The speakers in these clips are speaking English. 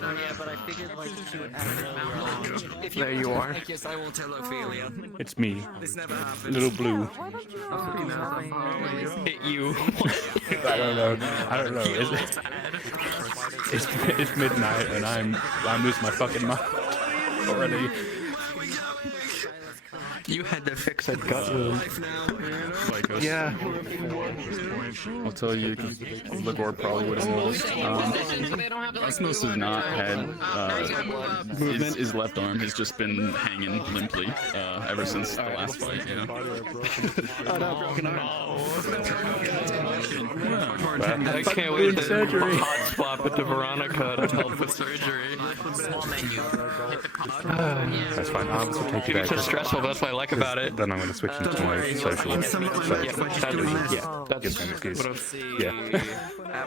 Yeah, but I figured like There you are. Yes, I will tell Ophelia. It's me, This never happened. little blue. Hit you. I don't know. It's midnight and I'm losing my fucking mind already. You had to fix that gut wound. Yeah. I'll tell you, because Ligor probably would have noticed. Osmos has not had movement. His left arm has just been hanging limply ever since the last fight. Yeah. I can't wait to hot swap it to Veronica to help with surgery. That's fine. I'll also take you It's back. just stressful, but that's what I like about it. Then I'm going to switch into my social.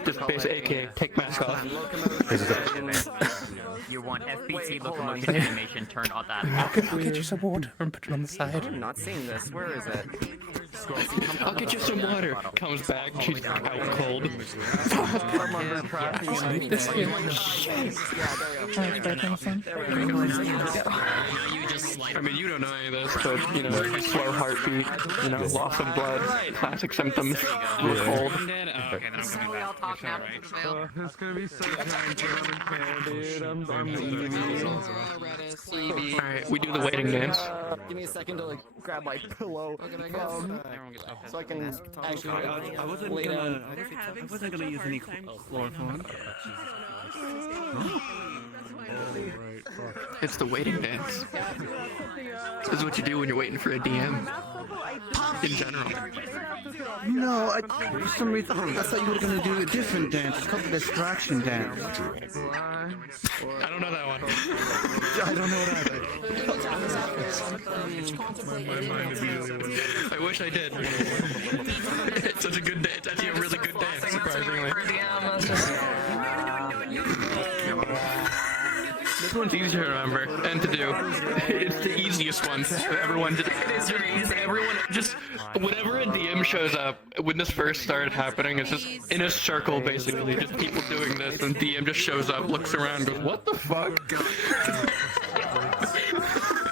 Just basic AKA take mask off. you want FPT locomotion animation turned on that. I'll get you some water and put it on the side. I'm not seeing this. Where is it? I'll get you some water. Comes back, she's out cold. Leave this here. I mean, you don't know any of this, but, you know, slow heartbeat, you know, loss of blood, classic symptoms, you're cold. It's gonna be so Alright, we do the waiting dance. Give me a second to like grab my pillow. So I can actually I wasn't gonna use any chloroform. It's the waiting dance. This is what you do when you're waiting for a DM. In general. No, for some reason, I thought you were going to do a different dance. It's called the distraction dance. I don't know that one. I don't know I wish I did. It's such a good dance. It's actually a really good dance, surprisingly. This one's easier to remember and to do. It's the easiest one. Everyone just whenever a DM shows up, when this first started happening, it's just in a circle basically, just people doing this, and DM just shows up, looks around, goes, "What the fuck?"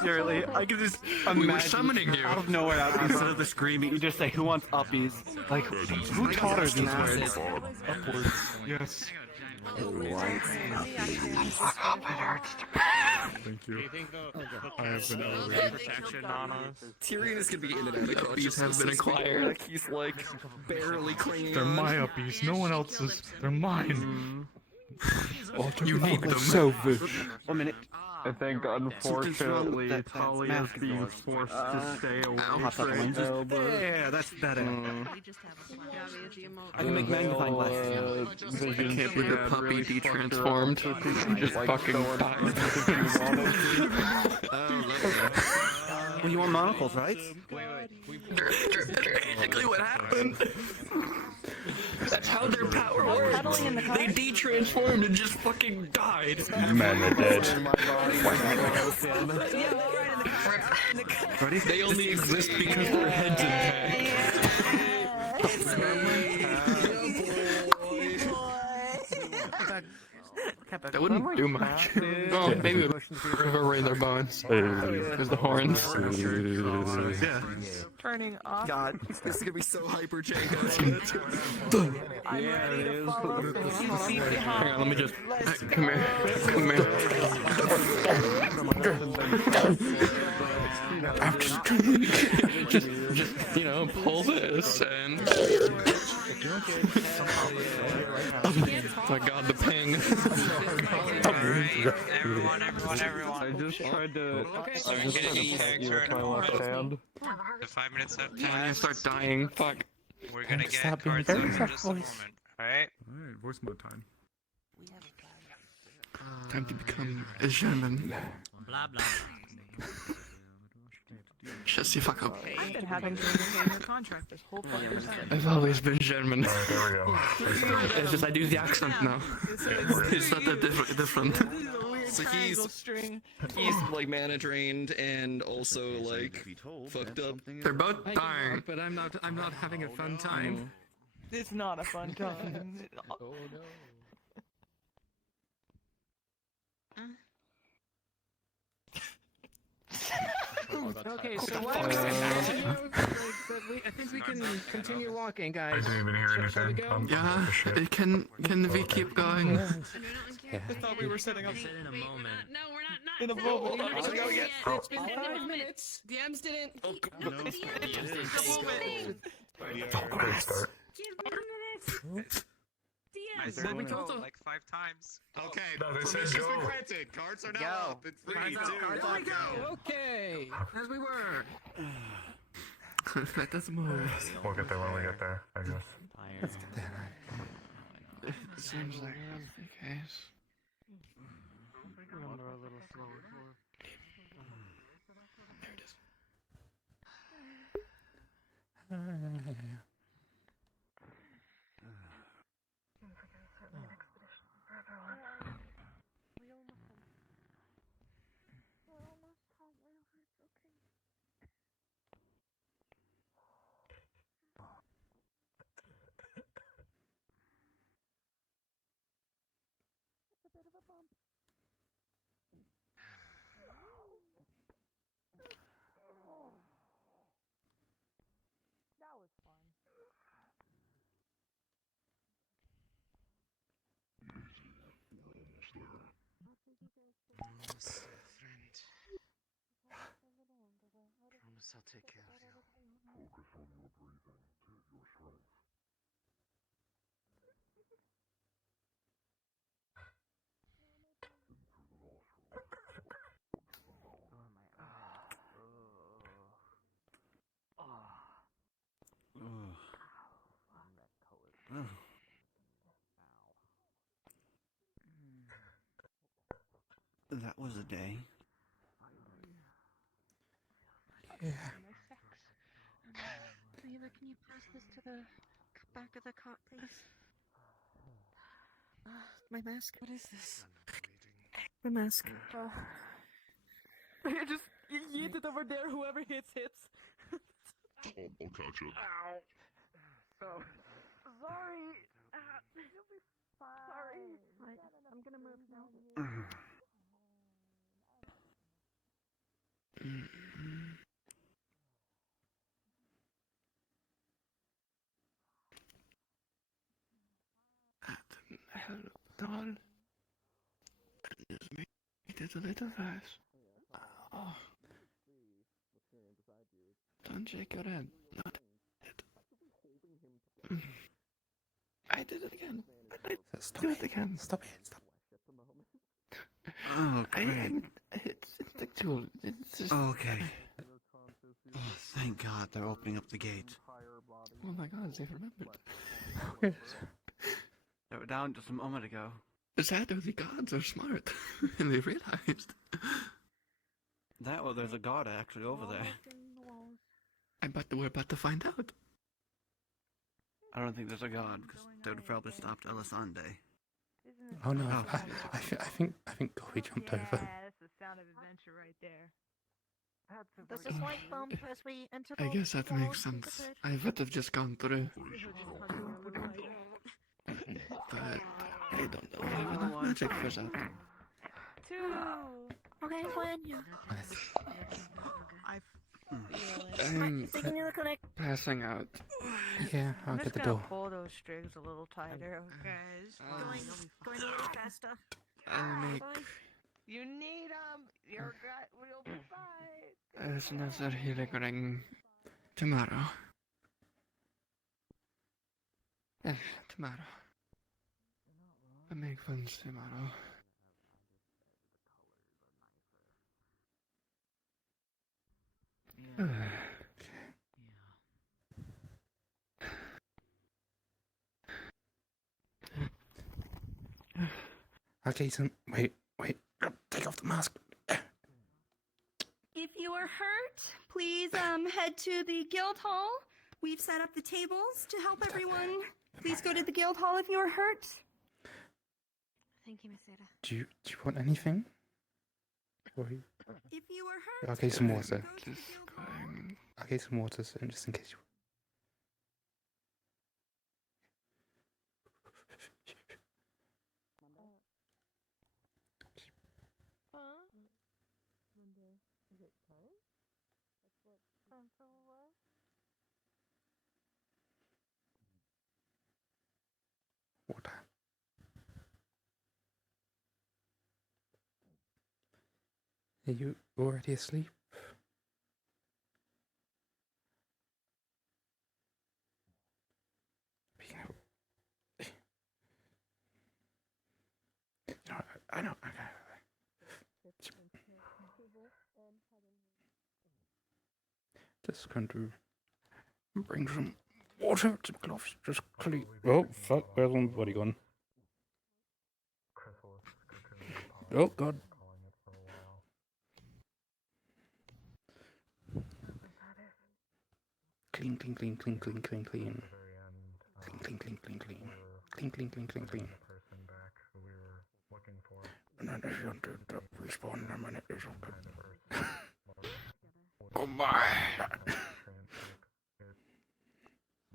Seriously, I can just imagine. We were summoning you. Out of nowhere, instead of the screaming, you just say, "Who wants uppies?" Like, who taught her these words? Upwards. Yes. Thank you. I have been elevated. Protection on us. Tyrion is gonna be in and out of These have been acquired. He's like barely clinging They're on. my uppies, no one else's. They're mine. You need them. Selfish. 1 minute. I think unfortunately Tully is being forced to stay away from Yeah, that's better. I can make magnifying glasses. I can't believe your puppy de-transformed. Just fucking died. Well, you want monocles, right? Basically what happened. That's how their power works. They de-transformed and just fucking died. Man, they're dead. Ready? They only exist because their head's intact. That wouldn't do much. Oh, maybe it would reverberate their bones. There's the horns. Turning off. God, this is gonna be so hyper Jango. Yeah, it is. Hang on, let me just... come here. Come here. I'm just, you know, pull this and... Oh my god, the ping. Alright, everyone. I just tried to. So I'm getting a character in the 5 minutes up. I'm gonna start dying, fuck. We're gonna get cards over in just a moment. Alright? Alright, voice mode time. Time to become a German. Blah blah. Shut the fuck up. I've been having to renew your contract this whole fucking time. I've always been German. It's just I do the accent now. It's not that different. So he's like mana drained and also like fucked up. They're both dying. But I'm not having a fun time. It's not a fun time. Okay, so why don't I think we can continue walking, guys. I didn't even hear Shall we anything. go? Yeah, can we keep going? Yeah. I thought we were setting up. In a moment. No, we're not. In a moment. We're not Let's go going yet. yet. Oh. It's been 5 minutes. DMs didn't. No, Great start. Give me a minute. I DM. said we no told them. like 5 times. Okay, No, they said permission's been go. granted. Cards are now Go. up. In 3, 2, 1, go. Okay, as we were. Let us move. We'll get there when we get there, I guess. Let's get there. It seems like that's the case. Promise I'll take care of you. That was a day. Yeah. Ava, can you pass this to the back of the cot, please? My mask. What is this? My mask. Just yeet it over there. Whoever hits. I'll catch it. Ow. So sorry. You'll be fine. Sorry. I'm gonna move now. Doll. Just make it a little fast. Oh. Don't shake your head. Not it. I did it again. Stop Do it again. Stop it. Stop. Oh, great. It's instinctual. It's just. Okay. Oh, thank God they're opening up the gate. Oh my God, they've remembered. They were down just a moment ago. Sad the gods are smart, and they realized. That or there's a god actually over there. We're about to find out. I don't think there's a god, because they would have probably stopped Elisande. Oh no, Oh. I think Gobi jumped over. that's the sound of adventure right there. Does this light bump as we enter I guess that makes sense. I would have just gone through. But I don't know. I have enough magic for that. Two. Okay, when you. I'm Taking you to the clinic. passing out. Yeah, I'll get the door. Pull those strings a little tighter, okay? Going a little faster. I'll make You need them. Your gut will be fine. another healing ring tomorrow. Tomorrow. I'll make ones tomorrow. Okay, so wait. Take off the mask. If you are hurt, please head to the guild hall. We've set up the tables to help everyone. Please go to the guild hall if you are hurt. Thank you, Miss Ada. Do you want anything? Or If you are hurt, okay, some water. go to the Just guild hall. going. Okay, some water, so just in case you. What? Are you already asleep? I know. Okay. Just going to bring some water to the gloves. Just clean. Oh fuck! Where's one body gone? Oh god. Clean, clean, clean, clean, clean, clean, clean. Clean, clean, clean, clean, clean. Clean, clean, clean, clean, clean. And then if you want to respawn in a minute, it's okay. Goodbye.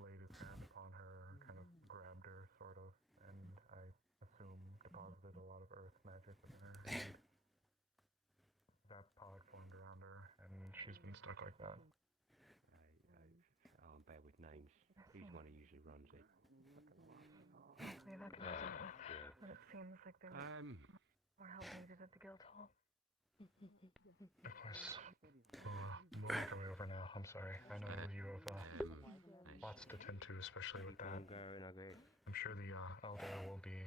Laid his hand upon her, kind of grabbed her, sort of, and I assume deposited a lot of earth magic in her. And that pod formed around her, and she's been stuck like that. I'm bad with names. He's one who usually runs it. Maybe that can result with what it seems like there was more help needed at the guild hall. Of course. We'll make our way over now. I'm sorry. I know you have lots to tend to, especially with that. I'm sure the elder will be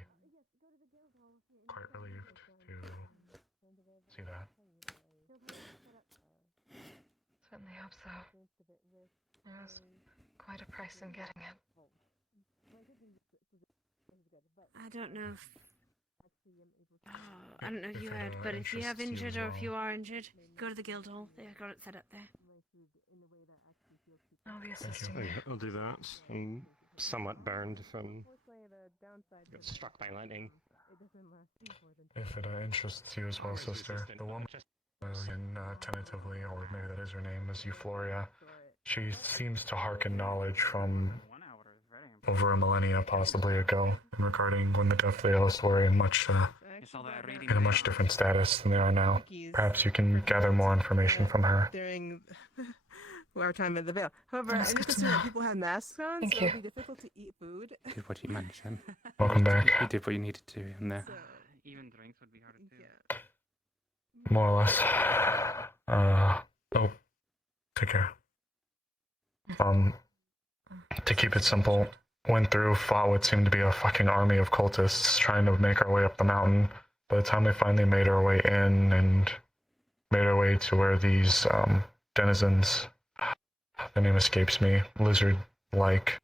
quite relieved to see that. Certainly hope so. There was quite a price in getting it. I don't know if... I don't know if you heard, but if you have injured or if you are injured, go to the guild hall. They've got it set up there. I'll be assisting you. I'll do that. I'm somewhat burned from... got struck by lightning. If it interests you as well, sister, the woman tentatively, or maybe that is her name, is Euphoria. She seems to hearken knowledge from over a millennia possibly ago regarding when the Death Veils were in a much different status than they are now. Perhaps you can gather more information from her. During our time at the Veil. However, I just assume that people had masks on, so it'd be difficult to eat food. You did what you managed, Em. Welcome back. You did what you needed to in there. Even drinks would be harder too. More or less. Take care. To keep it simple, went through, fought what seemed to be a fucking army of cultists trying to make our way up the mountain. By the time we finally made our way in and made our way to where these denizens, the name escapes me, lizard-like.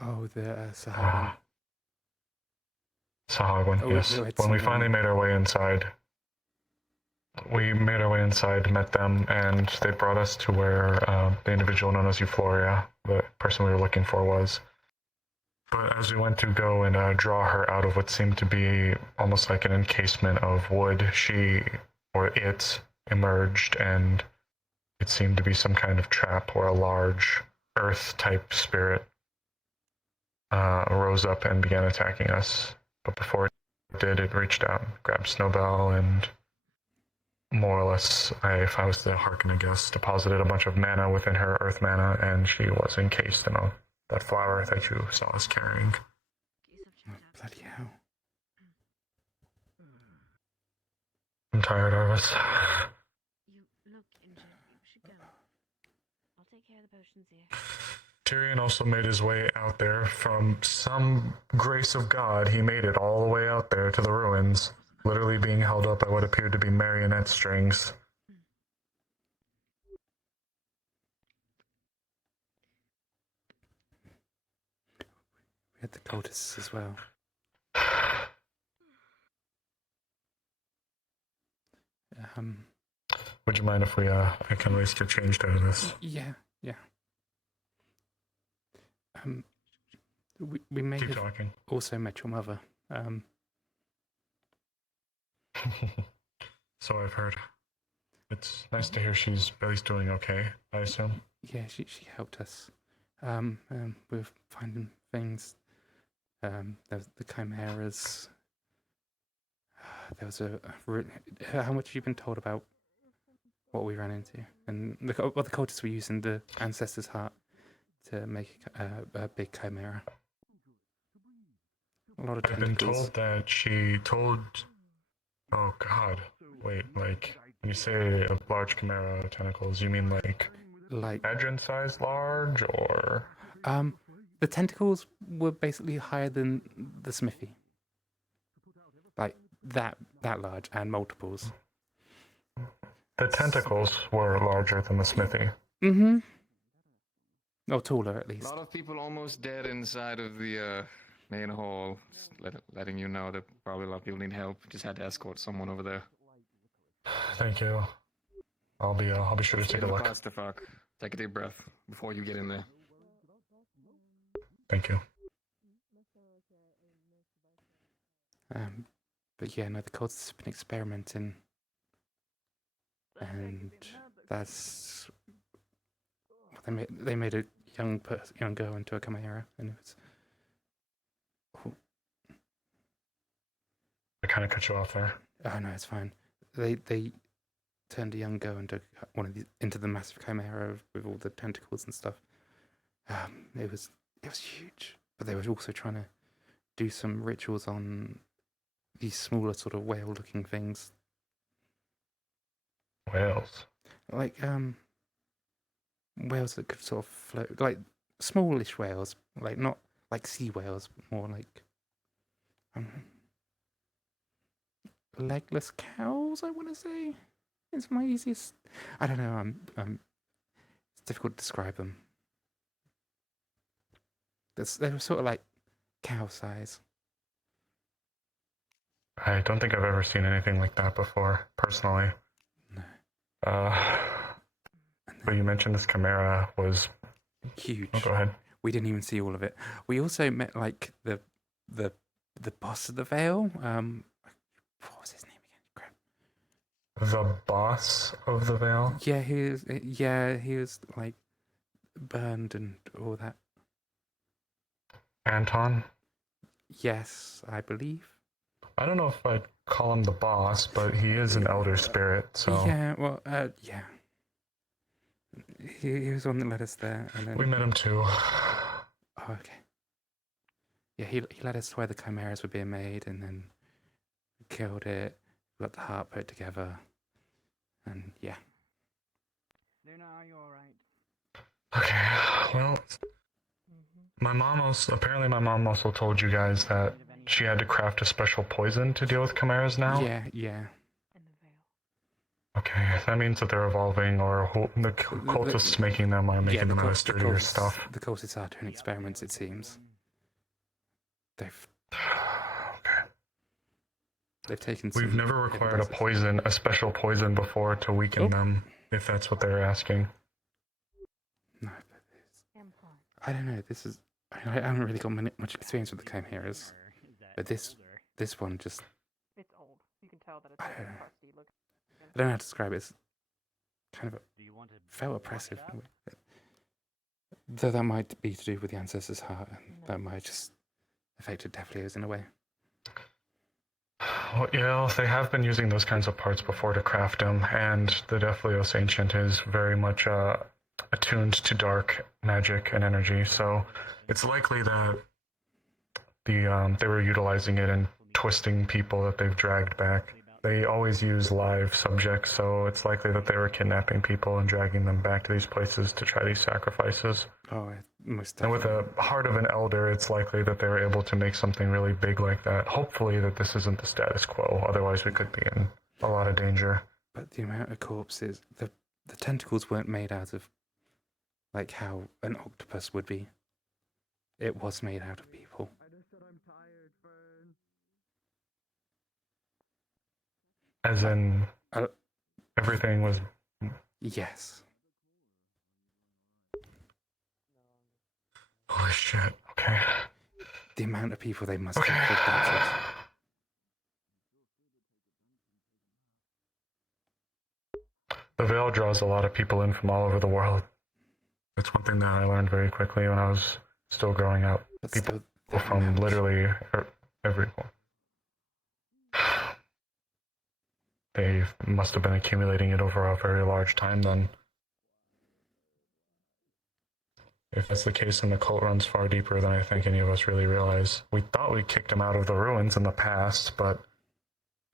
Oh, the Sahagwan. Sahagwan, yes. When we finally made our way inside, met them, and they brought us to where the individual known as Euphoria, the person we were looking for, was. But as we went to go and draw her out of what seemed to be almost like an encasement of wood, it emerged, and it seemed to be some kind of trap where a large earth-type spirit rose up and began attacking us. But before it did, it reached out, grabbed Snowbell, and more or less, if I was to hearken a guess, deposited a bunch of mana within her earth mana, and she was encased in that flower that you saw us carrying. Oh, bloody hell. I'm tired, Arvis. You look injured. You should go. I'll take care of the potions here. Tyrion also made his way out there. From some grace of God, he made it all the way out there to the ruins, literally being held up by what appeared to be marionette strings. We had the cultists as well. Would you mind if I can at least get changed out of this? Yeah. We may Keep have talking. also met your mother. So I've heard. It's nice to hear she's at least doing okay, I assume. Yeah, she helped us with finding things. There was the chimeras. There was how much have you been told about what we ran into, and what the cultists were using the ancestor's heart to make a big chimera. A lot of I've been tentacles. told that she told. Oh God! Wait, like when you say a large chimera tentacles, you mean like Adrian size large, or? The tentacles were basically higher than the smithy. Like that large and multiples. The tentacles were larger than the smithy. Mm-hmm. Or taller, at A least. lot of people almost dead inside of the main hall. Just letting you know that probably a lot of people need help. Just had to escort someone over there. Thank you. I'll be sure to take a look. Clusterfuck. Take a deep breath before you get in there. Thank you. But yeah, no, the cultists have been experimenting, and that's they made a young girl into a chimera, and it was. I kind of cut you off there. Oh no, it's fine. They turned a young girl into the massive chimera with all the tentacles and stuff. It was huge, but they were also trying to do some rituals on these smaller sort of whale-looking things. Whales. Like whales that could sort of float, like smallish whales, like not like sea whales, more like legless cows, I want to say. It's my easiest. I don't know. It's difficult to describe them. They were sort of like cow size. I don't think I've ever seen anything like that before, personally. No. But you mentioned this chimera was huge. Oh, go ahead. We didn't even see all of it. We also met like the boss of the Vale. What was his name again? Crap. The boss of the Vale? Yeah, he was like burned and all that. Anton? Yes, I believe. I don't know if I'd call him the boss, but he is an elder spirit, so... Yeah, well, yeah. He was the one that led us there, and then... We met him too. Oh, okay. Yeah, he led us to where the chimeras were being made, and then killed it, got the heart put together, and yeah. Luna, are you alright? Okay, well... My mom also told you guys that she had to craft a special poison to deal with chimeras now? Yeah. Okay, that means that they're evolving, or the cultists making them are making them out of sturdier stuff. The cultists are doing experiments, it seems. They've taken some... We've never required a special poison before to weaken them, if that's what they're asking. No, but I don't know, I haven't really got much experience with the chimeras, but this one just... It's old. You can tell that it's rusty look. I don't know how to describe it. It's kind of felt oppressive. Though that might be to do with the ancestor's heart, and that might just affect Defleos in a way. Well, yeah, they have been using those kinds of parts before to craft them, and the Defleos Ancient is very much attuned to dark magic and energy, so it's likely that they were utilizing it and twisting people that they've dragged back. They always use live subjects, so it's likely that they were kidnapping people and dragging them back to these places to try these sacrifices. Oh, most definitely. And with the heart of an elder, it's likely that they were able to make something really big like that. Hopefully that this isn't the status quo, otherwise we could be in a lot of danger. But the amount of corpses, the tentacles weren't made out of like how an octopus would be. It was made out of people. As in, everything was... Yes. Holy shit, okay. The amount of people they must have abducted. The Vale draws a lot of people in from all over the world. That's one thing that I learned very quickly when I was still growing up. People from literally everywhere. They must have been accumulating it over a very large time then. If that's the case, then the cult runs far deeper than I think any of us really realize. We thought we kicked them out of the ruins in the past, but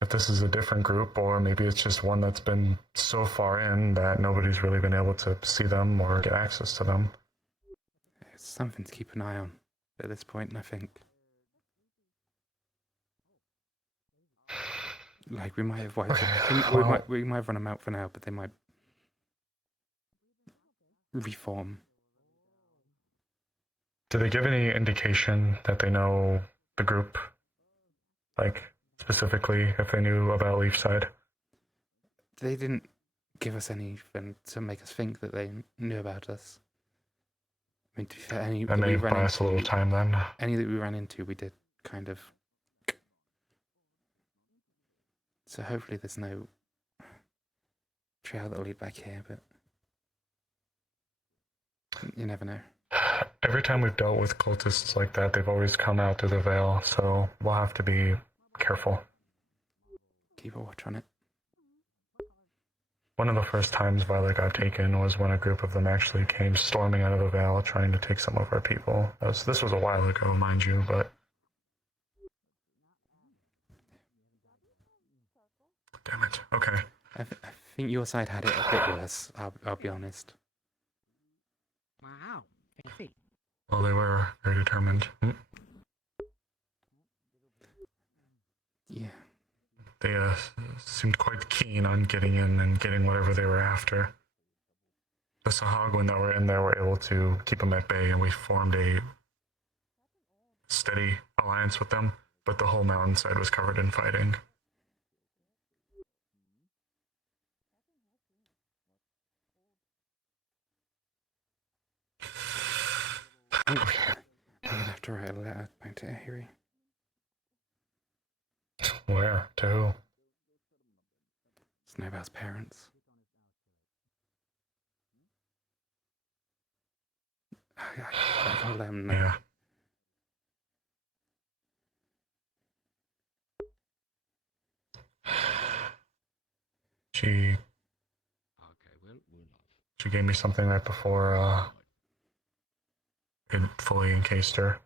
if this is a different group, or maybe it's just one that's been so far in that nobody's really been able to see them or get access to them. It's something to keep an eye on at this point, I think. Like, we might have we might have run them out for now, but they might reform. Do they give any indication that they know the group? Like, specifically, if they knew about Leafside? They didn't give us anything to make us think that they knew about us. I mean, to be fair, any That may buy us a little time then. Any that we ran into, we did kind of. So hopefully there's no trail that'll lead back here, but you never know. Every time we've dealt with cultists like that, they've always come out through the veil, so we'll have to be careful. Keep a watch on it. One of the first times Violet got taken was when a group of them actually came storming out of the veil trying to take some of our people. This was a while ago, mind you, but... Damn it. Okay. I think your side had it a bit worse, I'll be honest. Wow. Fancy. Well, they were very determined. Yeah. They seemed quite keen on getting in and getting whatever they were after. The Sahagwin that were in there were able to keep them at bay, and we formed a steady alliance with them, but the whole mountainside was covered in fighting. I'm gonna have to write a letter back to Ahiri. Where? To who? Snowball's parents. I told them no. Yeah. She gave me something right before it fully encased her.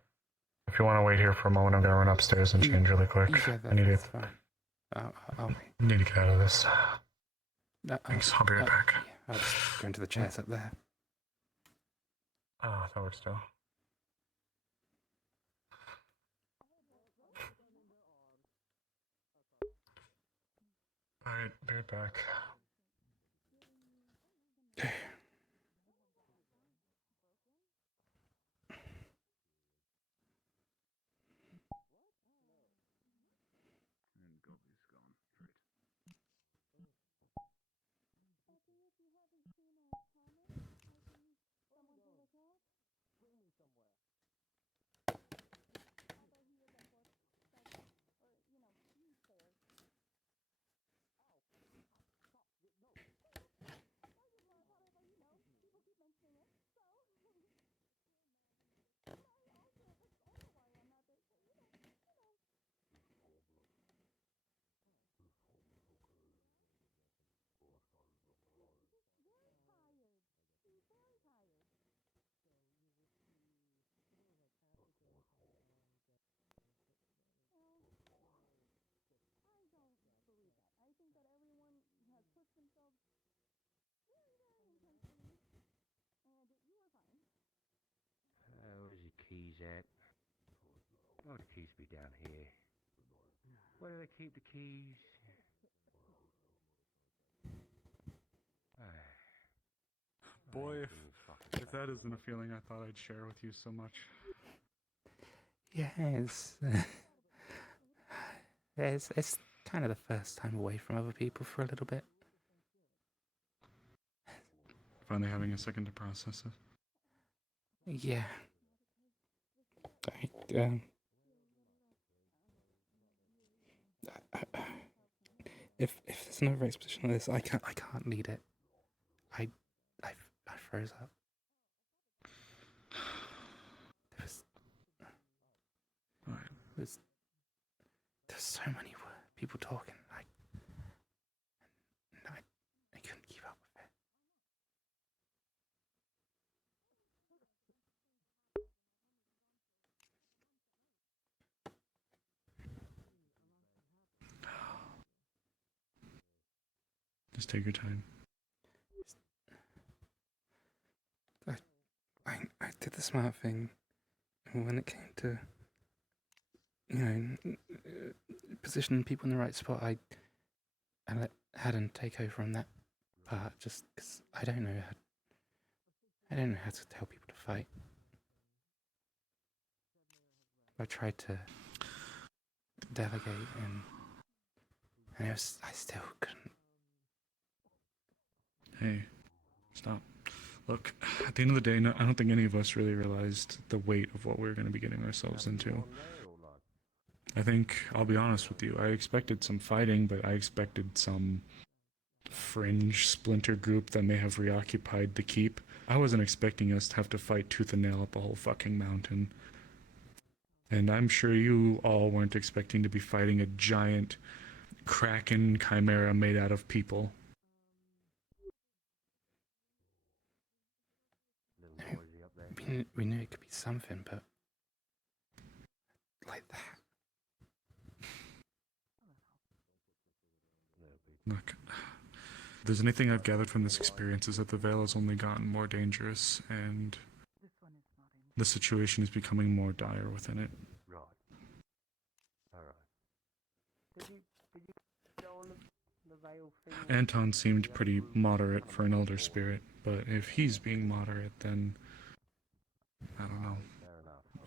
If you want to wait here for a moment, I'm gonna run upstairs and change really quick. I need to. I'll need to get out of this. Thanks. I'll be right back. I'll just go into the chairs up there. Ah, that works too. Alright, be right back. Where's your keys at? Oh, the keys be down here. Where do they keep the keys? Boy, if that isn't a feeling I thought I'd share with you so much. Yes. It's kind of the first time away from other people for a little bit. Finally having a second to process it. Yeah. If there's another exposition like this, I can't lead it. I froze up. There's so many people talking. Just take your time. I did the smart thing when it came to, positioning people in the right spot. I let Haddon take over on that part just because I don't know how to tell people to fight. I tried to delegate and I still couldn't. Hey, stop. Look, at the end of the day, I don't think any of us really realized the weight of what we were going to be getting ourselves into. I think, I'll be honest with you, I expected some fighting, but I expected some fringe splinter group that may have reoccupied the keep. I wasn't expecting us to have to fight tooth and nail up a whole fucking mountain. And I'm sure you all weren't expecting to be fighting a giant kraken chimera made out of people. We knew it could be something, but like that. Look, if there's anything I've gathered from this experience is that the Veil has only gotten more dangerous, and the situation is becoming more dire within it. Right. Alright. Did you go on the Veil thing? Anton seemed pretty moderate for an Elder Spirit, but if he's being moderate, then I don't know.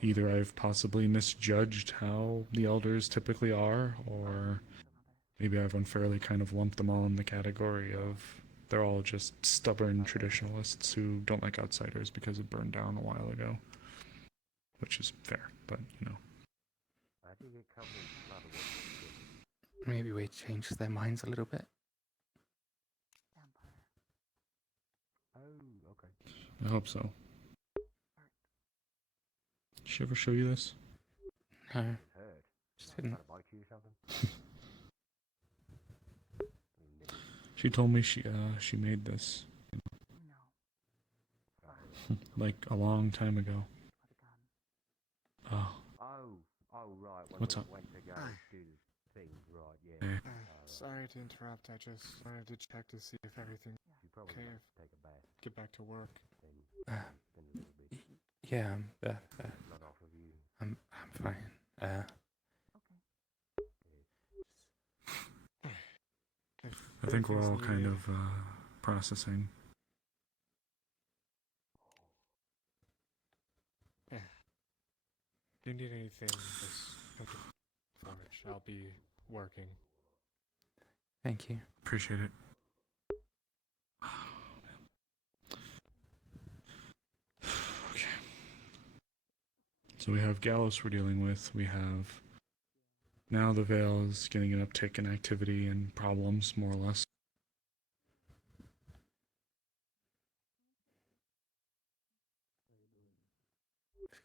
Either I've possibly misjudged how the Elders typically are, or maybe I've unfairly kind of lumped them all in the category of they're all just stubborn traditionalists who don't like outsiders because it burned down a while ago. Which is fair, but Maybe we changed their minds a little bit. Oh, okay. I hope so. Did she ever show you this? No. Heard. Just didn't. Bite you or something? She told me she made this. Like a long time ago. Oh. Oh, right. When What's we up? went to go do the thing, right? Yeah. Hey. Sorry to interrupt. I just wanted to check to see if everything probably okay. have to take a bath. Get back to work. Yeah, Blood off of you. I'm fine. I think we're all kind of processing. Yeah. If you need anything, just come to Forge. I'll be working. Thank you. Appreciate it. Okay. So we have Gallows we're dealing with. We have now the Veil is getting an uptick in activity and problems, more or less.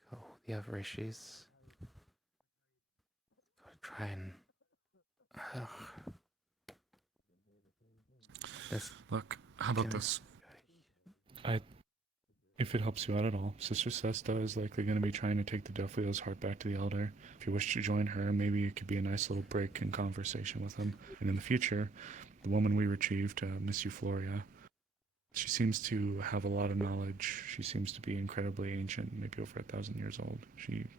Got all the other issues. Gotta try and. Look, how about this? If it helps you out at all, Sister Sesta is likely going to be trying to take the Deathwheel's heart back to the Elder. If you wish to join her, maybe it could be a nice little break in conversation with him. And in the future, the woman we retrieved, Miss Euphoria, she seems to have a lot of knowledge. She seems to be incredibly ancient, maybe over 1,000 years old. She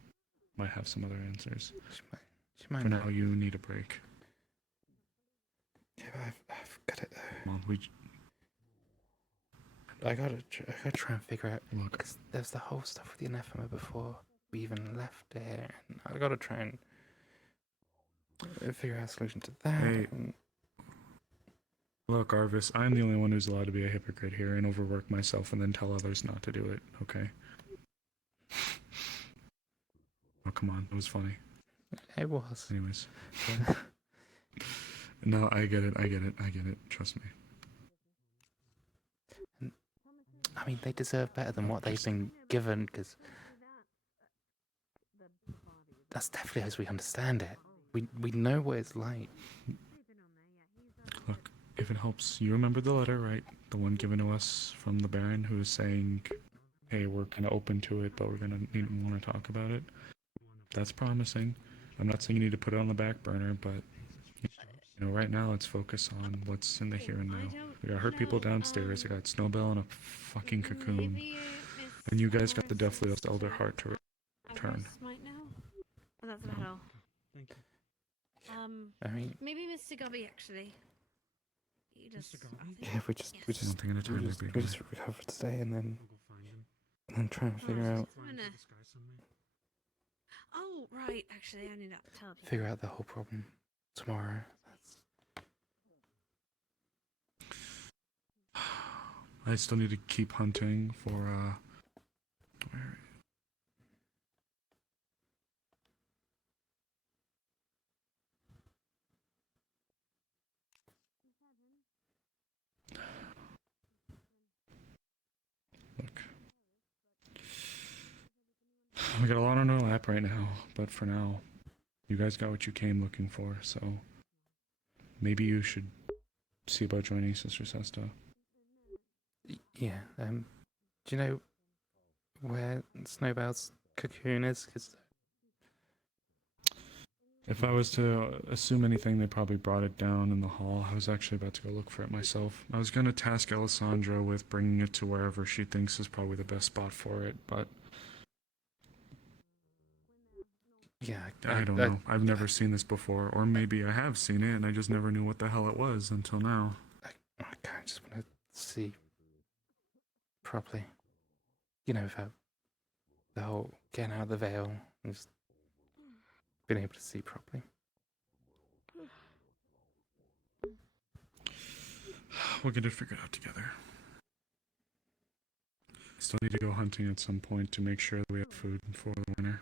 might have some other answers. She might For not. now, you need a break. Yeah, I've got it though. Come on, I gotta try and figure out. Look, 'cause there's the whole stuff with the anathema before we even left there, and I gotta try and figure out a solution to that. Hey. Look, Arvis, I'm the only one who's allowed to be a hypocrite here and overwork myself and then tell others not to do it, okay? Oh, come on, it was funny. It was. Anyways. No, I get it, trust me. I mean, they deserve better than what they've been given, because that's definitely as we understand it. We know what it's like. Look, if it helps, you remember the letter, right? The one given to us from the Baron who is saying, hey, we're kind of open to it, but we're going to want to talk about it. That's promising. I'm not saying you need to put it on the back burner, but You know, right now let's focus on what's in the here and now. We got hurt people downstairs. I got Snowbell in a fucking cocoon, and you guys got the Deathliest Elder Heart to return. Might know. Well, that's about all. Thank you. I mean, Maybe Mr. Gobby actually. You just. yeah, we just One thing at a time, big we guy. just recover today and then try and figure out Oh, right. Actually, I need to tell people. figure out the whole problem tomorrow. I still need to keep hunting for where? Look. We got a lot on our lap right now, but for now, you guys got what you came looking for, so maybe you should see about joining Sister Sesta. Yeah. Do you know where Snowbell's cocoon is? 'Cause If I was to assume anything, they probably brought it down in the hall. I was actually about to go look for it myself. I was going to task Alessandra with bringing it to wherever she thinks is probably the best spot for it, but yeah, I don't know. I've never seen this before, or maybe I have seen it and I just never knew what the hell it was until now. I kind of just want to see properly. You know, without the whole getting out of the veil and just being able to see properly. We'll get it figured out together. I still need to go hunting at some point to make sure that we have food for the winter.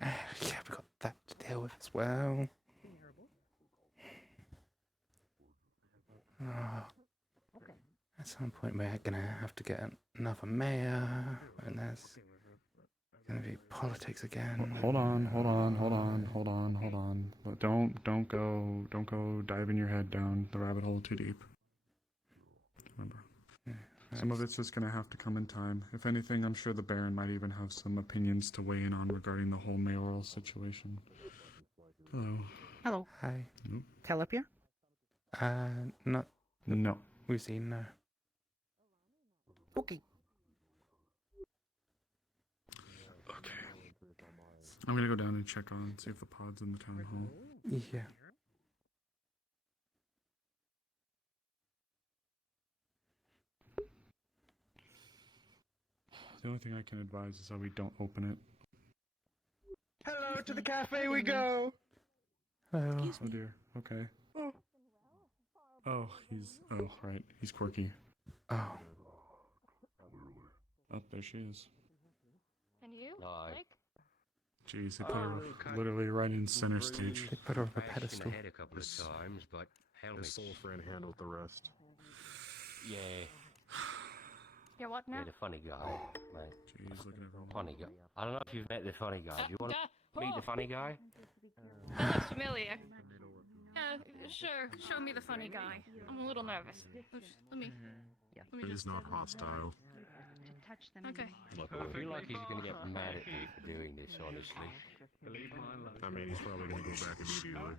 Yeah, we got that to deal with as well. Oh, at some point we're gonna have to get another mayor, and there's gonna be politics again. Hold on. But don't go diving your head down the rabbit hole too deep. Remember, some of it's just gonna have to come in time. If anything, I'm sure the Baron might even have some opinions to weigh in on regarding the whole mayoral situation. Hello. Hello. Hi. Nope. Telepia? Not. No. We've seen no. Okay. I'm gonna go down and check on, see if the pod's in the town hall. Yeah. The only thing I can advise is that we don't open it. Hello, to the cafe we go! Hello. Oh dear. Okay. Oh, right. He's quirky. Oh. Oh, there she is. And you? Like? Jeez, they put her literally right in center stage. They put her on a pedestal. Head a couple of times, but helmet. His soul friend handled the rest. Yeah. You're what now? Yeah, the funny guy, mate. Jeez, look at everyone. Funny guy. I don't know if you've met the funny guy. Do you want to meet the funny guy? That looks familiar. Yeah, sure. Show me the funny guy. I'm a little nervous. Let me. He's not hostile. Okay. I feel like he's going to get mad at me for doing this, honestly. I mean, he's probably going to go back immediately.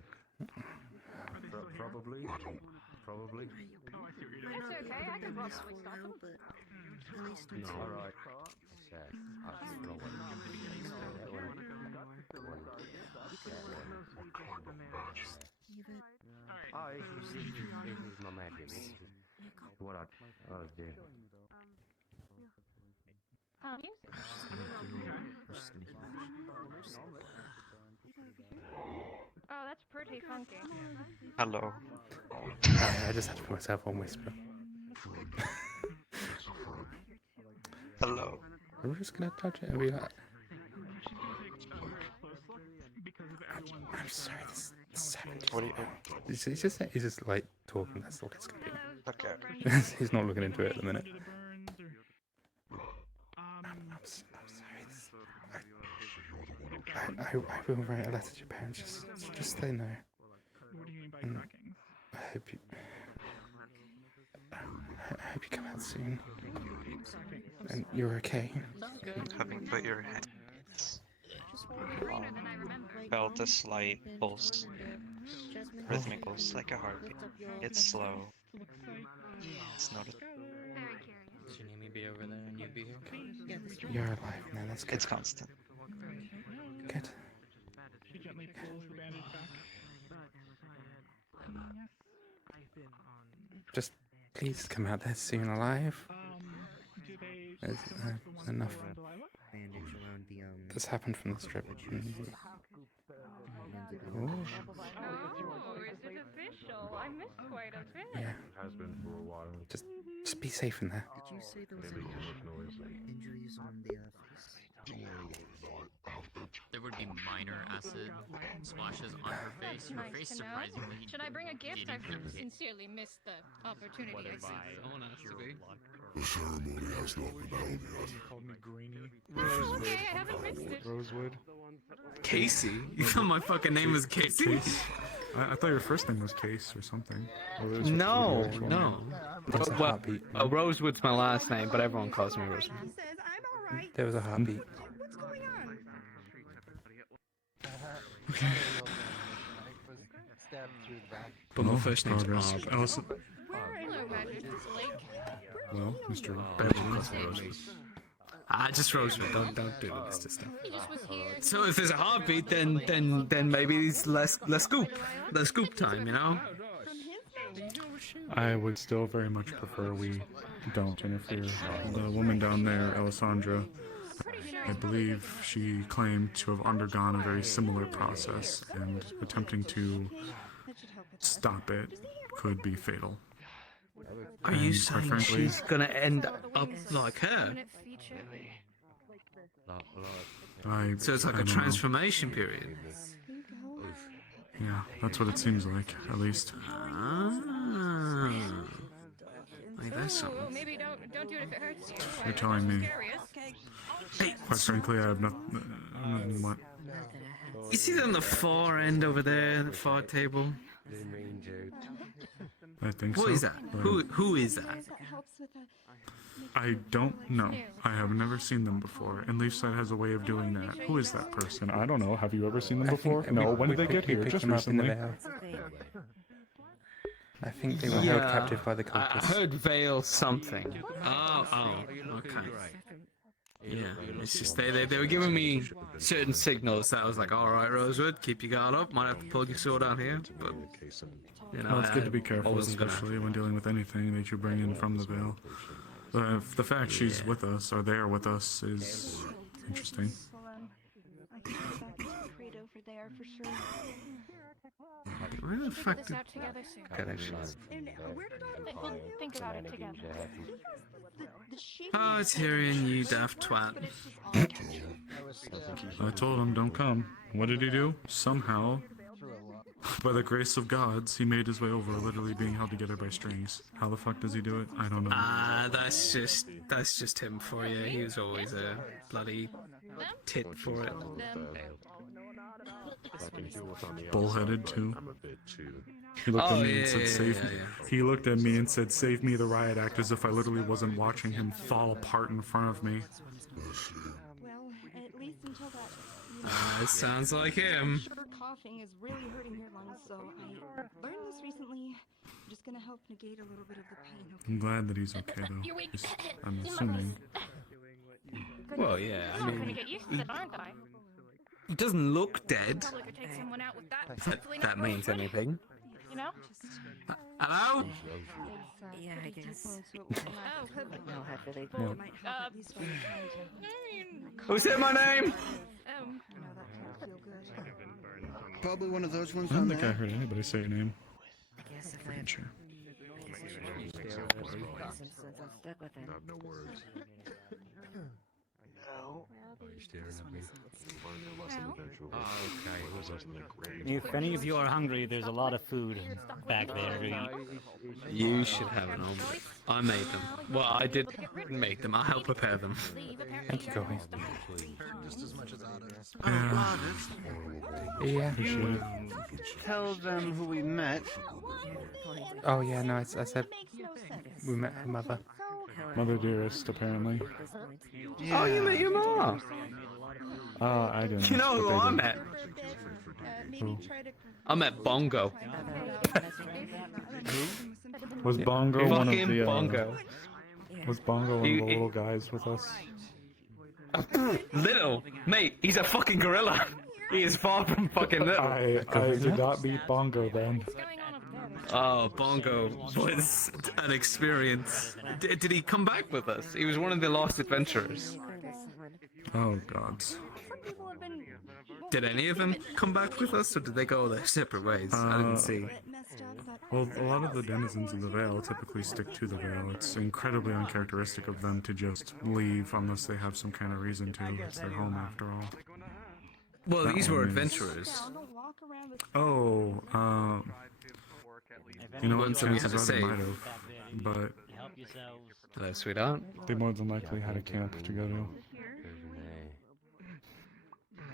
Probably. That's okay. I can possibly stop him. No. Alright. Sad. I don't know what that one. Oh, this is my magic. This is what I'll do. Oh, that's pretty funky. Hello. I just had to put myself on whisper. Hello. We're just gonna touch it and be like, I'm sorry, this savage. What do you? He's just like talking, that's all it's gonna be. Okay. He's not looking into it at the minute. I'm sorry, I will write a letter to your parents, just so they know. What do you mean by And cracking? I hope you come out soon. And you're okay. Having put your hand. Felt a slight pulse. Rhythmic pulse, like a heartbeat. It's slow. It's noticeable. Should Amy be over there and you be here? You're alive now, that's good. It's constant. Good. Just please come out there soon alive. There's enough that's happened from the strip. Oh, is it official? I missed quite a bit. Yeah. Has been for a while. Just be safe in there. Did you say there was any injuries on the face? There would be minor acid splashes on her face. Her Nice face, to know. surprisingly. Should I bring a gift? didn't I've have- sincerely missed the opportunity. Someone has to be. The ceremony has not begun yet. Called me Greenie. Oh, okay, I haven't missed it. Rosewood. Casey? You thought my fucking name was Casey? Case. I thought your first name was Case or something. Or it was No, your actual no. name. Well, Rosewood's my last name, but everyone calls me Rosewood. There was a heartbeat. But my first name's progress. Bob. Allison. Hello, Magic. Lake. Well, Mr. Everyone calls me Rosewood. Just Rosewood. Don't do the Mr. stuff. He just was here. So if there's a heartbeat, then maybe it's less scoop time, you know? I would still very much prefer we don't interfere. The woman down there, Alessandra, I believe she claimed to have undergone a very similar process, and attempting to stop it could be fatal. Are you And quite saying frankly, she's gonna end up like her? So it's like I a don't know. transformation period. Yeah, that's what it seems like, at least. Like that's something. Ooh, maybe don't do it if it hurts you. You're telling me. Hey, Quite frankly, I have nothing. What? You see that on the far end over there, the far table? I think so. What is that? Who is that? I don't know. I have never seen them before, and Leafside has a way of doing that. Who is that person? I don't know. Have you ever seen them before? No. When did they get here? Just recently. I think they were held captive by the cultists. I heard Vale something. Oh, okay. Yeah, it's just they were giving me certain signals that I was like, all right, Rosewood, keep your guard up. Might have to pull your sword out here, but you know, Well, it's good to be careful, wasn't gonna- especially when dealing with anything that you bring in from the Vale. The fact she's with us, or there with us, is interesting. I can go back to Creed over there for sure. Where the fuck this did... out together soon. God, actually. And where did I Think about it together. Oh, it's Tyrion, you daft twat. I told him, don't come. What did he do? Somehow, by the grace of gods, he made his way over, literally being held together by strings. How the fuck does he do it? I don't know. That's just him for you. He was always a bloody tit for it. Bullheaded too. He looked at me and said, "Save me." He looked at me and said, "Save me!" The riot act, as if I literally wasn't watching him fall apart in front of me. Well, at least until that. It sounds like him. Sure, coughing is really hurting your lungs, so I learned this recently. I'm just gonna help negate a little bit of the pain. Okay? I'm glad that he's okay though. I'm assuming. Well, yeah, I I'm gonna mean, get used to it, aren't I? he doesn't look dead. Probably could take someone out with that. If Hopefully that not means Rosewood, anything. You know? Hello? Yeah, I guess. Oh, No, after they No. Who said my name? Probably one of those ones I don't on think I there. heard anybody say your name. I guess if Freaking sure. since I'm stuck with it. No words. If any of you are hungry, there's a lot of food back there to eat. You should have an omelet. I made them. Well, I did make them. I'll help prepare them. Thank you, Corey. Just as much as Yeah. Appreciate it. Tell them who we met. Oh yeah, no, I said we met her mother. Mother dearest, apparently. Oh, you met your mom. I didn't. You know but who they I did. met? Who? I met Bongo. Was Bongo one of Fucking the? Bongo. Was Bongo one of the little guys with us? Little mate, he's a fucking gorilla. He is far from fucking little. I did not beat Bongo then. Oh, Bongo was an experience. Did he come back with us? He was one of the lost adventurers. Oh gods. Did any of them come back with us, or did they go their separate ways? I didn't see. Well, a lot of the denizens of the Vale typically stick to the Vale. It's incredibly uncharacteristic of them to just leave unless they have some kind of reason to. It's their home after all. Well, That these were one is- adventurers. Oh, you know what? Ones that we had to Chances are they save. might have, but Hello, sweetheart. they more than likely had a camp to go to.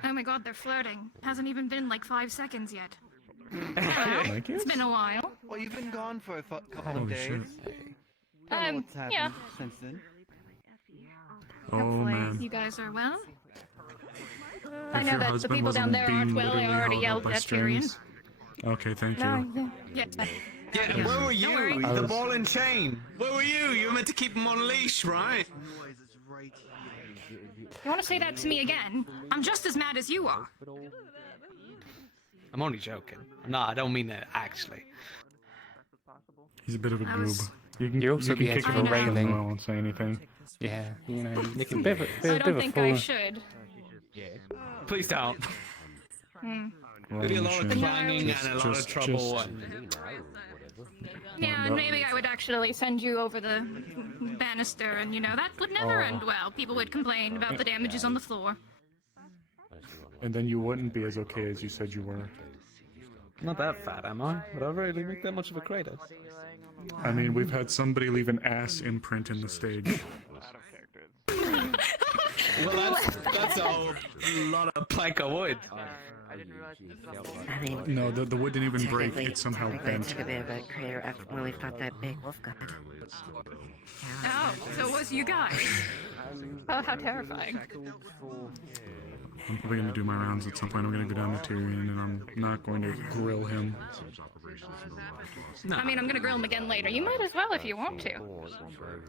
Oh my god, they're flirting. Hasn't even been like 5 seconds yet. Thank you. It's been a while. Well, you've been gone for a couple of Holy days. shit. Don't know what's happened Yeah. since then. Oh Hopefully man. you guys are well. If I know your that the husband people down wasn't there aren't being well. I literally already held up yelled by at Tyrion. strings. Okay, thank you. No, yeah. Yeah, where were you? worry. I The was- ball and chain. Where were you? You were meant to keep him on leash, right? You want to say that to me again? I'm just as mad as you are. I'm only joking. No, I don't mean that actually. He's a bit of a I goob. was- you You're also can the edge kick of him a out and railing. I won't say anything. Yeah, you know, Nick a and bit of a, I bit don't of a think I fall. should. Please don't. Hmm. There'd be a lot of shouldn't. clanging and a lot of Just- trouble. just- And... Yeah, and maybe I would actually send you over the banister, and you know, that would never Oh. end well. People would complain about the damages on the floor. And then you wouldn't be as okay as you said you were. Not that fat, am I? Would I really make that much of a crater? I mean, we've had somebody leave an ass imprint in the stage. Well, that's a whole lot of plank of wood. I mean, No, the wood didn't even break. technically, It somehow technically bent. took a bit of a crater after when we fought that big wolf god. Oh, so it was you guys. Oh, how terrifying. I'm probably gonna do my rounds at some point. I'm gonna go down to Tyrion, and I'm not going to grill him. I mean, I'm gonna grill him again later. You might as well if you want to.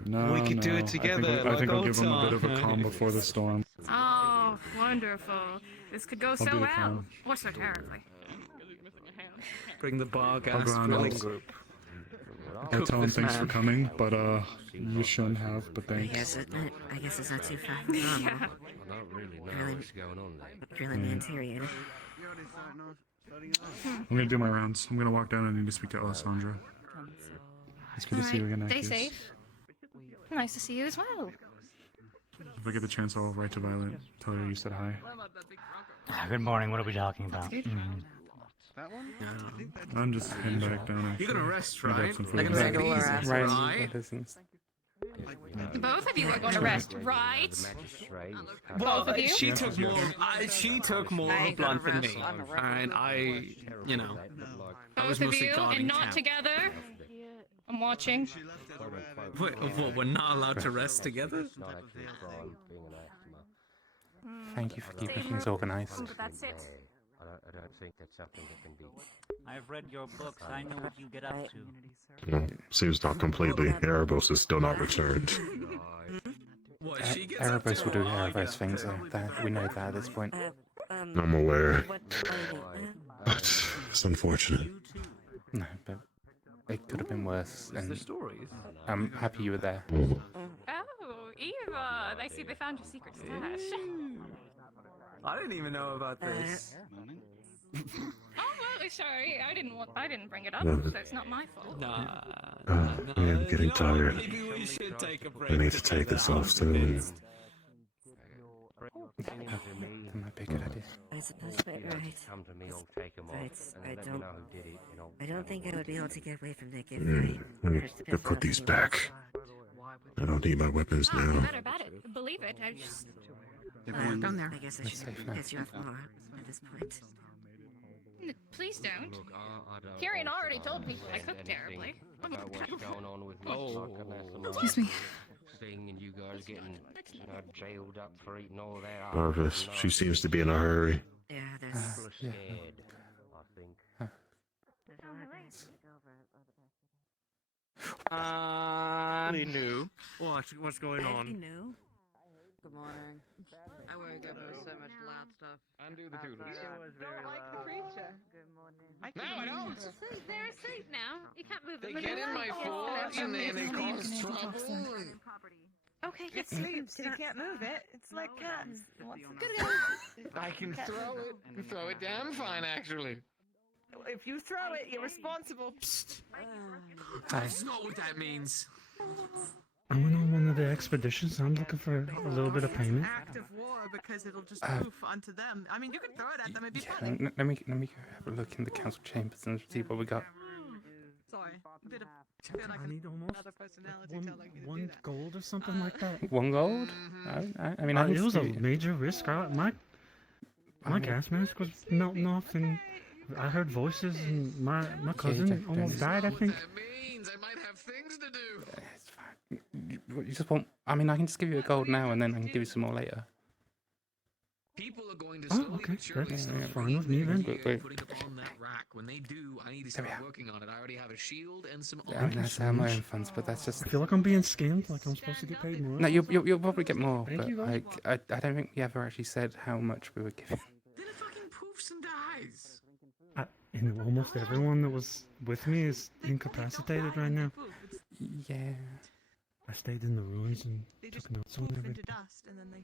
No, We could do no. it together, I think I'll like give him a bit of a old calm before the storm. Oh, wonderful. This could go so do the well. calm. Or so terribly. Bring the bar I'll gas go on drilling out. group. I'll Cook tell him this thanks for man. coming, but you shouldn't have. But I thanks. guess it's not too far from normal. Yeah. I don't really know Really- what's going on there. Grilling me and Tyrion. I'm gonna do my rounds. I'm gonna walk down. I need to speak to Alessandra. It's good to see you again, Stay Akis. safe. Nice to see you as well. If I get the chance, I'll write to Violet. Tell her you said hi. Good morning. What are we talking about? Good. That one? I'm just heading back down. You're gonna rest, Grab right? some food. Like Regular easy, ass. Right, right? that isn't- Both of you are going to rest, right? Well, Both of you? she took more. She took more I gotta blunt than me, rest on the road. and I, you know, I was Both of mostly you, guarding and not camp. together. I'm watching. Wait, what? We're not allowed to rest together? Thank you for keeping things organised. But that's it. I don't think that's something that can be. I've read your books. I know what you get up to. Well, seems not completely. Erebos is still not returned. What? She gets up Erebos to will do a lot. Erebos things, though. That, we know that at this point. I'm aware. But it's unfortunate. No, but it could have been worse. Is there And stories? I'm happy you were there. Oh, Eva! I see they found your secret stash. I didn't even know about this. Oh, well, sorry. I didn't bring it up, so it's not my fault. Nah. I am getting tired. Maybe we should take a break. I need to take this off soon. That might be a good idea. I suppose you're right. Come to me, I'll take 'em off, But and I let me don't. know who did it, and I'll- I don't think I would be able to get away from that gift. Let me put these back. I don't need my weapons now. Better about it. Believe it. I just. Down there. I guess I should piss you off more at this point. Please don't. Look, I don't. Tyrion already told me I cook terribly. About what's going on with me. Oh. Excuse me. thing, and you guys getting jailed up for eating all that. Marcus, she seems to be in a hurry. Yeah, there's... People are scared, I think. New. What's going on? new? Good morning. I wake up with so much loud stuff. Undo the doodles. Don't like the creature. Good morning. No, I don't. They're asleep now. You can't move them. They get in my forge and they cause trouble. Okay, It's sleep, so you can't move it. It's like cats. I can throw it. Throw it damn fine, actually. If you throw it, you're responsible. That's not what that means. I went on one of the expeditions. I'm looking for a little bit of payment. Act of war because it'll just poof onto them. I mean, you could throw it at them. It'd be funny. Let me go have a look in the council chambers and see what we got. Sorry, a bit of. I feel like I need almost another personality telling you to do one that. gold or something like that. 1 gold? I mean, I it was a can see- major risk. My gas mask was melting off, and I heard voices, and my cousin almost died. I think. Means I might have things to do. You just want. I mean, I can just give you a gold now, and then I can give you some more later. People are going to Oh, slowly okay. but surely That's start fine with me then. putting it on that rack. When they do, I need to start working on it. I already have a shield and some I mean, that's my own funds, but that's just. I feel like I'm being scammed. Like I'm supposed to get paid more. No, you'll probably get more, Thank but you, like I don't think we ever actually said how much we were giving. Then it fucking poofs and dies. And almost everyone that was with me is incapacitated right now. Yeah. I stayed in the ruins and took notes on Poof everything. into dust, and then they.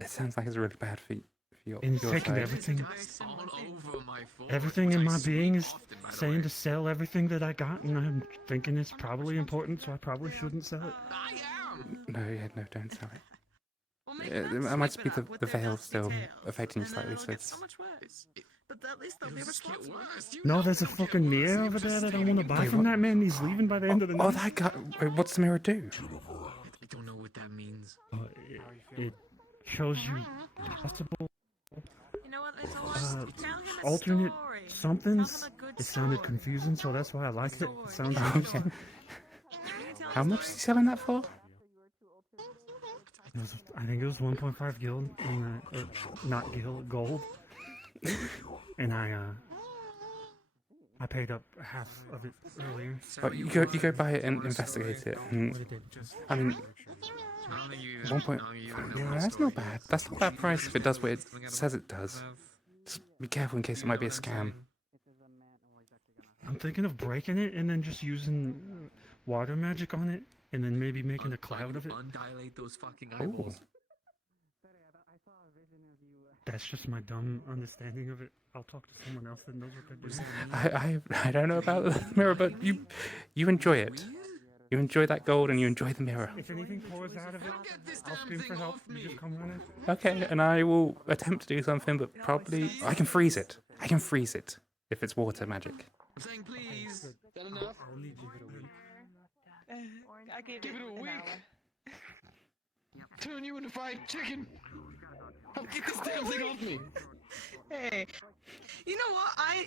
It sounds like it's really bad for your. And it's your taking side. everything. All over my phone. Everything in my being is saying to sell everything that I got, and I'm thinking it's probably important, so I probably shouldn't sell it. No, don't sell it. It might just be the veil still affecting you slightly, so it's. But at least they'll be responsible. No, there's a fucking mirror over there that I want to buy from that man. He's leaving by the end of the night. Oh, that guy. Wait, what's the mirror do? I don't know what that means. It shows you possible You know what? There's always tell him a alternate story. somethings. It sounded confusing, so that's why I like it. It sounds interesting. How much is he selling that for? I think it was 1.5 guild on that, not guild, gold. And I paid up half of it earlier. Oh, you go buy it and investigate it. And, I mean, 1.5. Yeah, that's not bad. That's not a bad price if it does what it says it does. Just be careful in case it might be a scam. I'm thinking of breaking it and then just using water magic on it, and then maybe making a cloud of it. Undilate those fucking Ooh. eyeballs. That's just my dumb understanding of it. I'll talk to someone else that knows what they're doing. I don't know about the mirror, but you enjoy it. You enjoy that gold and you enjoy the mirror. If anything pours out of it, I'll scream for help. You just come running. Okay, and I will attempt to do something, but probably I can freeze it. I can freeze it if it's water magic. I'm saying please. Is that enough? I'll need you to wait. I gave Give it a week. Turn you into fried chicken. Get this damn thing off me. Hey, you know what? I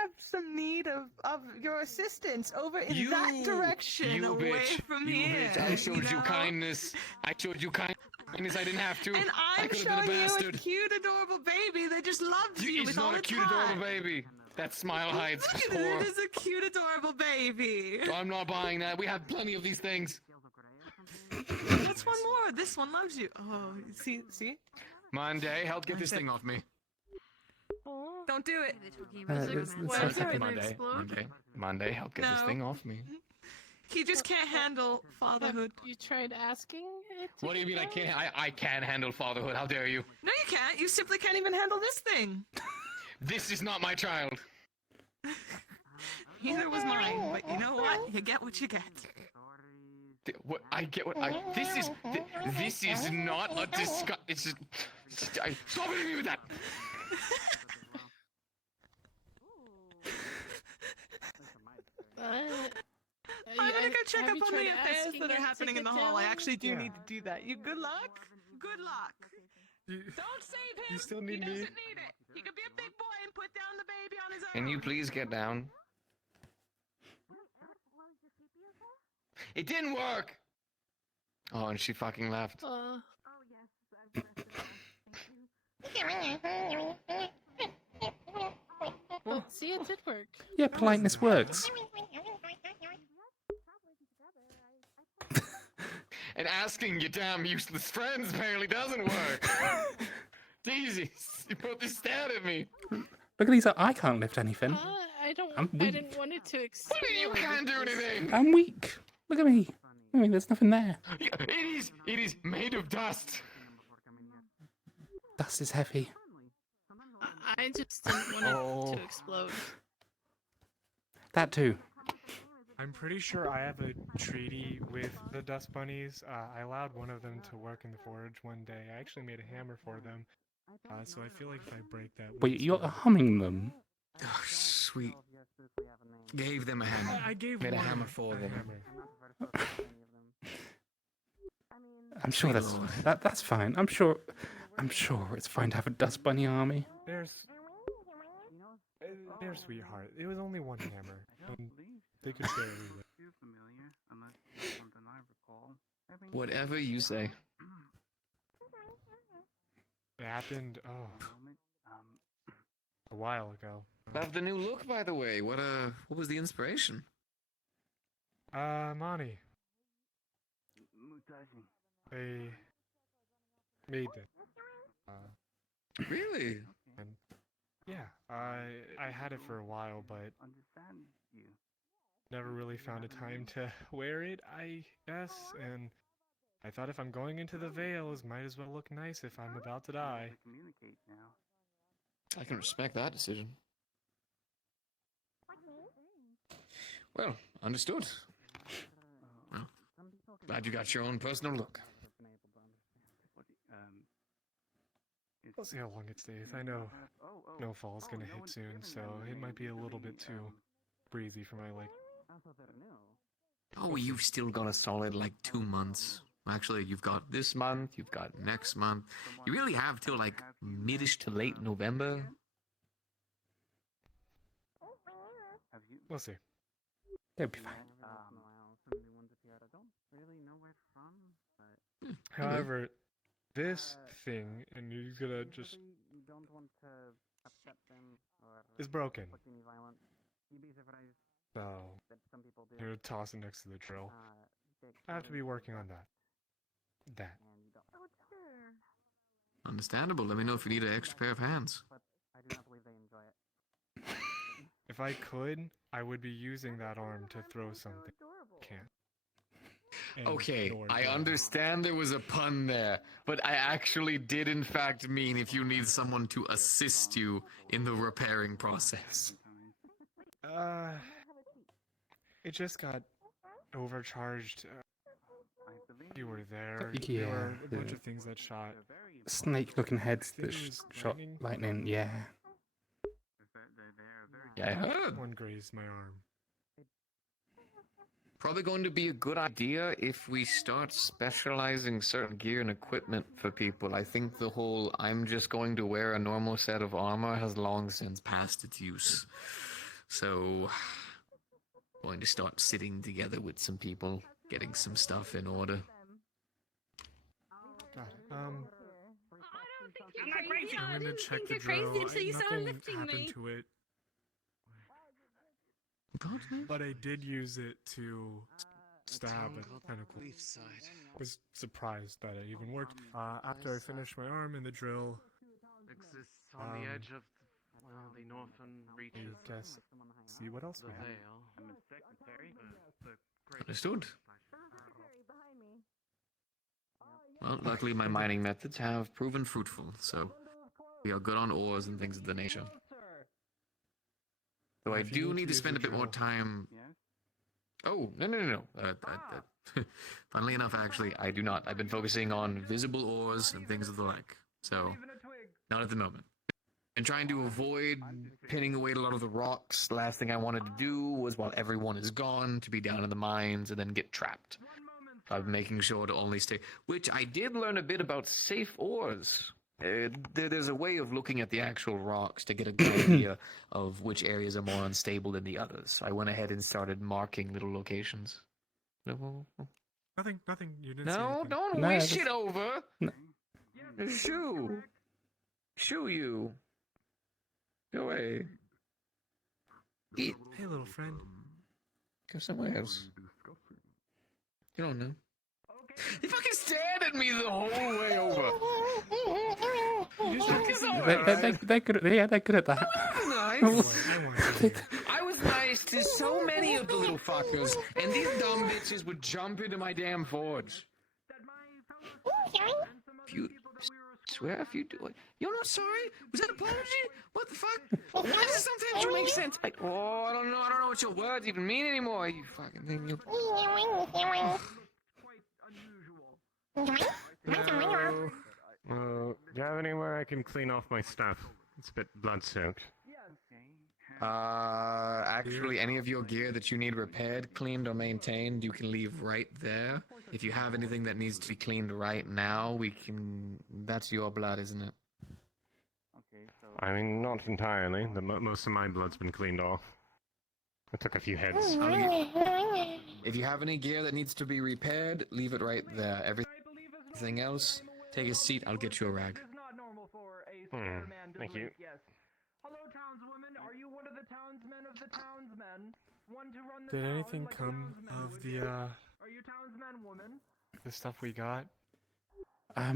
have some need of your assistance over in that direction, You away bitch. from You here. bitch. I showed you know? kindness. I showed you kindness. I didn't have to. And I I'm could have showing been a you a bastard. cute, adorable baby that just loves you It's with not all a its cute, heart. adorable baby. That smile hides Look at horror. it. It is a cute, adorable baby. I'm not buying that. We have plenty of these things. What's one more? This one loves you. Oh, see? Monday, help get this thing off me. Don't do it. Monday, help get this No. thing off me. He just can't handle fatherhood. You tried asking it? What do you mean I can't? I can't handle fatherhood. How dare you? No, you can't. You simply can't even handle this thing. This is not my child. Neither was mine, but you know what? You get what you get. What I get? What I? This is not a disgust. It's just. Stop hitting me with that. I'm gonna go check up on the affairs that are happening in the hall. I actually do need to do that. You good luck? Good luck. Don't save him. You still he need doesn't me? need it. He could be a big boy and put down the baby on his own. Can you please get down? It didn't work. Oh, and she fucking left. Well, see, it did work. Yeah, politeness works. And asking your damn useless friends apparently doesn't work. Jesus, you both just stared at me. Look at these. I can't lift anything. I don't. I'm I weak. didn't want it to explode. What do you can't do anything? I'm weak. Look at me. I mean, there's nothing there. It is made of dust. Dust is heavy. I just didn't want it to explode. That too. I'm pretty sure I have a treaty with the dust bunnies. I allowed one of them to work in the forge one day. I actually made a hammer for them. So I feel like if I break that... Wait, you're humming them? Oh, sweet. Gave them a hammer. I gave Made a one hammer for them. I'm sure that's fine. I'm sure it's fine to have a dust bunny army. They're sweetheart. It was only one hammer. And they could barely live. Whatever you say. It happened, a while ago. Love the new look, by the way. What was the inspiration? Monty. They made it. Really? And yeah, I had it for a while, but never really found a time to wear it, I guess, and I thought if I'm going into the Veils, might as well look nice if I'm about to die. I can respect that decision. Well, understood. Well, glad you got your own personal look. We'll see how long it stays. I know snowfall's gonna hit soon, so it might be a little bit too breezy for my liking. Oh, you've still got a solid, 2 months. Actually, you've got this month, you've got next month. You really have till, mid-ish to late November. We'll see. It'll be fine. However, this thing, and you're gonna just... is broken. So, you're gonna toss it next to the drill. I have to be working on that. Understandable. Let me know if you need an extra pair of hands. If I could, I would be using that arm to throw something. Can't. And Okay, nor I do understand there was a pun there, but I actually did in fact mean if you need someone to assist you in the repairing process. It just got overcharged. You were there. Yeah, There were a bunch the- of things that shot. Snake-looking heads Think that it was shot lightning. Yeah. Yeah, I heard. One grazed my arm. Probably going to be a good idea if we start specializing certain gear and equipment for people. I think the whole I'm just going to wear a normal set of armor has long since Past its use. So, going to start sitting together with some people, getting some stuff in order. I'm not crazy. I'm gonna check the you're crazy drill. until you started Nothing lifting happened me. to it. But I did use it to stab a tentacle. Was surprised that it even worked. After I finished my arm in the drill, Exists on the edge of the northern reaches. I guess see what else we have. I'm a secretary. Understood. Well, luckily my mining methods have proven fruitful, so we are good on ores and things of the nature. Though I If you do need need to to use spend a a bit more drill. time... Oh, no. Funnily enough, actually, I do not. I've been focusing on visible ores and things of the like, so not at the moment. And trying to avoid pinning away a lot of the rocks. The last thing I wanted to do was, while everyone is gone, to be down in the mines and then get trapped. I'm making sure to only stay... Which I did learn a bit about safe ores. There's a way of looking at the actual rocks to get a good idea of which areas are more unstable than the others. So I went ahead and started marking little locations. Nothing. You didn't. No, don't No, wish that's- it over. No. Shoo. Shoo you. Go away. Eat. Hey, little friend. Go somewhere else. You don't know. He fucking stared at me the whole way over. They're good. They're good at that. Nice. I was nice to so many of the little fuckers, and these dumb bitches would jump into my damn forge. If you swear if you do it, you're not sorry. Was that an apology? What the fuck? Why does it sometimes make sense? I don't know. I don't know what your words even mean anymore. You fucking thing. You. Do you have anywhere I can clean off my stuff? It's a bit blood-soaked. Actually, any of your gear that you need repaired, cleaned, or maintained, you can leave right there. If you have anything that needs to be cleaned right now, we can. That's your blood, isn't it? I mean, not entirely. Most of my blood's been cleaned off. I took a few heads. If you have any gear that needs to be repaired, leave it right there. Everything else, take a seat. I'll get you a rag. Thank you. Hello, townswoman. Are you one of the townsmen of the townsmen? One to run the Did town anything like come townsmen of would the do? Are you townsmen, woman? the stuff we got? I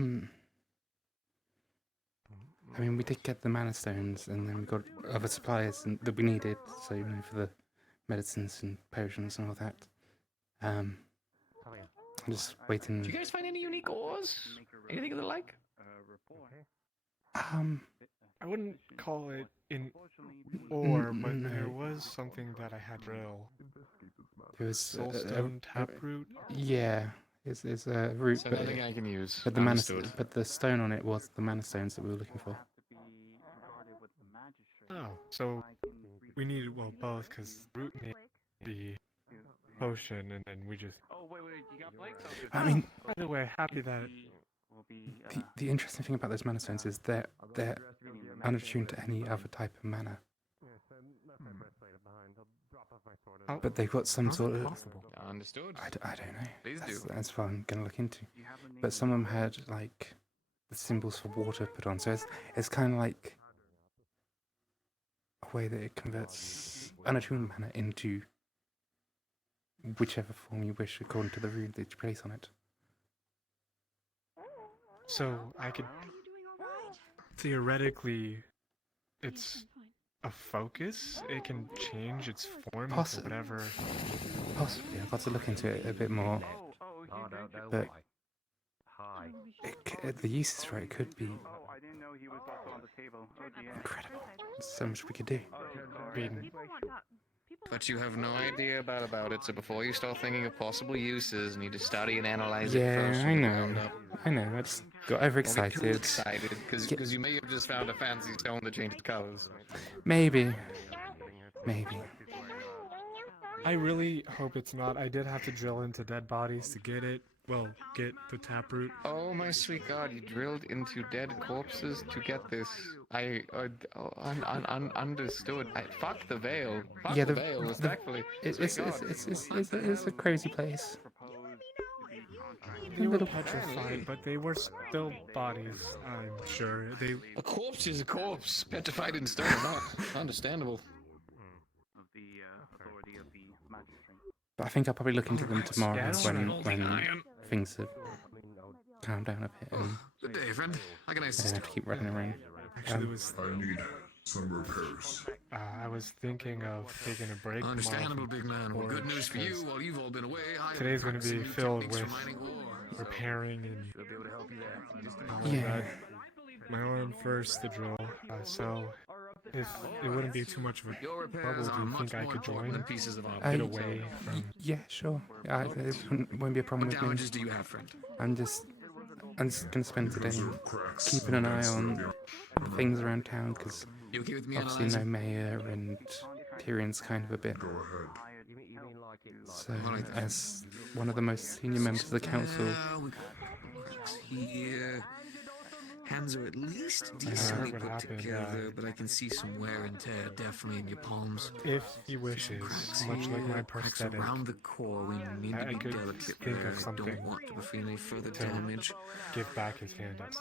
mean, we did get the mana stones, and then we got other supplies that we needed. So for the medicines and potions and all that. I'm just waiting. Did you guys find any unique ores? Anything of the like? I wouldn't call it an ore, but no. there was something that I had drill. It was Soulstone taproot. Yeah, it's a root. So nothing I can use. But Understood. but the stone on it was the mana stones that we were looking for. Oh, so we needed both because root made the potion, and then we just. Oh wait, you got Blake? I mean, by the way, happy that. The interesting thing about those mana stones is they're unattuned to any other type of mana. But they've got some sort of. Understood. I don't know. Please do. That's what I'm gonna look into. But some of them had like the symbols for water put on, so it's kind of like a way that it converts unattuned mana into whichever form you wish according to the rune that you place on it. So I could theoretically, it's a focus. It can change its form to whatever. Possibly, I've got to look into it a bit more. But the uses for it could be incredible. There's so much we could do. But you have no idea about it, so before you start thinking of possible uses, you need to study and analyze it Yeah, first. I know. I just got overexcited. Don't get too excited, because you may have just found a fancy stone that changes colors. Maybe. I really hope it's not. I did have to drill into dead bodies to get it. Well, get the taproot. Oh my sweet God! You drilled into dead corpses to get this. I understood. Fuck the veil. Fuck Yeah, the veil. Respectfully. It's a crazy place. They were petrified, but they were still bodies. I'm sure A corpse is a corpse, petrified in stone. Understandable. But I think I'll probably look into them tomorrow when things have calmed down a bit. And Good day, friend. How can I I don't assist have to keep running around. Actually, it was. I need some repairs. I was thinking of taking a break. Understandable, tomorrow big man. Well, good news for you. While you've all been away, Today's going to be filled with repairing and Yeah. my arm first to drill. So if it wouldn't be too much of a trouble, do you think I could join? Get away from. Yeah, sure. It won't be a problem with me. What damages do you have, friend? I'm just gonna spend today keeping an eye on things around town because You okay with me obviously no analyzing? mayor and Tyrion's kind of a bit. So as one of the most senior members of the council, Here. Hands are at least I decently heard what put happened. together, but I can see some wear and tear definitely in your palms. If he wishes, much like my Cracks prosthetic, around the core. We need to I be could delicate think there. of I something don't want to feel any further to damage. give back his hand up.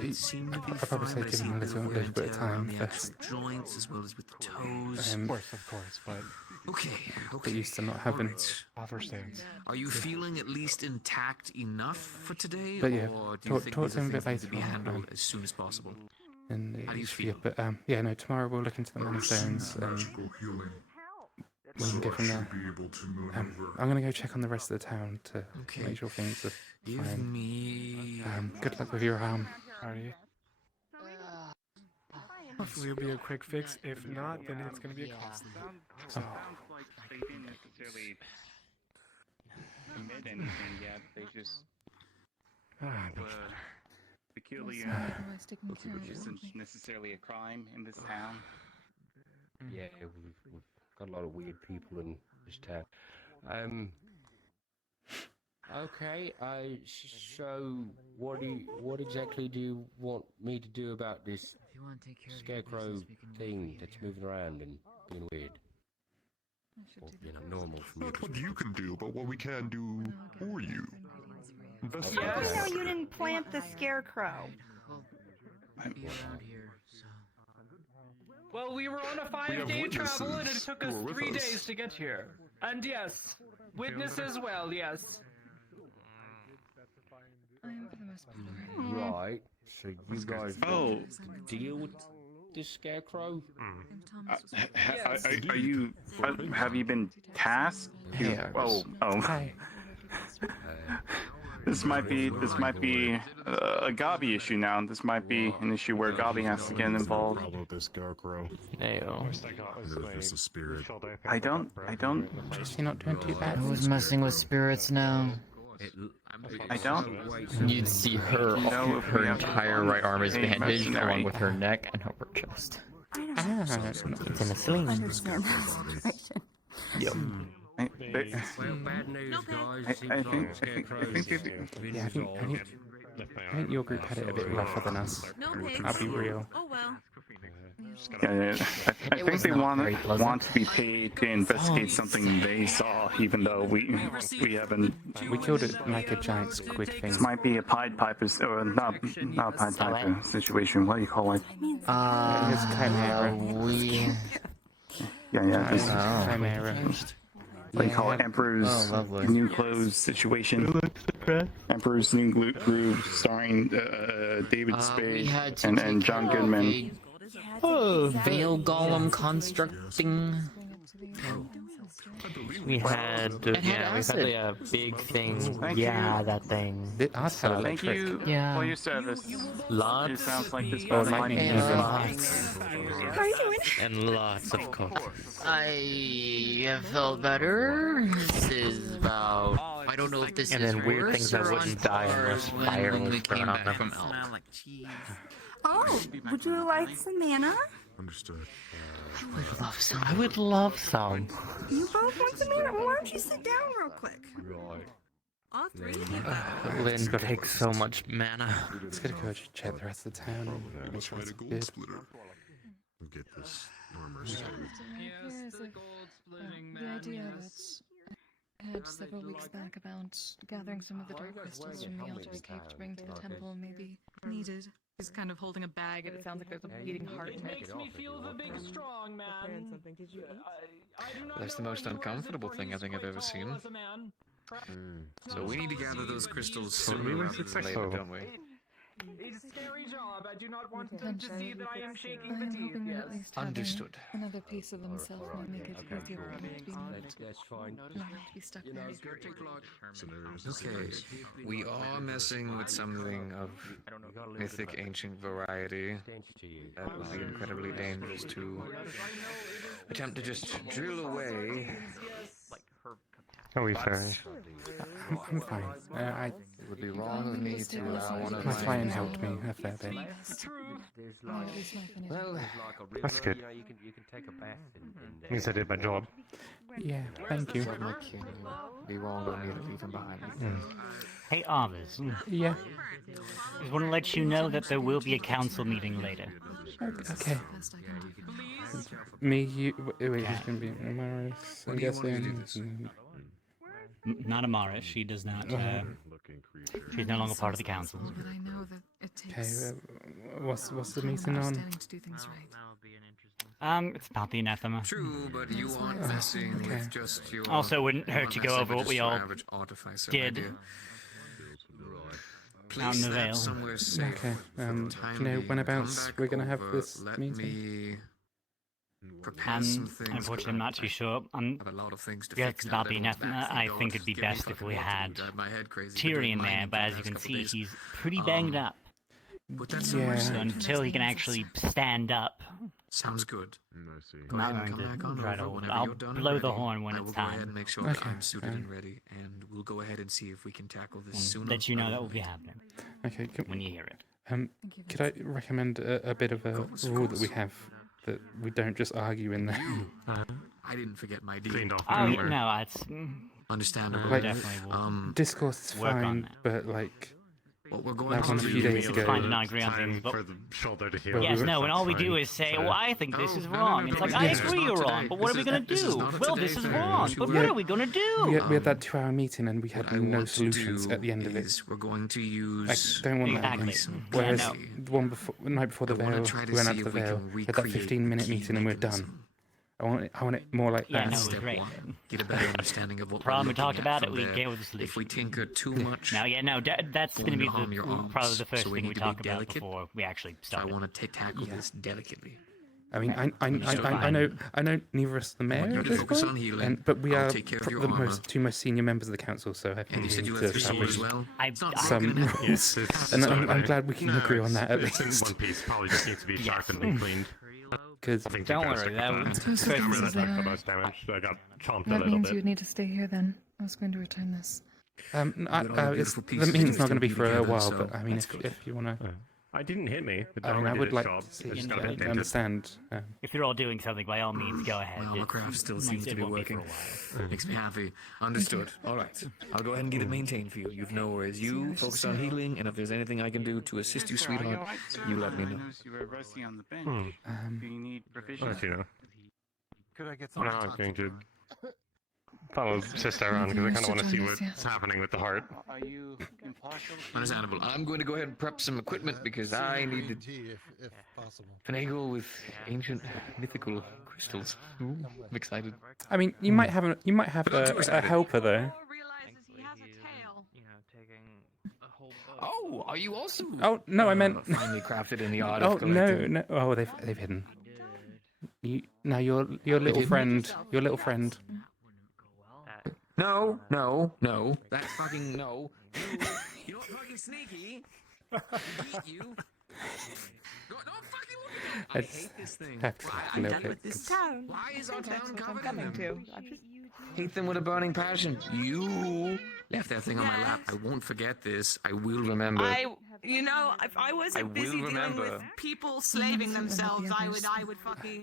It seemed to be I'd probably fine, say but I give see him a a bit of little wear and bit of tear around time the first. actual joints as well as with the toes. Of course, but Okay. Get used to not having. Alright. understands. Are you feeling at least intact enough for today, But yeah, or do you talk think to these are him a bit things that need to be later on, handled as soon as possible? And How do you it should be feel? But yeah, no. Tomorrow we'll look into the mana stones. We can go from there. I'm gonna go check on the rest of the town to make sure things are Give fine. me. Good luck with your arm. Sorry. Hopefully it'll be a quick fix. If not, then it's gonna be a costly. Sounds like they didn't necessarily commit anything yet. They just peculiar, which isn't necessarily a crime in this town. Yeah, we've got a lot of weird people in this town. Okay, so what exactly do you want me to do about this scarecrow thing that's moving around and being weird? Or, normal from your Not what you can do, but what we can do for you. Investigate How do we this know you matter. didn't plant the scarecrow? Well, we were on a We have 5-day travel and it witnesses took who us are with 3 us. days to get here. And yes, witness as well, yes. Right, so you guys deal with this scarecrow? Are you? Have you been tasked? Hi. This might be a Gabi issue now. This might be an issue where Gabi has to get involved. Problem with this scarecrow. Ayo. The spirit. I don't. You're not doing too bad. Who's messing with spirits now? I don't. You'd see her, her entire right arm is bandaged along with her neck and her chest. It's in a sling. Understand that situation. Yep. Well, bad news, guys. I Seems think like Scarecrow's been Yeah, I resolved. think your group had it a bit rougher than us. No pigs. I'll be real. Oh well. I think they want to be paid to investigate something they saw, even though we haven't. We killed it like a giant squid thing. This might be a Pied Piper, or not a Pied Piper situation. What do you call it? It's Chimera. Yeah. This Chimera. What do you call it? Emperor's New Clothes situation. Emperor's New Groove, starring David Spade and John Goodman. Veil golem constructing. We had, It had acid. a big thing. Thank yeah, you. that thing. Thank you for your service. Lots. It sounds like this Oh, one might lightning. be Lots. How are you doing? And lots of coke. I have felt better. This is about. I don't know if this And is then weird worse things that or wouldn't on die par unless when fire we was came burned on back them. from Elf. Smell like cheese. Oh, would you like some mana? Understood. I would love some. You both want some mana? Well, why don't you sit down real quick? Right. All three of you. Lynn takes so much mana. Let's go check the rest of the town. and Make sure it's good. We'll get this armor Yes, started. the idea that I had several weeks back about gathering some of the dark crystals from the altar's cave to bring to the temple may be needed. He's kind of holding a bag and it sounds like there's a beating heart in it. Makes me feel the big strong man. That's the most uncomfortable thing I think I've ever seen. So we need to gather those crystals sooner rather than later, don't we? It's a scary job. I do not want them to see that I am shaking the teeth. At least Understood. another piece of himself may make it easier for him to be moved. That's fine. Not have to be stuck there. Okay, we are messing with something of mythic ancient variety. That would be incredibly dangerous to attempt to just drill away. Are we finished? I'm fine. It would be wrong of me to allow one of My my... client helped me a fair bit. Well, That's good. You can take a bath in Means I did my job. Yeah, thank you. Be wrong of me to leave him behind. Hey, Arvis. Yeah. Just want to let you know that there will be a council meeting later. Okay. Me, you. Wait, who's gonna be Amaris? I'm guessing. Not Amaris. She does not. She's no longer part of the council. But I know that it takes Okay. What's the time meeting and on? understanding to do things right. It's about the anathema. True, but you aren't messing with just your. Also, it wouldn't hurt to go over what we all did out in the Vale. Somewhere safe. Okay. Do you know whenabouts we're gonna have this meeting? Prepare some things. Unfortunately, I'm not too sure. Have a lot of things to Yeah, fix it's now about the that everyone's anathema. back from I golf. think it'd be Give me best if fucking we what to had do, drive my head crazy. Been doing Tyrion there, mining but for as the you can last see, couple days. he's pretty banged up. Put that Yeah. somewhere So safe. until he can actually stand up, Sounds good. I'm Go not ahead and going come back to on try over to. whenever I'll you're done and blow the ready. horn when I it's will go ahead time. and make sure that Okay, I'm suited and ready, and we'll go ahead and see if we can tackle this sooner. Let you know rather that will than be later. happening. Okay. When you hear it. Could I recommend a bit of a rule that we have that we don't just argue in there? I didn't forget my deal. Oh, yeah, no, it's Understandable. Like, definitely will discourse is work on fine, that. but like. What we're going That one a few days ago. Trying to not agree on things, but yes, no, and all we do is say, "Well, I think this is wrong." It's like, "I agree you're wrong, but what are we gonna do?" Well, this is wrong, but what are we gonna do? We had that 2-hour meeting and we had no solutions at the end of it. We're going to use. I don't want that Exactly. again. Whereas Yeah, the one before, the night before the Vale, we went out to the Vale, we had that 15-minute meeting and we're done. I want it more like Yeah, that. no, it was great. Get a better understanding of what Problem, we we're talked looking about at it, we from gave there. it a solution. If we tinker too much, Now, yeah, no, that's going gonna be to harm your arms, probably the first so we thing need we to be talk about delicate. before we actually So I start. want to tackle this delicately. I mean, I know neither of us are the mayor you at to this focus point, on healing. but we I'll are take care of your the armor. two most senior members of the council, so I And think you we said need you to had 3 swords establish as well. It's not some broken. rules, and I'm glad we can agree on that at It's in least. one piece. Probably just needs to be sharpened and cleaned. Because Don't worry, that would. Whose Don't business really is they took the are? most damage. I got chomped a That little means bit. you would need to stay here then. I was going to return this. The meeting's not going to be for a while, but I mean, if you want to. I didn't hit me. The I mean, drummer I did would his like job. to see I just got and dented. understand. If you're all doing something, by all means, go ahead. My craft still Like, seems it to be won't working. for a while. Makes me happy. Understood. All right. I'll go ahead and get it maintained for you. You've no worries. You focus on healing, and if there's anything I can do to assist you, sweetheart, you let me know. You were resting on the bench. Do you need I'll provisions? let you know. Could I get Now I'm going to follow Sister around because I kind of want to see what's happening with the heart. Are you impartial? Understandable. I'm going to go ahead and prep some equipment because I need to if possible. finagle with ancient mythical crystals. Ooh, I'm excited. I mean, you might have a helper though. Oh, are you also? Oh no, I meant. Finally crafted in the art Oh of collecting. no. Oh, they've hidden. Your little friend. Your little friend. No. That's fucking no. You're not fucking sneaky. Beat you. Don't fucking look at me. I hate this thing. I'm done with this town. Why is our town covered in them? Hate them with a burning passion. You left that thing on my lap. I won't forget this. I will remember. If I wasn't busy dealing with people slaving themselves, I would apologize.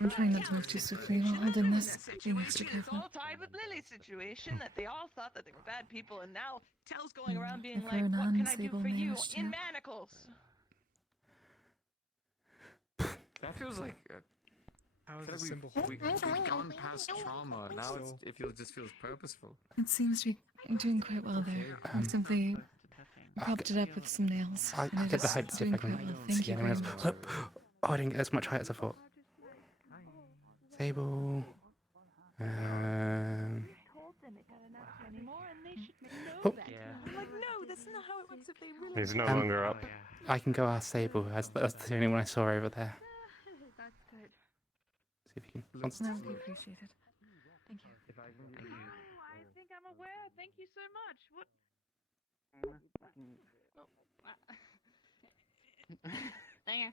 I'm trying not to move too swiftly while holding this. Being extra careful. whole Ty with Lily situation that they all thought that they were bad people, and now Tell's going around being If like, we're "What can I do non-stable for you?" managed to- in manacles. That feels like. How is I the feel symbol like we've gone past trauma. Now just feels purposeful. It seems to be doing quite well there. I've simply propped it up with some nails. I'll and it get the is height see doing if I quite can well. Thank see you anyone very else. much. Oh, I didn't get as much height as I thought. Sable. Oh. He's no longer up. I can go ask Sable. That's the only one I saw over there. See if he wants That to. would be appreciated. Thank you. I think I'm aware. Thank you so much. What? There.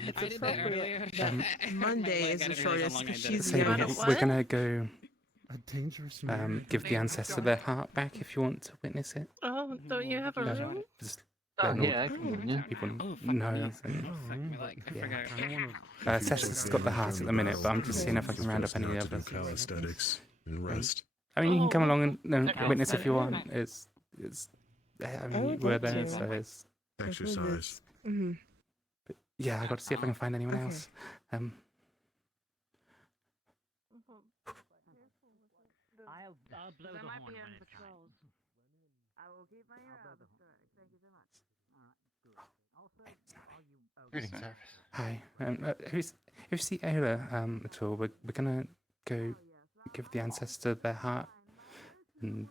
It's appropriate that Monday is the shortest because she's the Sable, amount of we're gonna go. Give the ancestor their heart back if you want to witness it. Oh, don't you have a room? Just yeah, I can, people know. Sessions has got the heart at the minute, but I'm just seeing if I can round up any of the others. Calisthenics and rest. I mean, you can come along and witness if you want. It's. I mean, we're there, so it's. Exercise. Mm-hmm. But yeah, I got to see if I can find anyone else. I'll blow the horn when it's time. I will keep my ear out. Thank you so much. Greetings, sir. Hi. If you see Ayla at all, we're gonna go give the ancestor their heart. And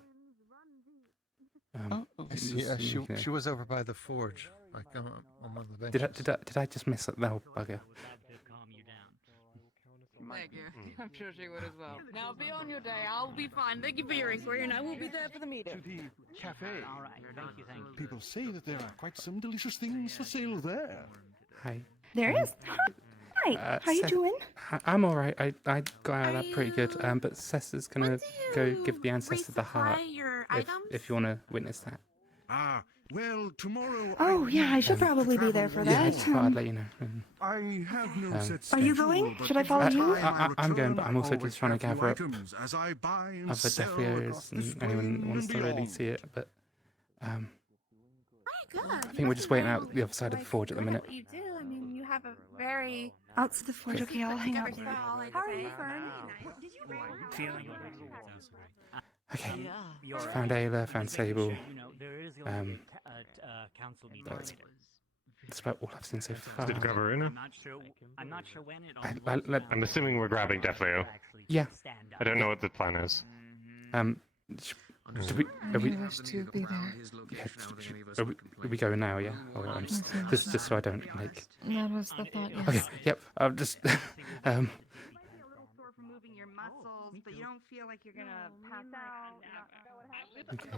Yeah, she was over by the forge, like on one of the benches. did I just miss that? Oh, bugger. Thank you. I'm sure she would as well. Now be on your day. I'll be fine. Thank you for your inquiry, and I will be there for the meeting. To the cafe. All right, thank you. People say that there are quite some delicious things for sale there. Hi. There is. Hi. How you Seth, doing? I'm all right. I got out of that pretty good. But Seth is gonna go give the ancestor the heart. If you want to witness that. Ah, well, tomorrow. Oh yeah, I should probably be there for Yeah, I that. just thought I'd let you know. I have no set Are you schedule, going? but Should I follow you? I'm going, but I'm also always just trying to have gather up items as I buy and other sell deathly across areas the and anyone spring who wants and to really beyond. see it. But I think we're just waiting out the other side of the forge at the minute. What you do? I mean, you have a very out to the forge. Okay, I'll hang out there. How are you, Fern? Did you bring Feeling Okay. Found Ayla, found Sable. Council meeting. That's about all I've seen so far. Did you grab Aruna? I'm not sure when it. I'm assuming we're grabbing Defleo. Yeah. I don't know what the plan is. Do we, are we, wish to be there. yeah, are we going now, yeah? Or just so I don't, like... That was the thought, yes. Okay, yep, I'll just... moving your muscles, but you don't feel like you're gonna pass out. Okay.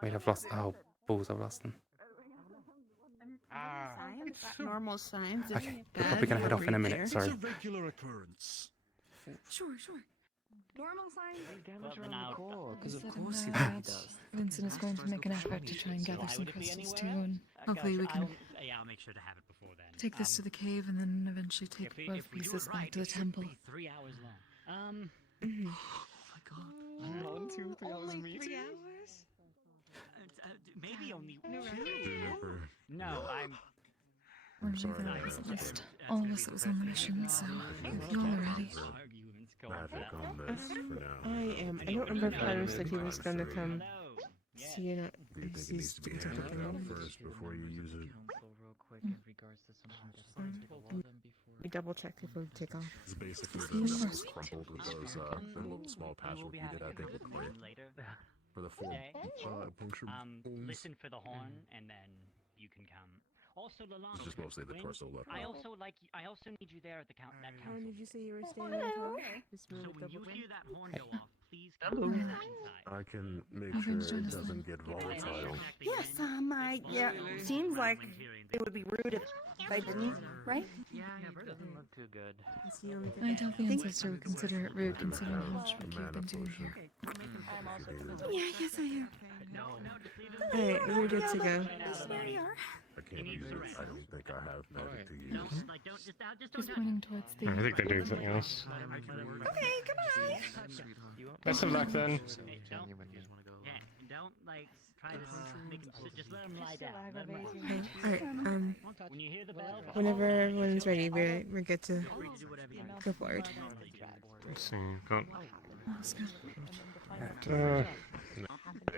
Wait, I've lost... Oh, balls, I've lost them. Normal signs. Okay, we're probably going to head off in a minute, sorry. It's a regular occurrence. Sure. Normal signs. Because of course he does. Vincent is going to make an effort to try and gather some crystals too, and hopefully we can I'll make sure to have it before then. take this to the cave and then eventually take both pieces back to the temple. 3 hours long. Oh my god. 1, 2, 3 hours meeting. 3 hours? Maybe only 2. Jennifer. No, I'm. Or maybe that wasn't just all of us that was on the mission, so if you all are ready. Magic on this for now. I don't remember if Tyler said he was gonna come see it. Do you think it needs to be handed out first before you use it? We double checked if it would take off. It's basically this crumpled with those the little small patchwork we did, I think, with clay. For the full puncture. Listen for the horn, and then you can come. Also, Lalana. It's just mostly the torso left. I also need you there at the that How council. did you say you were standing tall? So when you hear that horn go off, please Hello. come inside. I can make sure it doesn't get volatile. Yes, yeah. Seems like it would be rude if I didn't, right? Doesn't look too good. I doubt the ancestor would consider it rude considering how much work you've been doing here. Yeah, yes, I am. Alright, we're good to go. There you are. I can't use it. I don't think I have magic to use. Just pointing towards the... I think they're doing something else. Okay, goodbye. Best of luck then. Don't try to make them sit. Just let them lie down. Alright, When you hear the bell, whenever everyone's ready, we're good to go forward. Let's see. Got.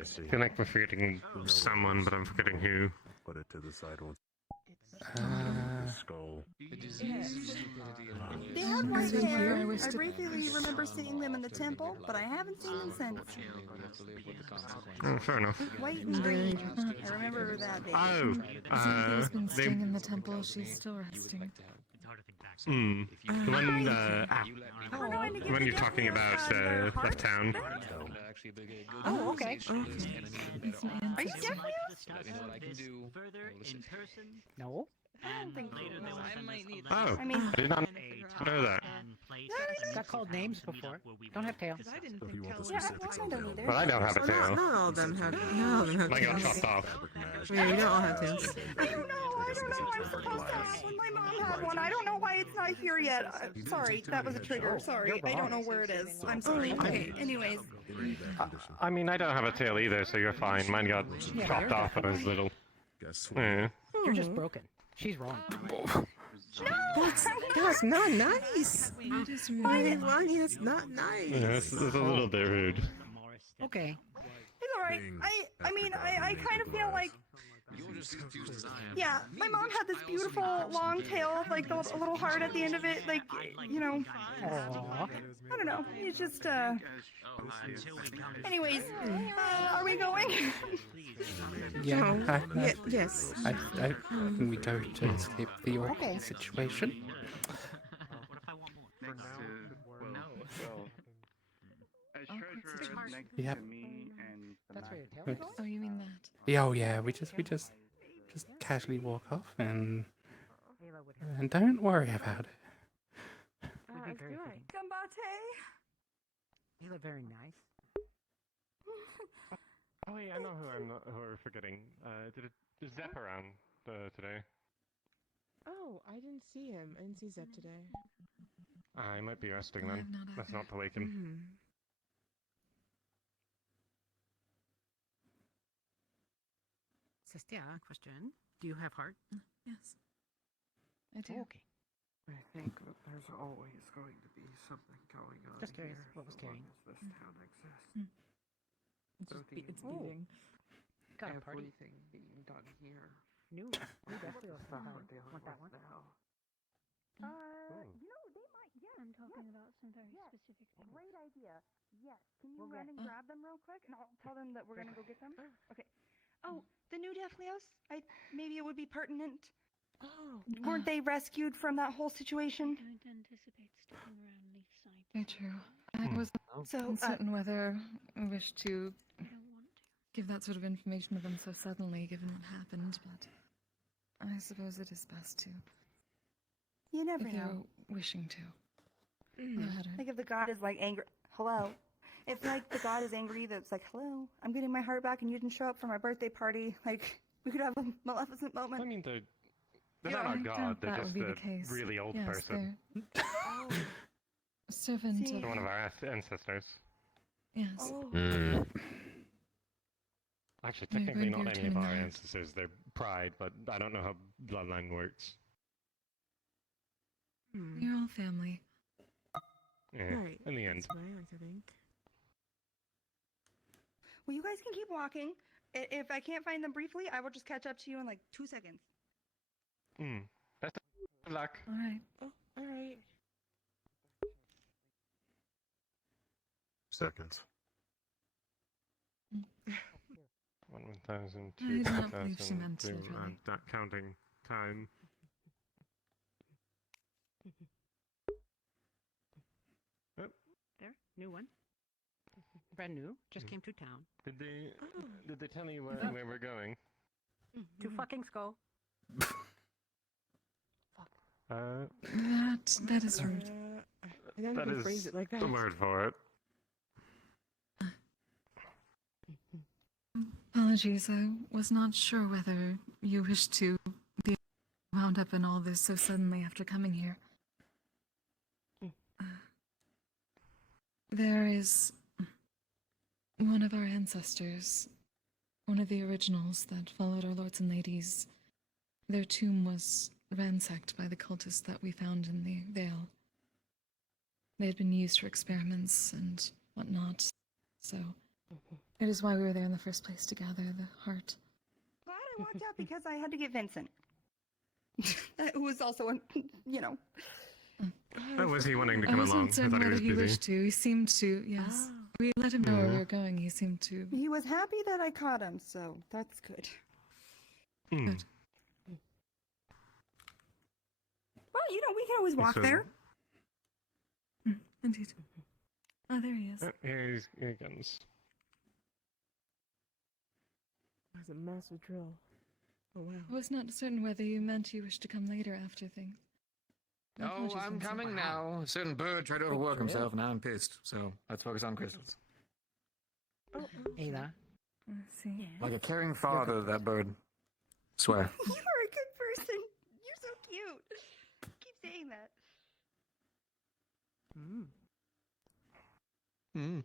I feel like we're forgetting someone, but I'm forgetting who. Put it to the side once. Skull. They had white hair. I briefly remember seeing them in the temple, but I haven't seen them since. Oh, fair enough. White and green. I remember that. Oh, Cynthia's been they. staying in the temple. She's still resting. When you're talking about left town. Oh, okay. Are you deaf? No. I don't think I might need Oh, I mean, I did not know that. Got called names before. Don't have tails. I didn't think yeah, I don't either. Well, I don't have a tail. Not all of them have. Not all of them have Mine got tails. chopped off. Yeah, you don't all have tails. I don't know. I'm supposed to have one. My mom had one. I don't know why it's not here yet. Sorry, that was a trigger. Sorry, I don't know where it is. I'm sorry. Okay, anyways. I mean, I don't have a tail either, so you're fine. Mine got chopped off when I was little. Yeah. You're just broken. She's wrong. That's not nice. That is rude. Lonnie, it's not nice. Yeah, it's a little bit rude. Okay. It's alright. I mean, I kind of feel like. You're just as confused as I am. Yeah, my mom had this beautiful long tail, like a little heart at the end of it, like, you know. I don't know. It's just, Anyways, are we going? Yeah. Yes. I think we go to escape the awkward situation. Yep. Oh, you mean that? Yeah, oh yeah, we just casually walk off and don't worry about it. Gambate. You look very nice. Oh wait, I know who we're forgetting. Did Zep around today? Oh, I didn't see him. I didn't see Zep today. I might be resting then. That's not to wake him. Sestia, question. Do you have heart? Yes. I do. Okay. I think that there's always going to be something going on. Just curious, here what was so long carrying? as this town exists. It's beating. Got a party. Everything being done here. No, we definitely will stop by. Want that one? Now. You know, they might, yeah. I'm talking about some very specific things. Great idea. Yes. Can you We'll run get- and grab them real quick? And I'll tell them that we're gonna go get them? Okay. Oh, the new Deathleos? Maybe it would be pertinent. Oh. Weren't they rescued from that whole situation? Don't anticipate sticking around Leaf side. Very true. I was uncertain whether I wish to give that sort of information to them so suddenly, given what happened, but I suppose it is best to. You never if know. you're wishing to. Go ahead. Like if the god is like angry. Hello. If like the god is angry, that's like, hello, I'm getting my heart back, and you didn't show up for my birthday party. Like we could have a Maleficent moment. I mean, they're Yeah, not I a think god. They're that just would be a the case. really old Yes, person. Servant of. They're one of our ancestors. Yes. Actually, You're technically going to not be any of our returning that. ancestors. They're pride, but I don't know how bloodline works. You're all family. Yeah, Right. in the end. That's what I like to think. Well, you guys can keep walking. If I can't find them briefly, I will just catch up to you in like 2 seconds. Best of luck. All right. Oh, all right. Seconds. 1,000, I do not believe she 2,000, meant literally. that counting time. There, new one. Brand new. Just came to town. Did they tell you where we're going? To fucking skull. That is rude. I don't That even is phrase it like that. the word for it. Apologies, I was not sure whether you wished to be wound up in all this so suddenly after coming here. There is one of our ancestors, one of the originals that followed our lords and ladies. Their tomb was ransacked by the cultists that we found in the Vale. They had been used for experiments and whatnot, so it is why we were there in the first place, to gather the heart. Glad I walked out because I had to get Vincent. Who was also, you know. Oh, was he wanting to I come wasn't along? I certain thought he whether was he busy. wished to. He seemed to, yes. We let him know where we were going. He seemed to. He was happy that I caught him, so that's good. Good. Well, you know, we can always walk So- there. Indeed. Oh, there he is. Here he comes. It's a massive drill. Oh wow. I was not certain whether you meant you wished to come later after things. My Oh, apologies, I'm Vincent. coming now. A certain bird tried to overwork himself, and now I'm pissed. So let's focus on crystals. Ada. Let's see. Like a caring father, that bird. Swear. You are a good person. You're so cute. Keep saying that. Hmm.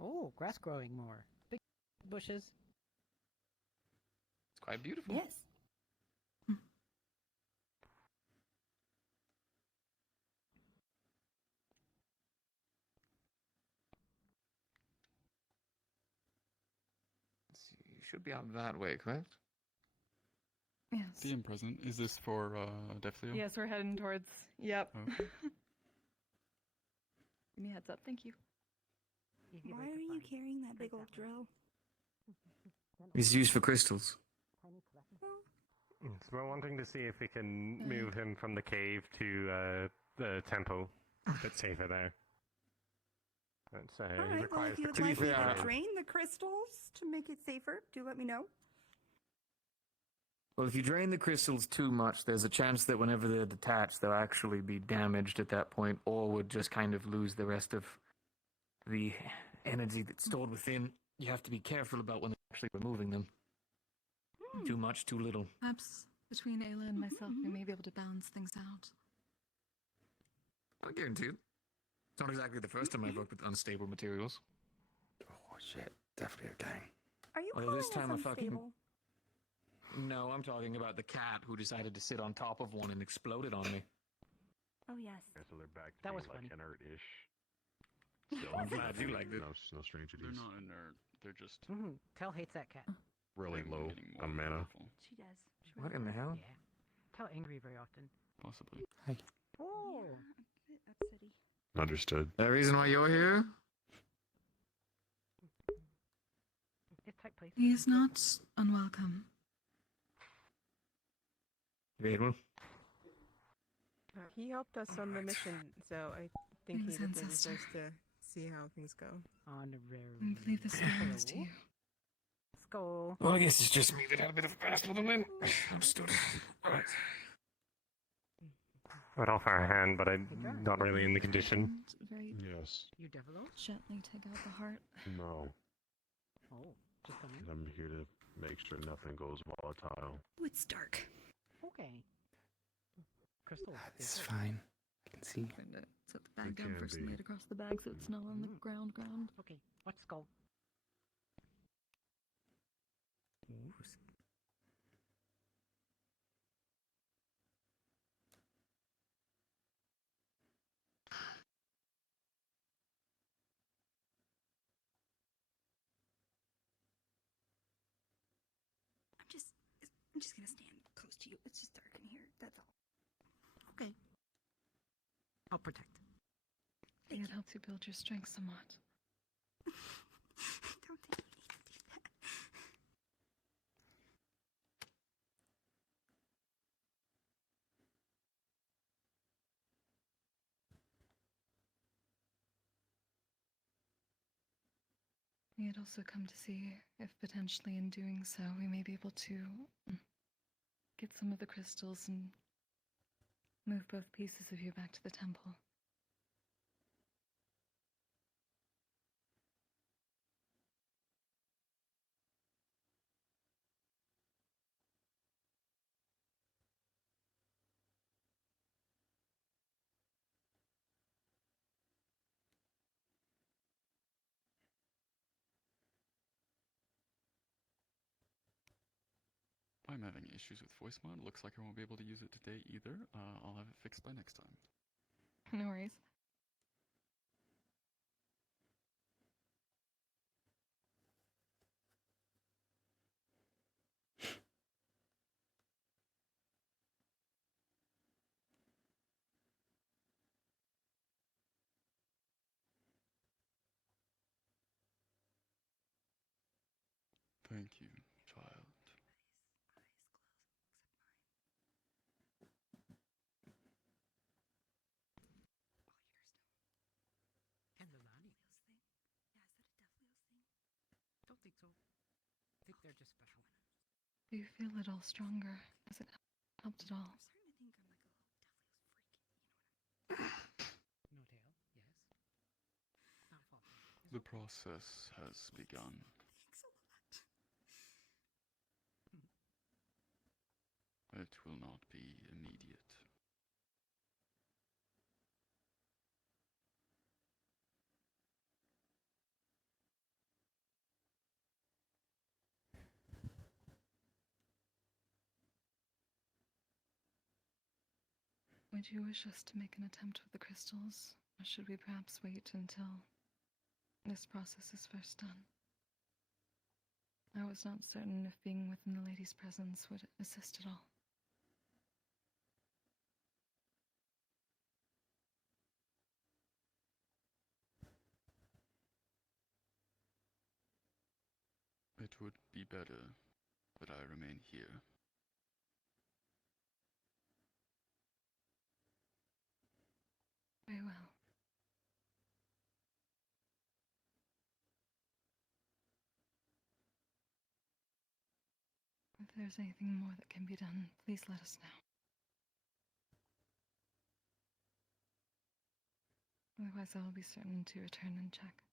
Oh, grass growing more. Big bushes. It's quite beautiful. Yes. Let's see, you should be out that way, correct? Yes. DM present. Is this for Defleo? Yes, we're heading towards. Yep. Oh. Give me a heads up. Thank you. Why are you carrying that big old drill? It's used for crystals. So we're wanting to see if we can move him from the cave to the temple. It's a bit safer there. That's, All he right, well, requires if you would the like me to drain the crystals to make it safer, do let me know. Well, if you drain the crystals too much, there's a chance that whenever they're detached, they'll actually be damaged at that point, or would just kind of lose the rest of the energy that's stored within. You have to be careful about when they're actually removing them. Too much, too little. Perhaps between Ayla and myself, we may be able to balance things out. I guarantee it. It's not exactly the first time I've worked with unstable materials. Oh shit, definitely okay. Are you Although calling this time us I fucking... unstable? No, I'm talking about the cat who decided to sit on top of one and exploded on me. Oh, yes. So they're back to That being was like funny. inert-ish. I'm glad you liked it. No stranger to They're these. not inert. They're just Tel hates that cat. Really low getting more on mana. powerful. She does. What in the hell? Yeah. Tel angry very often. Possibly. Oh. Yeah, a bit upsetty. Understood. The reason why you're here? It's tight place. He is not unwelcome. Very well. He helped us on the mission, so I think Thanks, he deserves Ancestor. to see how things go. Honorary. I believe this belongs to you. Skull. Well, I guess it's just me that had a bit of a past with them then. Understood. Alright. I'd offer a hand, but I'm not really in the condition. Very Yes. You devil? gently take out the heart. No. Oh, just come in. I'm here to make sure nothing goes volatile. Oh, it's dark. Okay. Crystal. This is fine. I can see. Trying to set the bag It down can first and be. lay it across the bag so it's not on the ground. Okay, watch skull. I'm just gonna stand close to you. It's just dark in here. That's all. Okay. I'll protect. It helps you build your strength somewhat. Don't think you need to do that. We had also come to see if potentially in doing so we may be able to get some of the crystals and move both pieces of you back to the temple. I'm having issues with voice mod. Looks like I won't be able to use it today either. I'll have it fixed by next time. No worries. Thank you, child. And Lilani. Don't think so. I think they're just special. Do you feel it all stronger? Has it helped at all? No tail. Yes. Not faulty. The process has begun. It will not be immediate. Would you wish us to make an attempt with the crystals, or should we perhaps wait until this process is first done? I was not certain if being within the lady's presence would assist at all. It would be better that I remain here. Very well. If there's anything more that can be done, please let us know. Otherwise, I will be certain to return and check.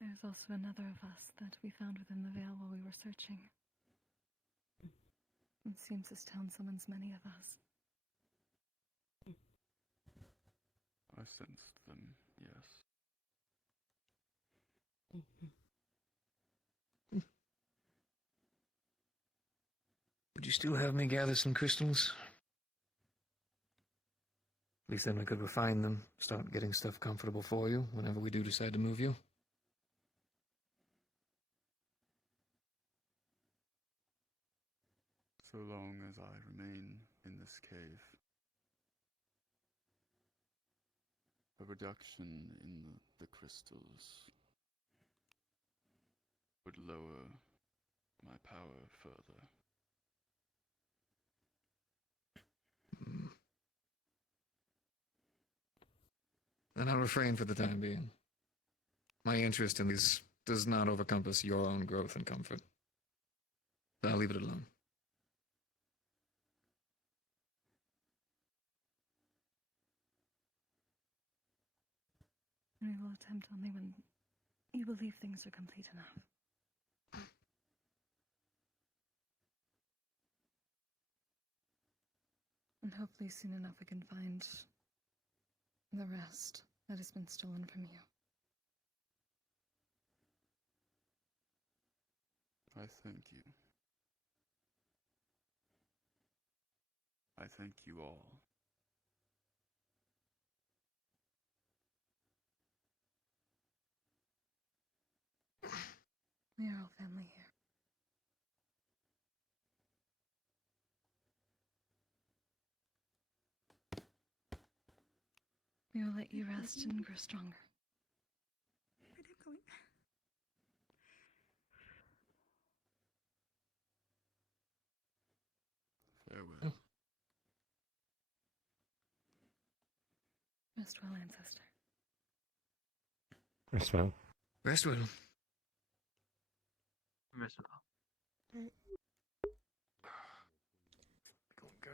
There's also another of us that we found within the veil while we were searching. It seems this town summons many of us. I sensed them, yes. Would you still have me gather some crystals? At least then we could refine them, start getting stuff comfortable for you whenever we do decide to move you. So long as I remain in this cave. A reduction in the crystals would lower my power further. Then I'll refrain for the time being. My interest in these does not overcompass your own growth and comfort. So I'll leave it alone. We will attempt only when you believe things are complete enough. And hopefully soon enough we can find the rest that has been stolen from you. I thank you. I thank you all. We are all family here. We will let you rest and grow stronger. But I'm going. Farewell. Rest well, ancestor. Rest well. Rest well. Rest well. Go.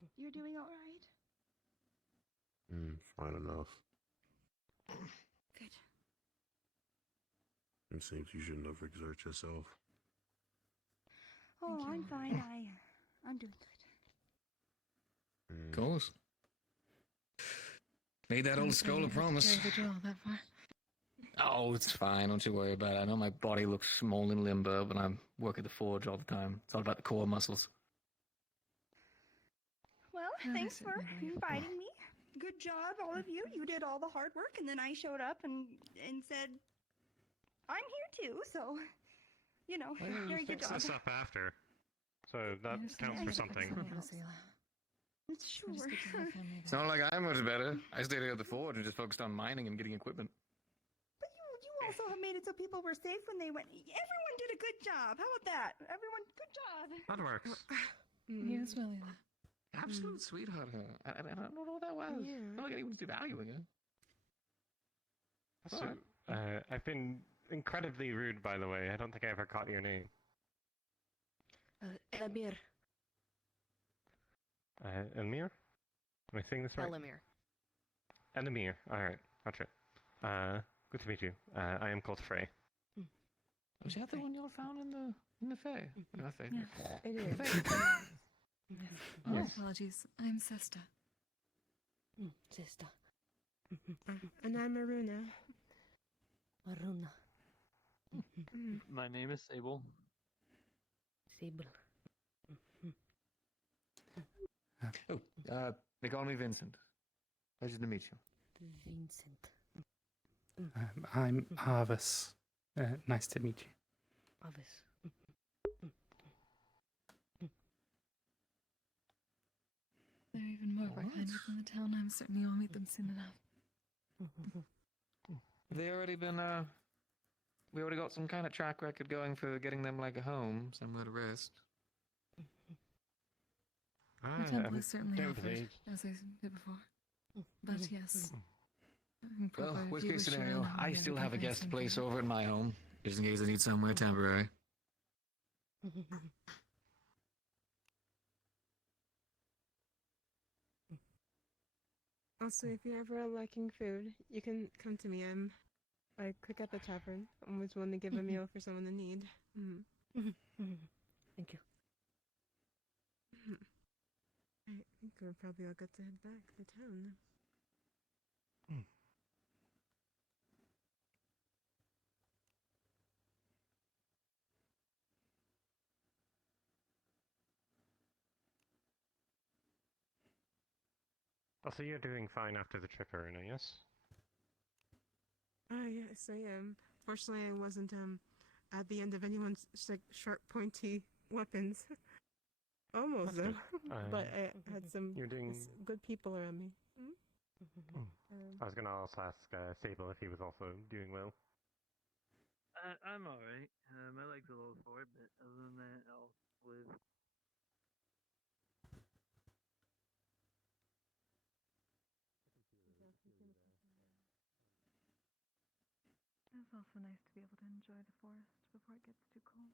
But, you're doing all right? Fine enough. Good. It seems you shouldn't overexert yourself. Oh, I'm fine. I'm doing good. Of course. Made that old skull a promise. Carry the drill that far. Oh, it's fine. Don't you worry about it. I know my body looks small and limber, but I work at the forge all the time. It's all about the core muscles. Well, thanks for inviting me. Good job, all of you. You did all the hard work, and then I showed up and said, I'm here too, so, you know, very good job. Fix this up after. So that counts for something. Sure. It's not like I'm much better. I stayed here at the forge and just focused on mining and getting equipment. But you also have made it so people were safe when they went. Everyone did a good job. How about that? Everyone, good job. That works. Yes, really. Absolute sweetheart, her. I don't know what that was. Yeah. I don't like anyone's devaluing her. So, I've been incredibly rude, by the way. I don't think I ever caught your name. Elabir. Elmir? Am I saying this right? Elamir. Elamir. Alright, gotcha. Good to meet you. I am called Frey. Was that the one y'all found in the Fae? Not Fae. Yeah, it is. Yes. Apologies. I'm Sesta. Sister. And I'm Maruna. Maruna. My name is Sable. Sable. Oh, they call me Vincent. Pleasure to meet you. Vincent. I'm Arvis. Nice to meet you. Obvious. They're even more kind within the town. I'm certain you'll meet them soon enough. They already been, we already got some kind of track record going for getting them like a home, somewhere to rest. The temple is certainly offered, as I did before. But yes. Well, worst case scenario, I still have a guest place over at my home, just in case I need somewhere temporary. Also, if you're ever lacking food, you can come to me. I cook at the tavern. I'm always willing to give a meal for someone in need. Thank you. I think we're probably all good to head back to town. Also, you're doing fine after the trip, Aruna, yes? Yes, I am. Fortunately, I wasn't at the end of anyone's sharp, pointy weapons. Almost though, but I had some good people around me. I was gonna also ask Sable if he was also doing well. I'm alright. My leg's a little sore, but other than that, I'll live. It's also nice to be able to enjoy the forest before it gets too cold.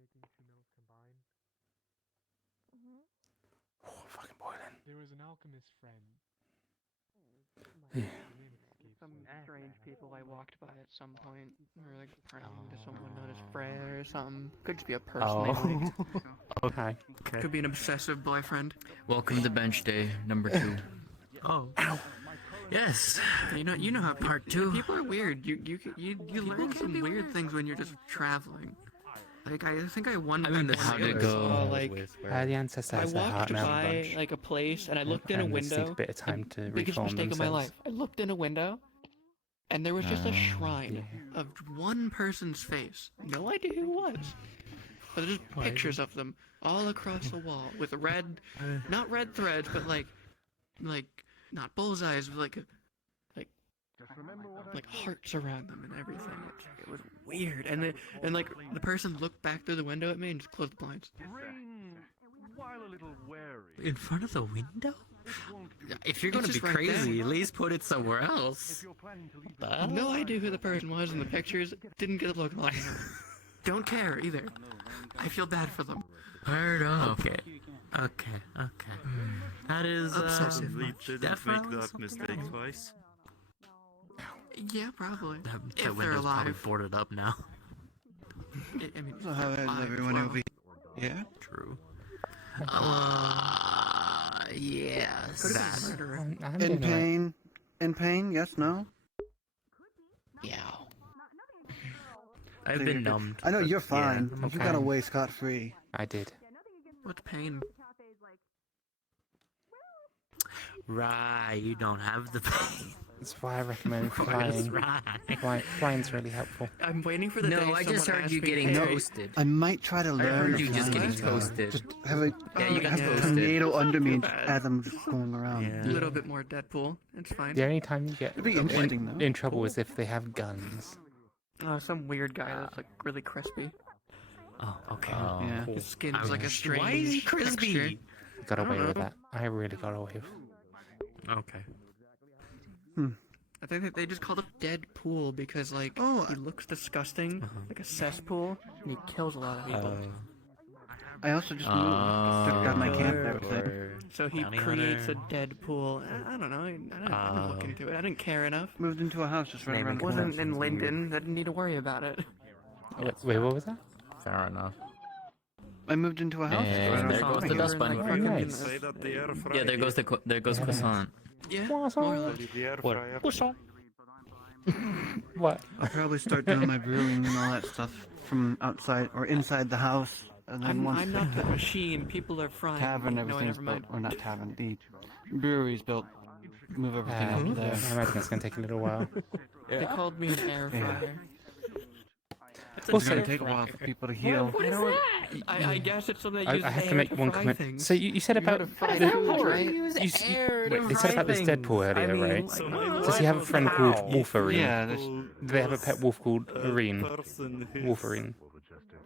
Making 2 mills combined. Oh, fucking boiling. There was an alchemist friend. Some strange people I walked by at some point were like praying to someone known as Freya or something. Could just be a person they liked. Okay. Could be an obsessive boyfriend. Welcome to bench day number 2. Oh. Yes. You know how part 2. People are weird. You learn some weird things when you're just traveling. Like I think I wondered. I mean, how did it go? The ancestor I has their heart walked now by like a place and I looked in a and they just need window. a bit of time to Biggest reform mistake of my themselves. life. I looked in a window, and there was just a shrine of one person's face. No idea who it was. But there's just pictures of them all across the wall with red, not red threads, but like not bullseyes, but like hearts around them and everything. It was weird. And like the person looked back through the window at me and just closed the blinds. While a little wary. In front of the window? If you're going to It's be just right crazy, there. at least put it somewhere else. No idea who the person was in the pictures. Didn't get a look like. Don't care either. I feel bad for them. Fair enough. Okay. That is Obsessive. definitely Make that mistake twice. Yeah, probably. That If they're window's probably alive. boarded up now. I mean, So how is everyone over here? Yeah? True. Yes. Could have been a murderer. In pain? In pain? Yes, no? Yeah. So I've you're been good. numbed. I know you're but fine. yeah, You got away scot-free. I did. What pain? Right, you don't have the pain. That's why I recommend flying. Flying's really helpful. I'm waiting for the No, day I just someone heard you asks me, getting "Hey, toasted. I might try to I learn. heard you just getting toasted. Just have a, Yeah, you got have a toasted. tornado under me Bad. as I'm just going around. A little bit more Deadpool. It's fine. The only time you get It'd be interesting, though. in trouble is if they have guns. Some weird guy that's like really crispy. Oh, okay. Yeah. His skin's like a strange. Why is he crispy? texture. Got I don't away with know. that. I really got away with. Okay. I think that they just called him Deadpool because like he looks disgusting, like a cesspool, and he kills a lot of people. I also just moved. Took down my campfire thing. So he Bounty creates hunter. a Deadpool. I don't know. I didn't look into it. I didn't care enough. Moved into a house just right around It the wasn't corner. in Linden. I didn't need to worry about it. Wait, what was that? Fair enough. I moved into a house. just right And around there the goes the corner. dust bunny. Nice. Yeah, there goes croissant. Yeah, more or less. Croissant. What? I'll probably start doing my brewing and all that stuff from outside or inside the house, and then once I'm not the machine. People are frying. tavern, No, everything's never built, mind. or not tavern, the brewery's built. Move everything over there. I imagine it's gonna take a little while. They called me an air fryer. It's gonna take a while for people to heal. What is that? I guess it's something that I uses have to air make one fry comment. things. So you said about fry the, food, right? wait, they said about this Deadpool earlier, right? Does he have a friend called Wolverine? Yeah, Do they have a pet wolf called Marine? Wolverine.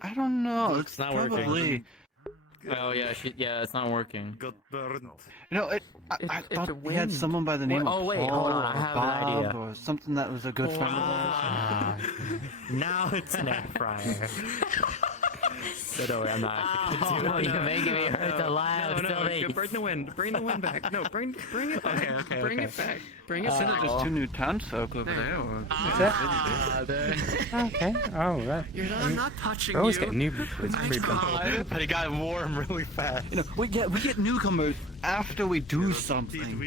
I don't know. It's not working. Probably. Oh yeah, it's not working. Got burned. You know, I thought we had someone by the name Oh, of wait, Paul hold on, I or have an Bob idea. or something that was a good friend of ours. Now it's an air fryer. But don't worry, I'm not actually gonna do it. no, You're making me hurt the live No, bring the wind. Bring the wind back. No, bring it back. Okay, Bring okay. it back. Bring it Isn't back. it just two new townsfolk over there? Or... Is that? Okay. Oh, right. I'm not touching We're always you. getting new recruits. But it got warm really fast. You know, we get newcomers after we do something.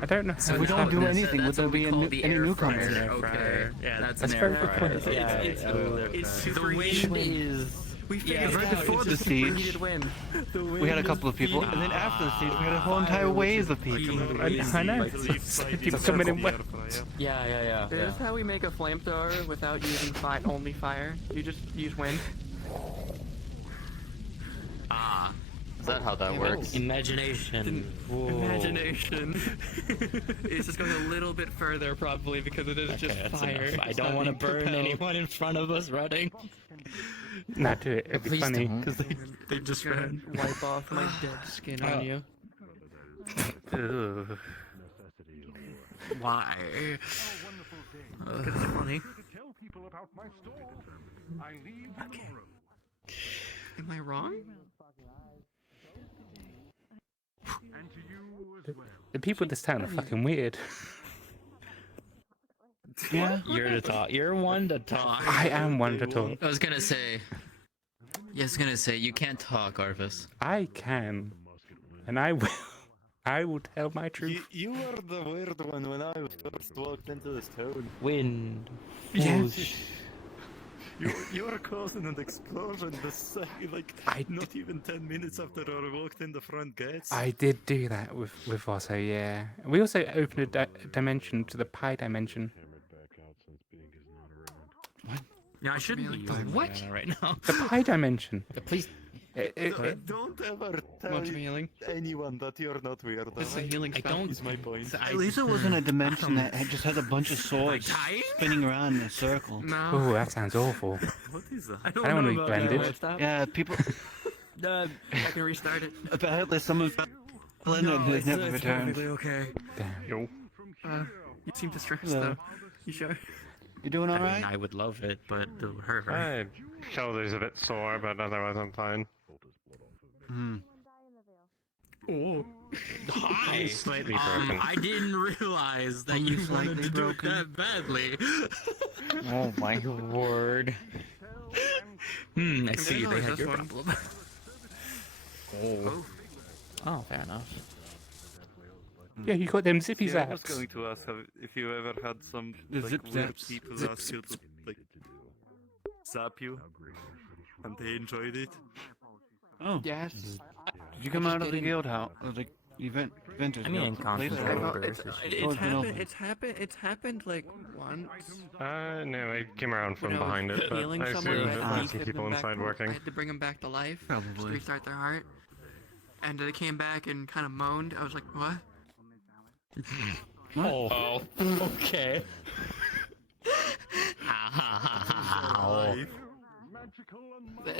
I don't know. So how we to don't do this. anything. Would there be any newcomers? Okay. Yeah, That's an very air good fryer. point. It's The super wind is. We figured right it out. before It's the just siege, superheated wind. we had a couple of people, and then after the siege, we had a whole entire wave of people. I know. People coming in wet. Yeah. Is this how we make a flamethrower without using only fire? You just use wind? Ah. Is that how that works? Imagination. Imagination. It's just going a little bit further, probably, because it is just fire. Enough. I It's don't not want to being burn propelled. anyone in front of us running. Nah, do it. It'd be Please funny. don't. Because they just Gonna ran. wipe off my dead skin on you. Ugh. Why? It's funny. Okay. Am I wrong? The people in this town are fucking weird. Yeah. You're to talk. You're one to talk. I am one to talk. I was gonna say. You can't talk, Arvis. I can. And I will. I will tell my truth. You were the weird one when I first walked into this town. Wind. Yeah. You were causing an explosion the second, like, not even 10 minutes after I walked in the front gates. I did do that with Otto, yeah. We also opened a dimension to the pi dimension. Yeah, I shouldn't be using what? banana right now. The pi dimension. Please. Don't ever tell Want some healing? anyone that you're not weird. This is a healing spell. Is my point. At least it wasn't a dimension that just had a bunch of swords spinning around in a circle. No. Oh, that sounds awful. What is that? I don't want to be blended. Yeah, people. I can restart it. Apparently, some of Leonard has never returned. Okay. Damn. You seem distressed Hello. though. You sure? You doing I alright? mean, I would love it, but it'll hurt. My shoulder's a bit sore, but otherwise I'm fine. Oh. Hi. Slightly broken. I didn't realize that you wanted to do it that badly. Oh my word. I see they had your problem. Oh, fair enough. Yeah, you got them zippy Yeah, I was zaps. going to ask if you ever had some The like, zip weird zaps. people Zip, ask you to like zap you, and they enjoyed it. Oh. Yes. Did you come out of the guild house? Or the Ventus. I mean, in constant It's happened like once. No, I came around from When I was behind it, but healing I someone, assume I that had there's to some give people them back- inside working. I had to bring them back to life. Probably. To restart their heart. And they came back and kind of moaned. I was like, what? Oh, okay.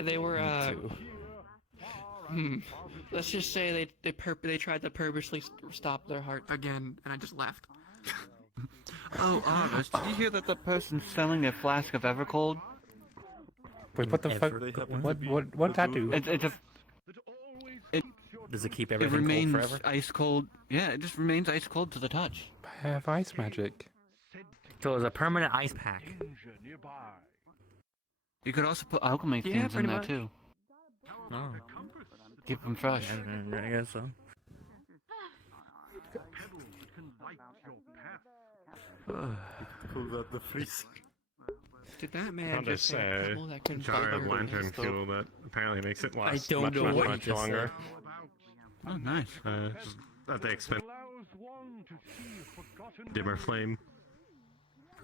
They were let's just say they tried to purposely stop their heart Again, and I just left. Oh, Arvis, did you hear that the person's selling a flask of Evercold? Wait, what the fuck? What'd that do? Does it keep It everything remains cold forever? ice cold. Yeah, it just remains ice cold to the touch. I have ice magic. So it's a permanent ice pack. You could also put alchemy Yeah, things in pretty there much. too. Oh. Keep them fresh. I guess so. Cool that the freeze. Did that man Found just this say a pebble that couldn't jar fight of her? lantern fuel that apparently makes it last don't much, know much, what you much just longer. Oh, nice. At the expense dimmer flame.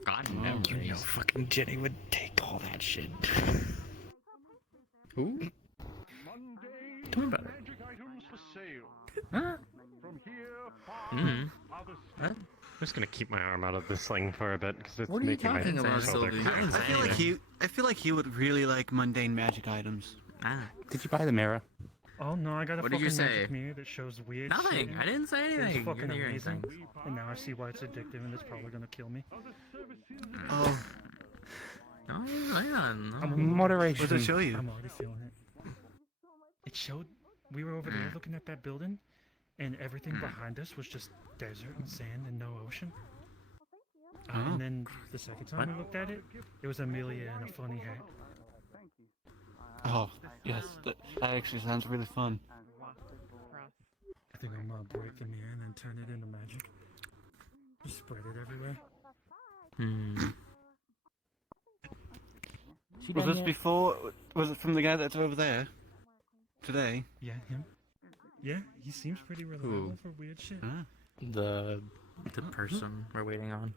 God You know, fucking Jenny would take all that shit. Who? Tell me about it. Huh? I'm just gonna keep my arm out of this sling for a bit because it's What are you making my talking about, shoulder Sylvie? cramp. I feel like he would really like mundane magic items. Did you buy the mirror? Oh no, I got a What did fucking you magic say? mirror that shows weird Nothing. shit. I didn't say anything. It's You fucking didn't hear amazing. anything. And now I see why it's addictive and it's probably gonna kill me. Oh. No, hang on. Moderation. What does it show you? I'm already feeling it. It showed we were over there looking at that building, and everything behind us was just desert and sand and no ocean. And then the second time we looked at it, it was Amelia in a funny hat. Oh, yes, that actually sounds really fun. I think I'm gonna break the mirror and then turn it into magic. Just spread it everywhere. Was this before? Was it from the guy that's over there? Today? Yeah, him. Yeah, he seems pretty reliable for weird shit. The person we're waiting on.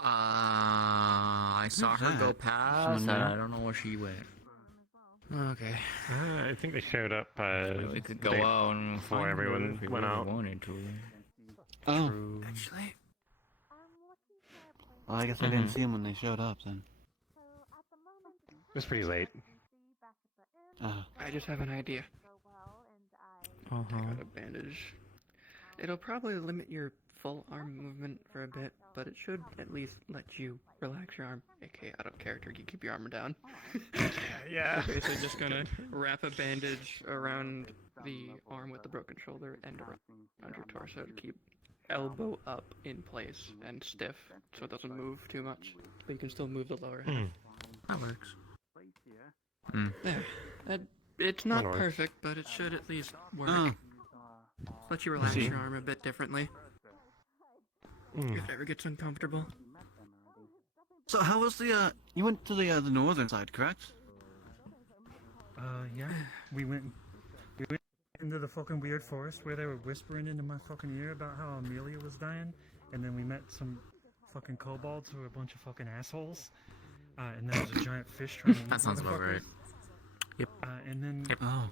I saw her go past. And I don't know where she went. Okay. I think they showed up We could go day out and before find her everyone if we went really out. wanted to. Oh. True. Actually, Well, I guess I didn't see him when they showed up then. It was pretty late. I just have an idea. Take out a bandage. It'll probably limit your full arm movement for a bit, but it should at least let you relax your arm. Okay, out of character, you keep your armor down. Yeah. We're basically just gonna wrap a bandage around the arm with the broken shoulder and around your torso to keep elbow up in place and stiff so it doesn't move too much, but you can still move the lower half. That works. There. It's not That works. perfect, but it should at least work. Let you relax your arm a bit differently. If it ever gets uncomfortable. So how was the, you went to the northern side, correct? Yeah. We went into the fucking weird forest where they were whispering into my fucking ear about how Amelia was dying, and then we met some fucking kobolds who were a bunch of fucking assholes. And there was a giant fish trying to eat That sounds about motherfuckers. right. Yep. And then Oh.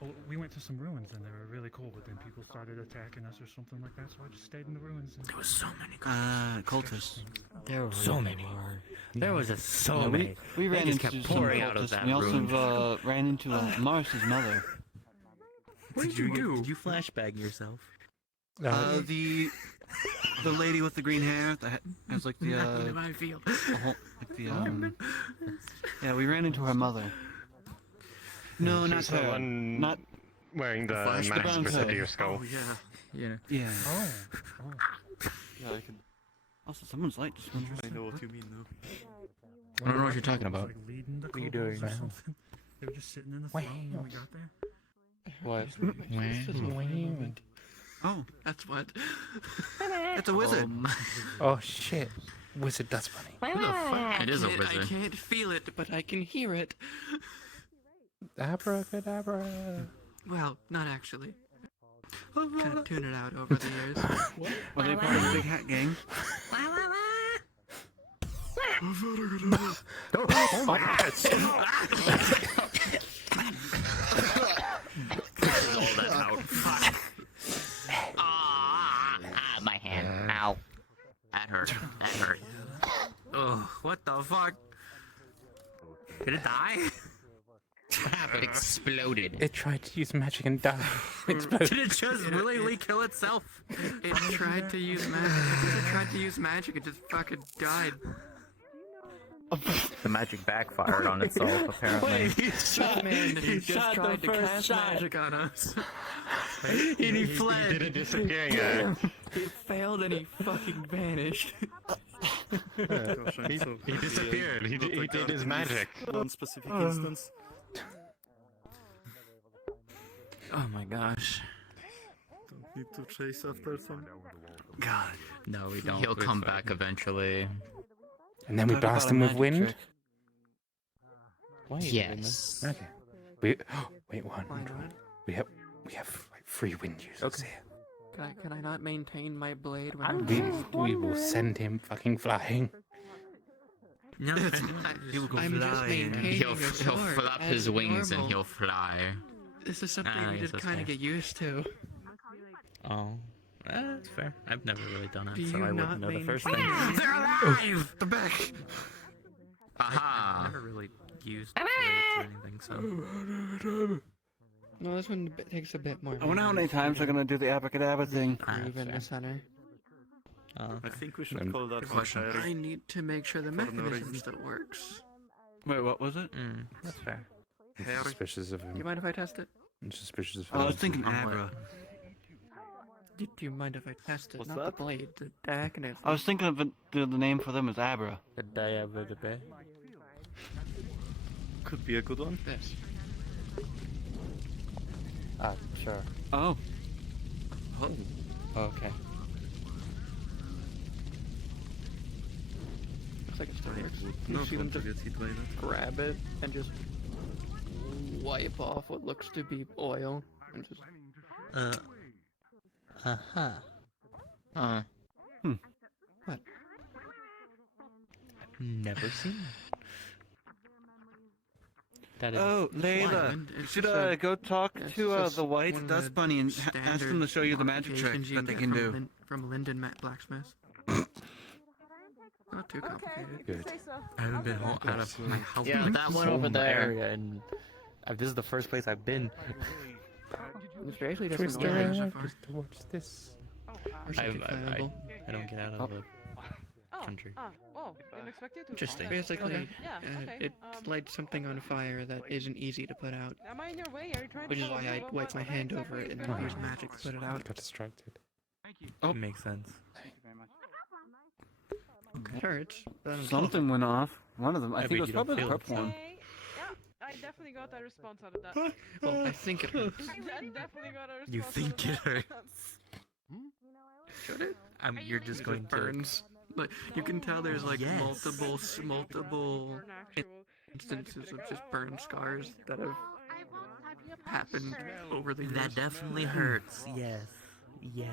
well, we went to some ruins and they were really cool, but then people started attacking us or something like that, so I just stayed in the ruins. And There was so many cultists. There were so many. There was just so many. We They ran just into kept some pouring out of cultists. that We also room. ran into Mars's mother. What did you do? Did you flashbang yourself? The lady with the green hair that has like the Nothing in my field. like the yeah, we ran into her mother. No, not She's the her. one Not wearing the Flash the mask brown with coat. the deer skull. Oh, yeah. Yeah. Oh. Yeah, I could. Also, someone's light just went. I know what you mean though. I don't know what you're talking about. Like leading the What are you doing? kobolds or something. They were just sitting in the throne when we got there. What? Oh, that's what. It's a wizard. Oh shit. Wizard Dust Bunny. Who the fuck? It is a I wizard. can't feel it, but I can hear it. Abracadabra. Well, not actually. Kind of tune it out over the years. Were they part of the Big Hat Gang? Oh my God! All that out. My hand. Ow. That hurt. That hurt. Ugh, what the fuck? Did it die? What happened? It exploded. It tried to use magic and died. Exploded. Did it just willingly kill itself? It tried to use magic. It tried to use magic. It just fucking died. The magic backfired on itself, apparently. He just tried to cast magic on us. And he fled. He did it just again. He failed and he fucking vanished. He disappeared. He did his magic. One specific instance. Oh my gosh. Don't need to chase after some. God. No, we don't. He'll come back eventually. And then we blast him with wind? Yes. Okay. Wait, one. We have like 3 wind users here. Can I not maintain my blade when I'm We will send him fucking flying. No, he will go flying. He'll flap his wings and he'll fly. This is something we just kind of get used to. Oh. That's fair. I've never really done it, Do so you I not wouldn't know the first maintain- thing. They're alive! The back! Aha! I've never really used blades or anything, so... No, this one takes a bit more. I wonder how many times they're gonna do the abracadabra thing. Groove in the center. I think we should call that one sharing. I need to make sure the For no mechanism reason. still works. Wait, what was it? That's fair. I'm suspicious of Do him. you mind if I test it? I'm suspicious of him. Oh, I was thinking abra. Do you mind if I test it? What's Not that? the blade, the mechanism. I was thinking of the name for them is abra. The diabete. Could be a good one. This. Sure. Oh. Okay. Looks like it still works. You see them just grab it and just wipe off what looks to be oil and just. What? Never seen that. Oh, Layla, you should go talk to the white dust bunny and ask them to show you the magic trick that they can do. From Linden Blacksmith. Not too complicated. Good. I haven't been out of my house. Yeah, in that one so over there, long. and this is the first place I've been. Mr. Ashley Should we doesn't stay know around so just far. to watch this? I don't get out of the country. Didn't expect you to. Interesting. Basically, Yeah, okay. it lights something on fire that isn't easy to put out. Am I in your way? Are you trying Which to is why I wipe my hand over it and then use magic to put it out. Got distracted. Oh, makes sense. It hurts. But I'm Something went off. One of them. I Yeah, think it but was you don't probably the feel it. purple one. Yeah, I definitely got a response out of that. Well, I think it hurts. I definitely got a response. You think it hurts? Should it? You're just It going to... burns. Like you can tell there's like Yes. multiple Burn actual. instances of just burn scars that have happened over the years. That definitely hurts, yes. Yes.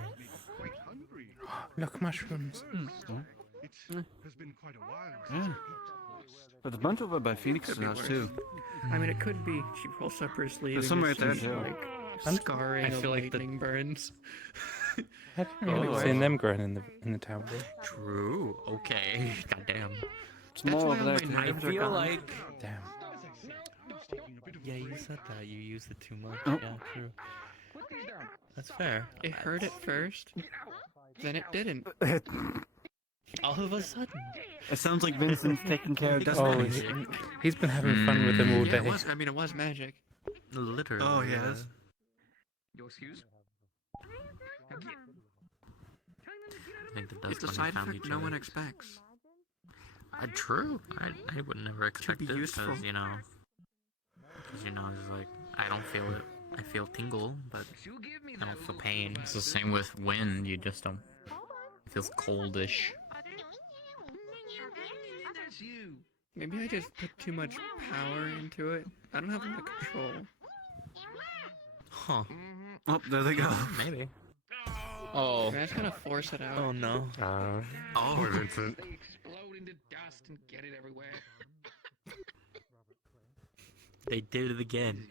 Look, mushrooms. Yeah. There's a bunch over by Phoenix's Could be house worse. too. I mean, it could be she rolls up her sleeve. There's and some you right there, see, too. Like scarring I feel of like the- lightning burns. I've never really seen them growing in the tower. True. Okay. Goddamn. It's more over there. my I knives are feel gone. like... Damn. Yeah, you said that. You used it too much. Oh. Yeah, true. That's fair. It hurt at first, then it didn't. All of a sudden. It sounds like Vincent's taking care of dust Oh, bunnies. he's been having fun with them all Yeah, day. it was magic. Literally. Oh, yes. Your excuse? I think the dust It's a bunny side found effect each no other. one expects. True. I would never expect be it useful. because, you know, it's like, I don't feel it. I feel tingle, but I don't feel pain. It's the same with wind. You just don't. It feels coldish. Maybe I just put too much power into it. I don't have a lot of control. Huh. Oh, there they go. Maybe. Oh. Can I just kind of force it out? Oh no. Poor Vincent. They explode into dust and get it everywhere. They did it again.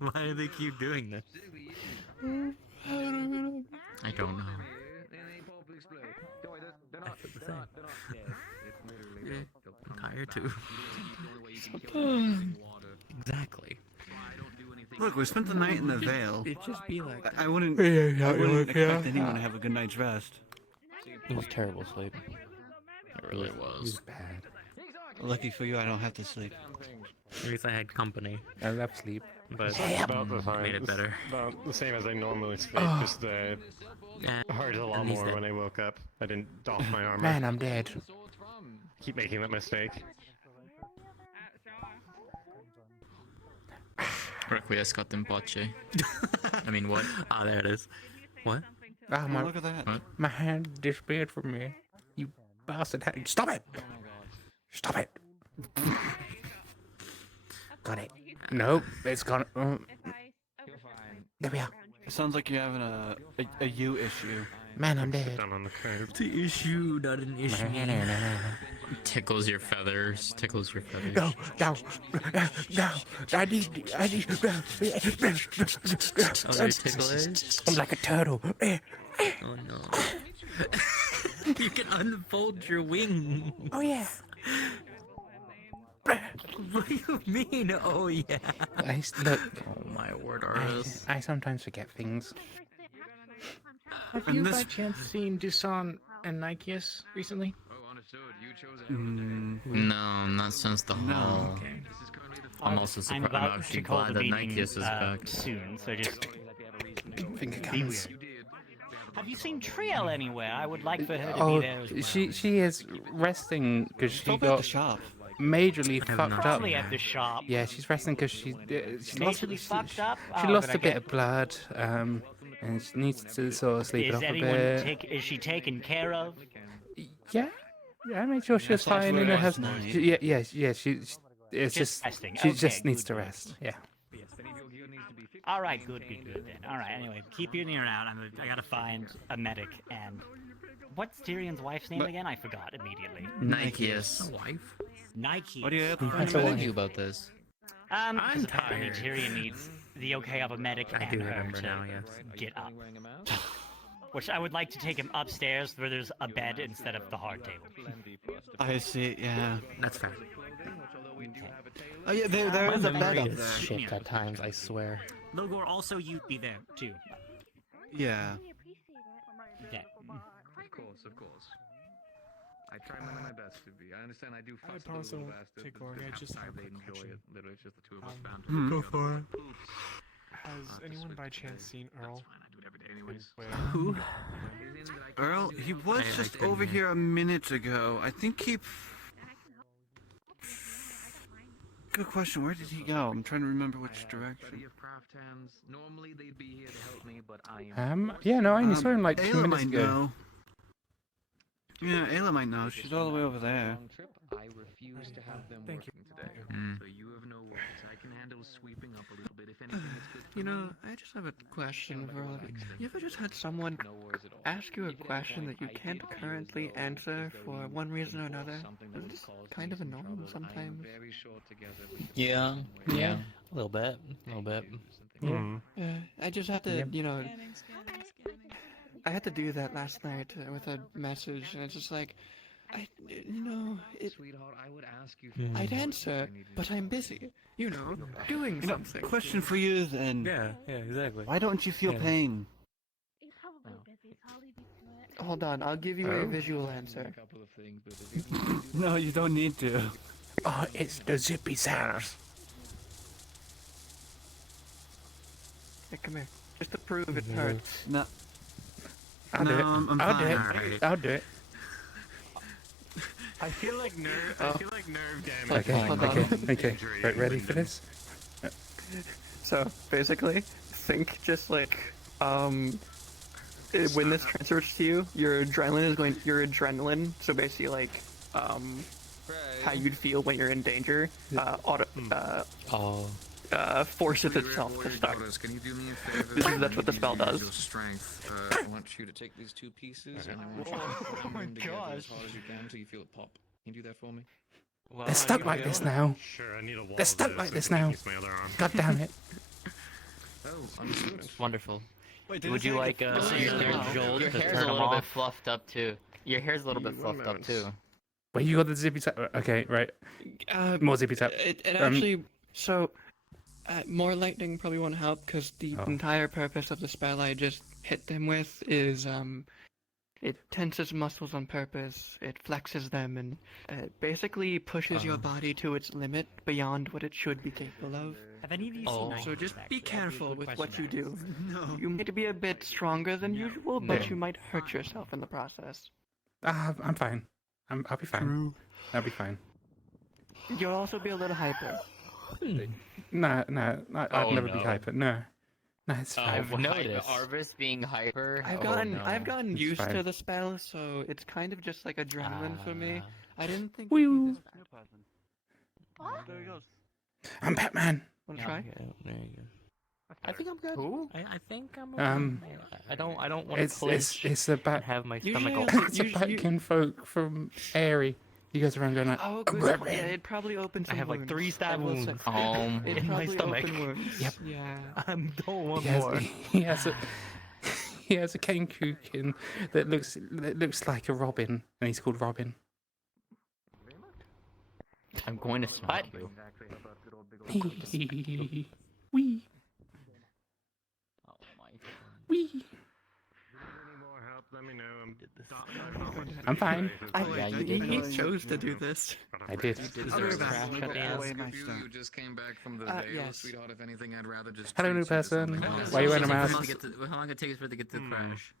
Why do they keep doing this? I don't know. I'm tired too. Exactly. Look, we spent the night in the Vale. It'd just be like I wouldn't. Yeah, I wouldn't yeah. expect anyone to have a good night's rest. It was terrible sleep. It really was. Bad. Lucky for you, I don't have to sleep. At least I had company. I love sleep. But It's about the it made it better. About the same as I normally sleep, just hurt a lot more when I woke up. I didn't doff my armor. Man, I'm dead. Keep making that mistake. Requiescat pace. I mean, what? Ah, there it is. What? Ah, my, look at that. What? My hand disappeared from me. You bastard. Stop it! Stop it! Got it. Nope, it's gone. There we are. It sounds like you're having a you issue. Man, I'm dead. Down on the curve. It's an issue, not an issue. Tickles your feathers. Tickles your feathers. No, no. I need. Oh, they tickle it? I'm like a turtle. Oh no. You can unfold your wings. Oh yeah. What do you mean? Oh yeah. Look. Oh my word, Artis. I sometimes forget things. Have you by chance seen Dusan and Nikeus recently? No, not since the hall. Okay. I'm also I'm surprised. I'm about actually to call glad the that meeting Nikeus is back. soon, so just Finger be guns. weird. Have you seen Triel anywhere? I would like for her to Oh, be there as well. she is resting because she Stop at the got shop. majorly fucked up. Probably at the shop. Yeah, she's resting because she lost, Majorly fucked up? she Oh, lost but a bit of blood, and she needs to sort of sleep it Is off a anyone bit. is she taken care of? Yeah, I made sure she was That's fine. where You know, it has was night. she it's just resting. she Okay, just needs good, to good. rest. Yeah. All right, good then. All right, anyway, keep your ear out. I gotta find a medic and what's Tyrion's wife's name again? I forgot immediately. Nikeus. Wife? Nike. What do you have to I find a told medic? you about this. Because apparently Tyrion needs the okay of a medic I and do her remember to now, yes. get up. Which I would like to take him upstairs where there's a bed instead of the hard table. I see, yeah. That's fair. Oh yeah, there is a bed up It's there. shit at times, I swear. Logor, also you'd be there too. Yeah. Okay. Of course. I try my best to be. I understand I do fuss I'd a also little bastard, take but Oregon, half just the time have a they enjoy question. it. Literally, it's just the two of us bound Hmm. to Go each for other. it. Has anyone by chance seen Earl? I do it every day anyways. Who? Earl, he was I just couldn't over hear. here a minute ago. I think he. Good question. Where did he go? I'm trying to remember which direction. Craft hands. Normally they'd be here to help me, but I am. Yeah, no, I only saw him like 2 Ayla minutes might ago. know. Yeah, Ayla might know. She's all the way over there. I refuse to have them Thank working today. Mm. So you have no worries. I can handle sweeping up a little bit. If anything, it's good for You know, me. I just have a question for all of you. You ever just had someone ask you a question that you can't currently answer for one reason or another? It's just kind of annoying sometimes. Yeah, yeah. A little bit. Yeah, I just have to, Yep. you know, I had to do that last night with a message, and it's just like, Sweetheart, I would ask you. I'd answer, but I'm busy, doing You know, something. question for you then. Yeah, exactly. Why don't you feel Yeah. pain? Hold on, I'll give you a visual answer. No, you don't need to. Oh, it's the zippy sounds. Hey, come here. Just to prove it hurts. No. I'll do it. I'm I'll do fine. it. I'll do it. I feel like nerve. I feel like nerve damage. Okay, Hold on. okay. Ready for this? So basically, think just like when this transfers to you, your adrenaline. So basically, like how you'd feel when you're in danger. forces itself to start. Can you do me a favor? That's what the spell does. Your strength. I want you to take these two pieces and I want you to put them together as hard as you can until you feel it pop. Can you do that for me? They're stuck like this now. Sure, I need a wall. They're stuck like this now. My other arm. God damn it. Oh, understood. Wonderful. Wait, Would you like Your Joel hair's to a turn them little bit off? fluffed up too. Your hair's a little bit fluffed up too. Wait, you got the zippy tap? Okay, right. More zippy tap. It actually so more lightning probably won't help because the entire purpose of the spell I just hit them with is it tenses muscles on purpose, it flexes them, and basically pushes your body to its limit beyond what it should be capable of. Have any of you seen So just be careful with what you do. No. You might be a bit stronger than usual, but you might hurt yourself in the process. I'm fine. I'll be fine. I'll be fine. You'll also be a little hyper. No, I'd never be hyper. No, it's fine. I've noticed Arvis being hyper. I've gotten used to the spell, so it's kind of just like adrenaline for me. I didn't think. Woo. There he goes. I'm Batman. Wanna try? There you go. I think I'm good. Who? I think I'm okay. I don't want to clinch. It's a bat. Have my stomach all. It's a Batkin folk from Airy. He goes around going like. Oh, good. Yeah, it probably opens. I have like 3 stab wounds it in my probably stomach. open wounds. Yep. Yeah. I don't want He has, more. he has a he has a Kenkukin that looks like a Robin, and he's called Robin. I'm going to spot you. Wee. Oh my. Wee. Let me know. I'm fine. He chose to do this. I did. You just came back from the Vale, yes. sweetheart. If anything, I'd rather just. Hello, new person. Why are you wearing a mask? How long it takes for it to get to the crash?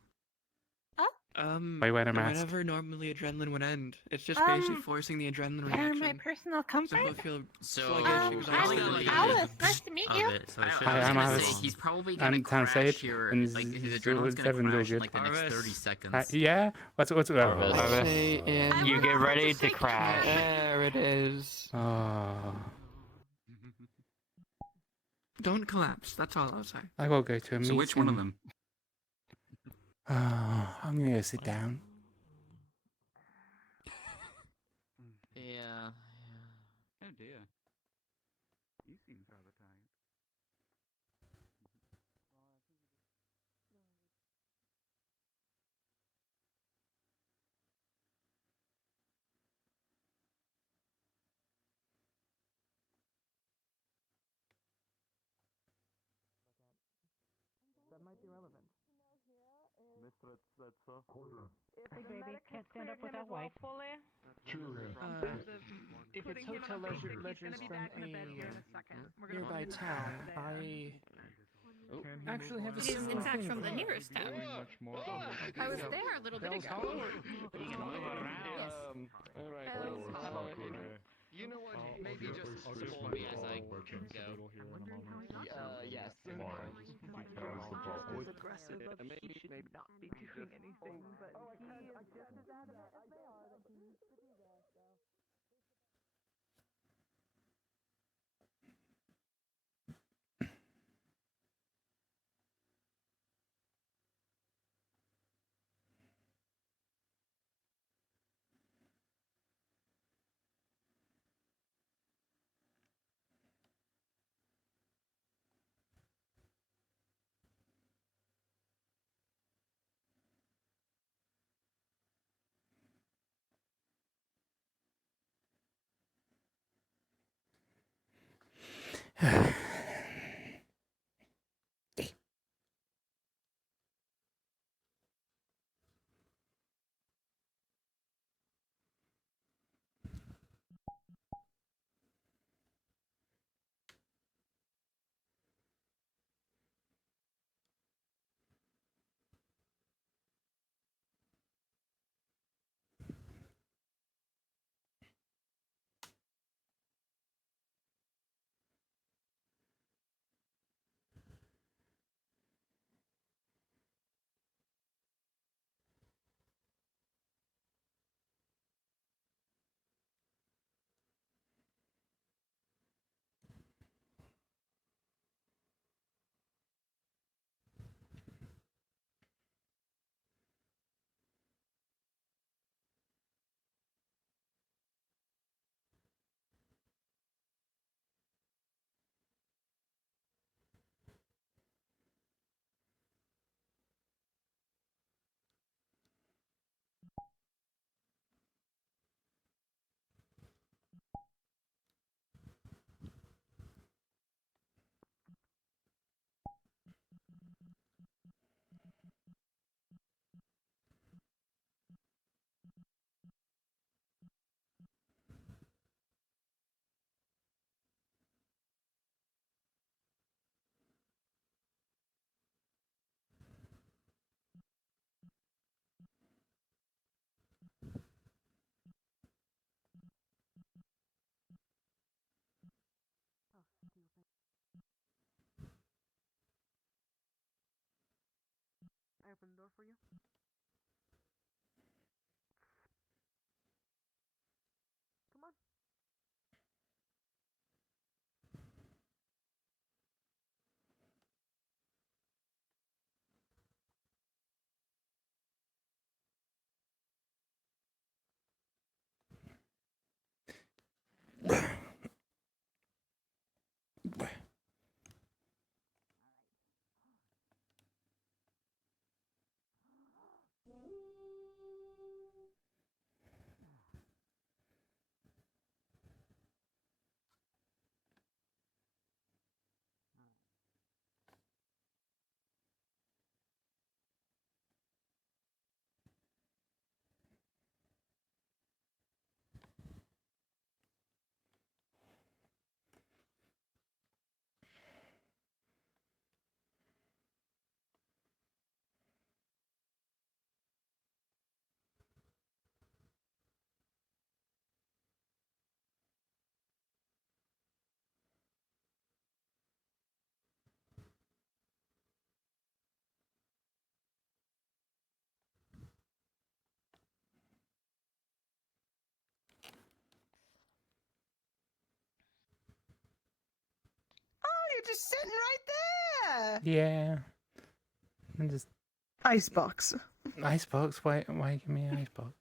Why are you wearing a mask? Whenever normally adrenaline would end, it's just basically forcing the adrenaline reaction. my personal comfort. So he'll feel So, sluggish, exhausted. Alice, nice to meet you. Hi, I'm Alice. He's probably gonna I'm Town crash Sage, here. and Like his adrenaline's gonna Seven's all crash in good. like the next 30 seconds. Yeah. What's Say in- You get ready to crash. There it is. Oh, Don't collapse. That's all I'll say. I gotta go to a meeting. So which one of them? Oh, I'm gonna go sit down. Yeah. Oh dear. You seem rather tired. That might be relevant. Baby, can't stand up without wife. If it's Hotel Ledger's then a nearby town, I actually have a It is, similar in fact, thing from the going. nearest town. I was there a little bit ago. You know what? Maybe just pull me as I go. Yes. Was aggressive. He should not be doing anything, but he is just as adamant as they are that he needs to be there. door for you? Come on. Oh, you're just sitting right there. Yeah. And just Icebox. icebox. Why give me an icebox?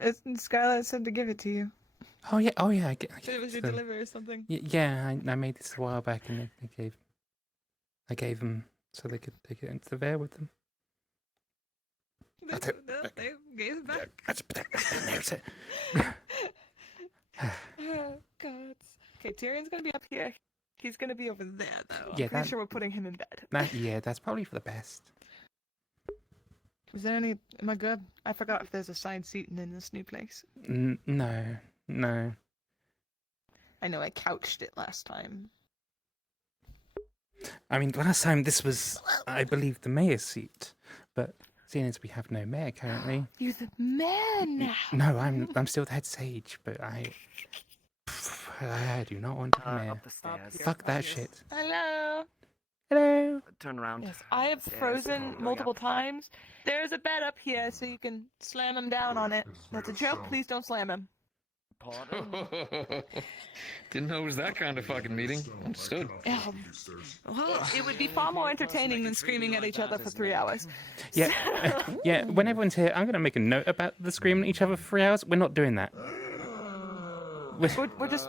Skylar said to give it to you. Oh yeah. I get Said it was your the- delivery or something. Yeah, I made this a while back, and I gave them so they could take it into the bear with them. They gave it back. Oh, God. Okay, Tyrion's gonna be up here. He's gonna be over there, though. Yeah, I'm pretty sure we're putting him in bed. Yeah, that's probably for the best. Is there any... Am I good? I forgot if there's a side seating in this new place. No. I know I couched it last time. I mean, last time this was, I believe, the mayor's seat, but seeing as we have no mayor currently. You're the mayor now. No, I'm still the head sage, but I do not want to be mayor. Up the stairs. Fuck that shit. Hello. Hello. Turn around. Yes, I have Stairs. frozen Going multiple up. times. There's a bed up here, so you can slam him down on it. That's a joke. Please don't slam him. Didn't know it was that kind of fucking meeting. Understood. Well, it would be far more entertaining than screaming at each other for 3 hours. Yeah, yeah. When everyone's here, I'm gonna make a note about the screaming at each other for 3 hours. We're not doing that. We're just...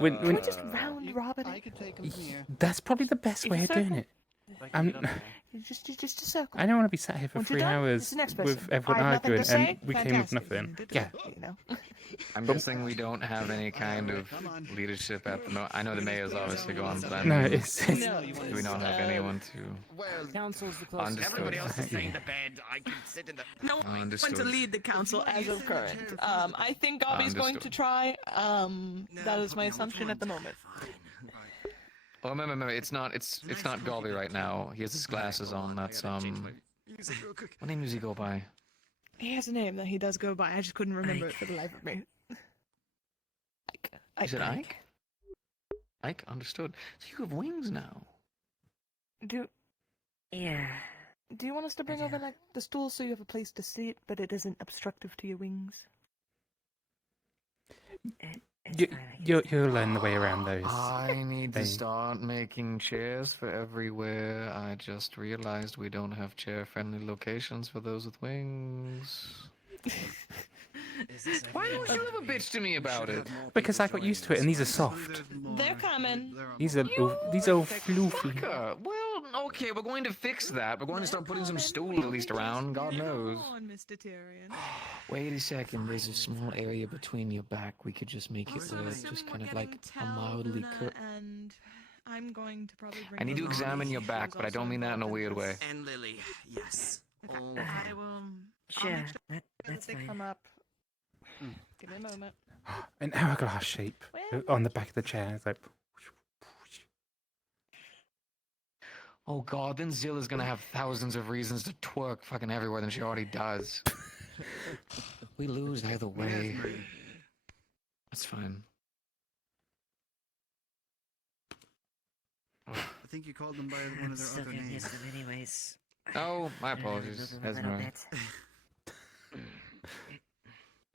When, Can we just round robin it? that's probably the best way of doing it. Just a circle. I don't want to be sat here for Once you're 3 done, hours it's the next person. with everyone I have nothing arguing, to say. and we came with Fantastic. nothing. Yeah. You know. I'm guessing we don't have any kind of leadership at the moment. I know the mayor's obviously gone, but I No, mean, it's- do we not have anyone to... Well, council's the closest. Understood. Everybody else is sitting in the bed. I can sit in the... No one went to Understood. lead the council as of current. I think Gobby's going to Understood. try. That is my assumption at the moment. Oh, remember, it's not Golby right now. He has his glasses on. That's what name does he go by? He has a name that he does go by. I just couldn't remember it for the life of me. Is it Ike? Ike, understood. So you have wings now. Yeah. Do you want us to bring over like the stool so you have a place to sit, but it isn't obstructive to your wings? You'll learn the way around those. I need to start making chairs for everywhere. I just realized we don't have chair-friendly locations for those with wings. Why don't you ever bitch to me about it? Because I got used to it, and these are soft. They're coming. These are floofy. Fucker. Well, okay, we're going to fix that. We're going to start putting some stool at least around. God knows. Come on, Mr. Tyrion. Wait a second. There's a small area between your back. We could just make it just kind of like a mildly curved. And I'm going to probably bring I need to those examine on. your back, but I don't mean that in a weird way. And Lily, yes. Oh. I will. Sure, I'll make sure that's they fine. come up. Give me a moment. An hourglass shape on the back of the chair. It's like. Oh god, then Zilla's gonna have thousands of reasons to twerk fucking everywhere than she already does. We lose either way. That's fine. I think you called them by one of their Still other getting names. used to them anyways. Oh, my apologies, Esmeralda.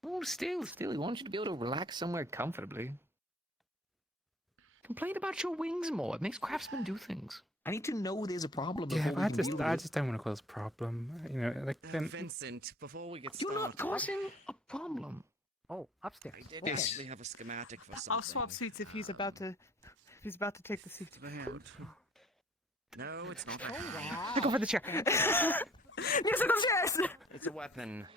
Oh, still, we want you to be able to relax somewhere comfortably. Complain about your wings more. It makes craftsmen do things. I need to know there's a problem before Yeah, we but can deal with I it. just don't want to cause a problem. You know, like then. Vincent, before we get You're started... not causing a problem. Oh, upstairs. I did Yes. actually have a schematic for something. I'll swap seats if he's about to take the seat. No, it's not. I go for the chair. Musical chairs! It's a weapon.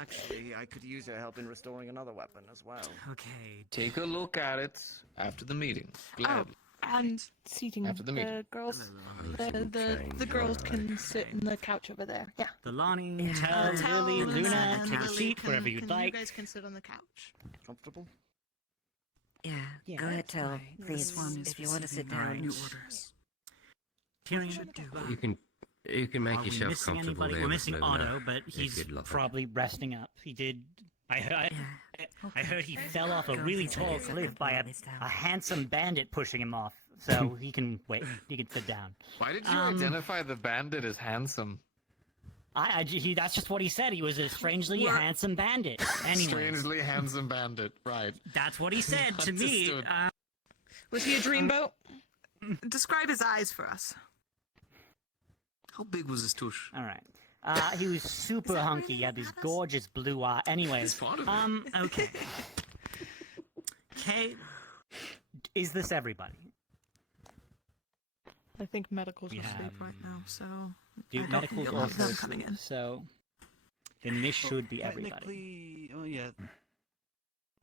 Actually, I could use your help in restoring another weapon as well. Okay. Take a look at it after the meeting. Oh, Gladly. and seating After the meeting. girls. The girls can sit in the couch over there. Yeah. Delaney, Tel, Lily, Luna, take a seat wherever you'd like. You guys can sit on the couch. Comfortable? Yeah, go ahead, Tel. Please, if you want to sit down. Tyrion, You can make are we yourself missing comfortable anybody? there. We're with missing Luna, Otto, but if he's you'd love it. probably resting up. He did. I heard he fell off a really tall cliff by a handsome bandit pushing him off. So he can wait. He can sit down. Why did you identify the bandit as handsome? That's just what he said. He was a strangely handsome bandit. Anyway, Strangely handsome bandit, right. that's what he said to me. Understood. Was he a dreamboat? Describe his eyes for us. How big was his tush? All right. He was super hunky. He had these gorgeous blue eyes. Anyways, okay. Okay. Is this everybody? I think medicals We are asleep have- right now, so. Do I don't medicals feel like also them coming in. So then this should be everybody. Technically, oh yeah.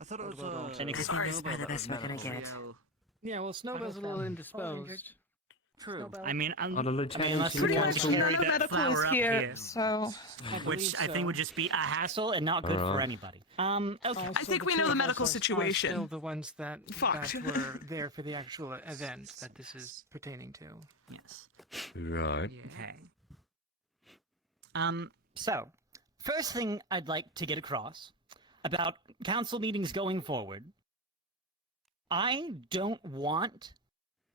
I thought it was Technically- Scores are the best we're gonna get. Yeah, well, Snowbell's a little indisposed. True. I mean, On a lieutenant unless level. we want to carry None of that medical flower is up here, here, so. which I think would just be a hassle and not good for anybody. Okay. I think we know the medical situation. Still the ones that Fucked. were there for the actual event that this is pertaining to. Yes. Right. Okay. So, first thing I'd like to get across about council meetings going forward, I don't want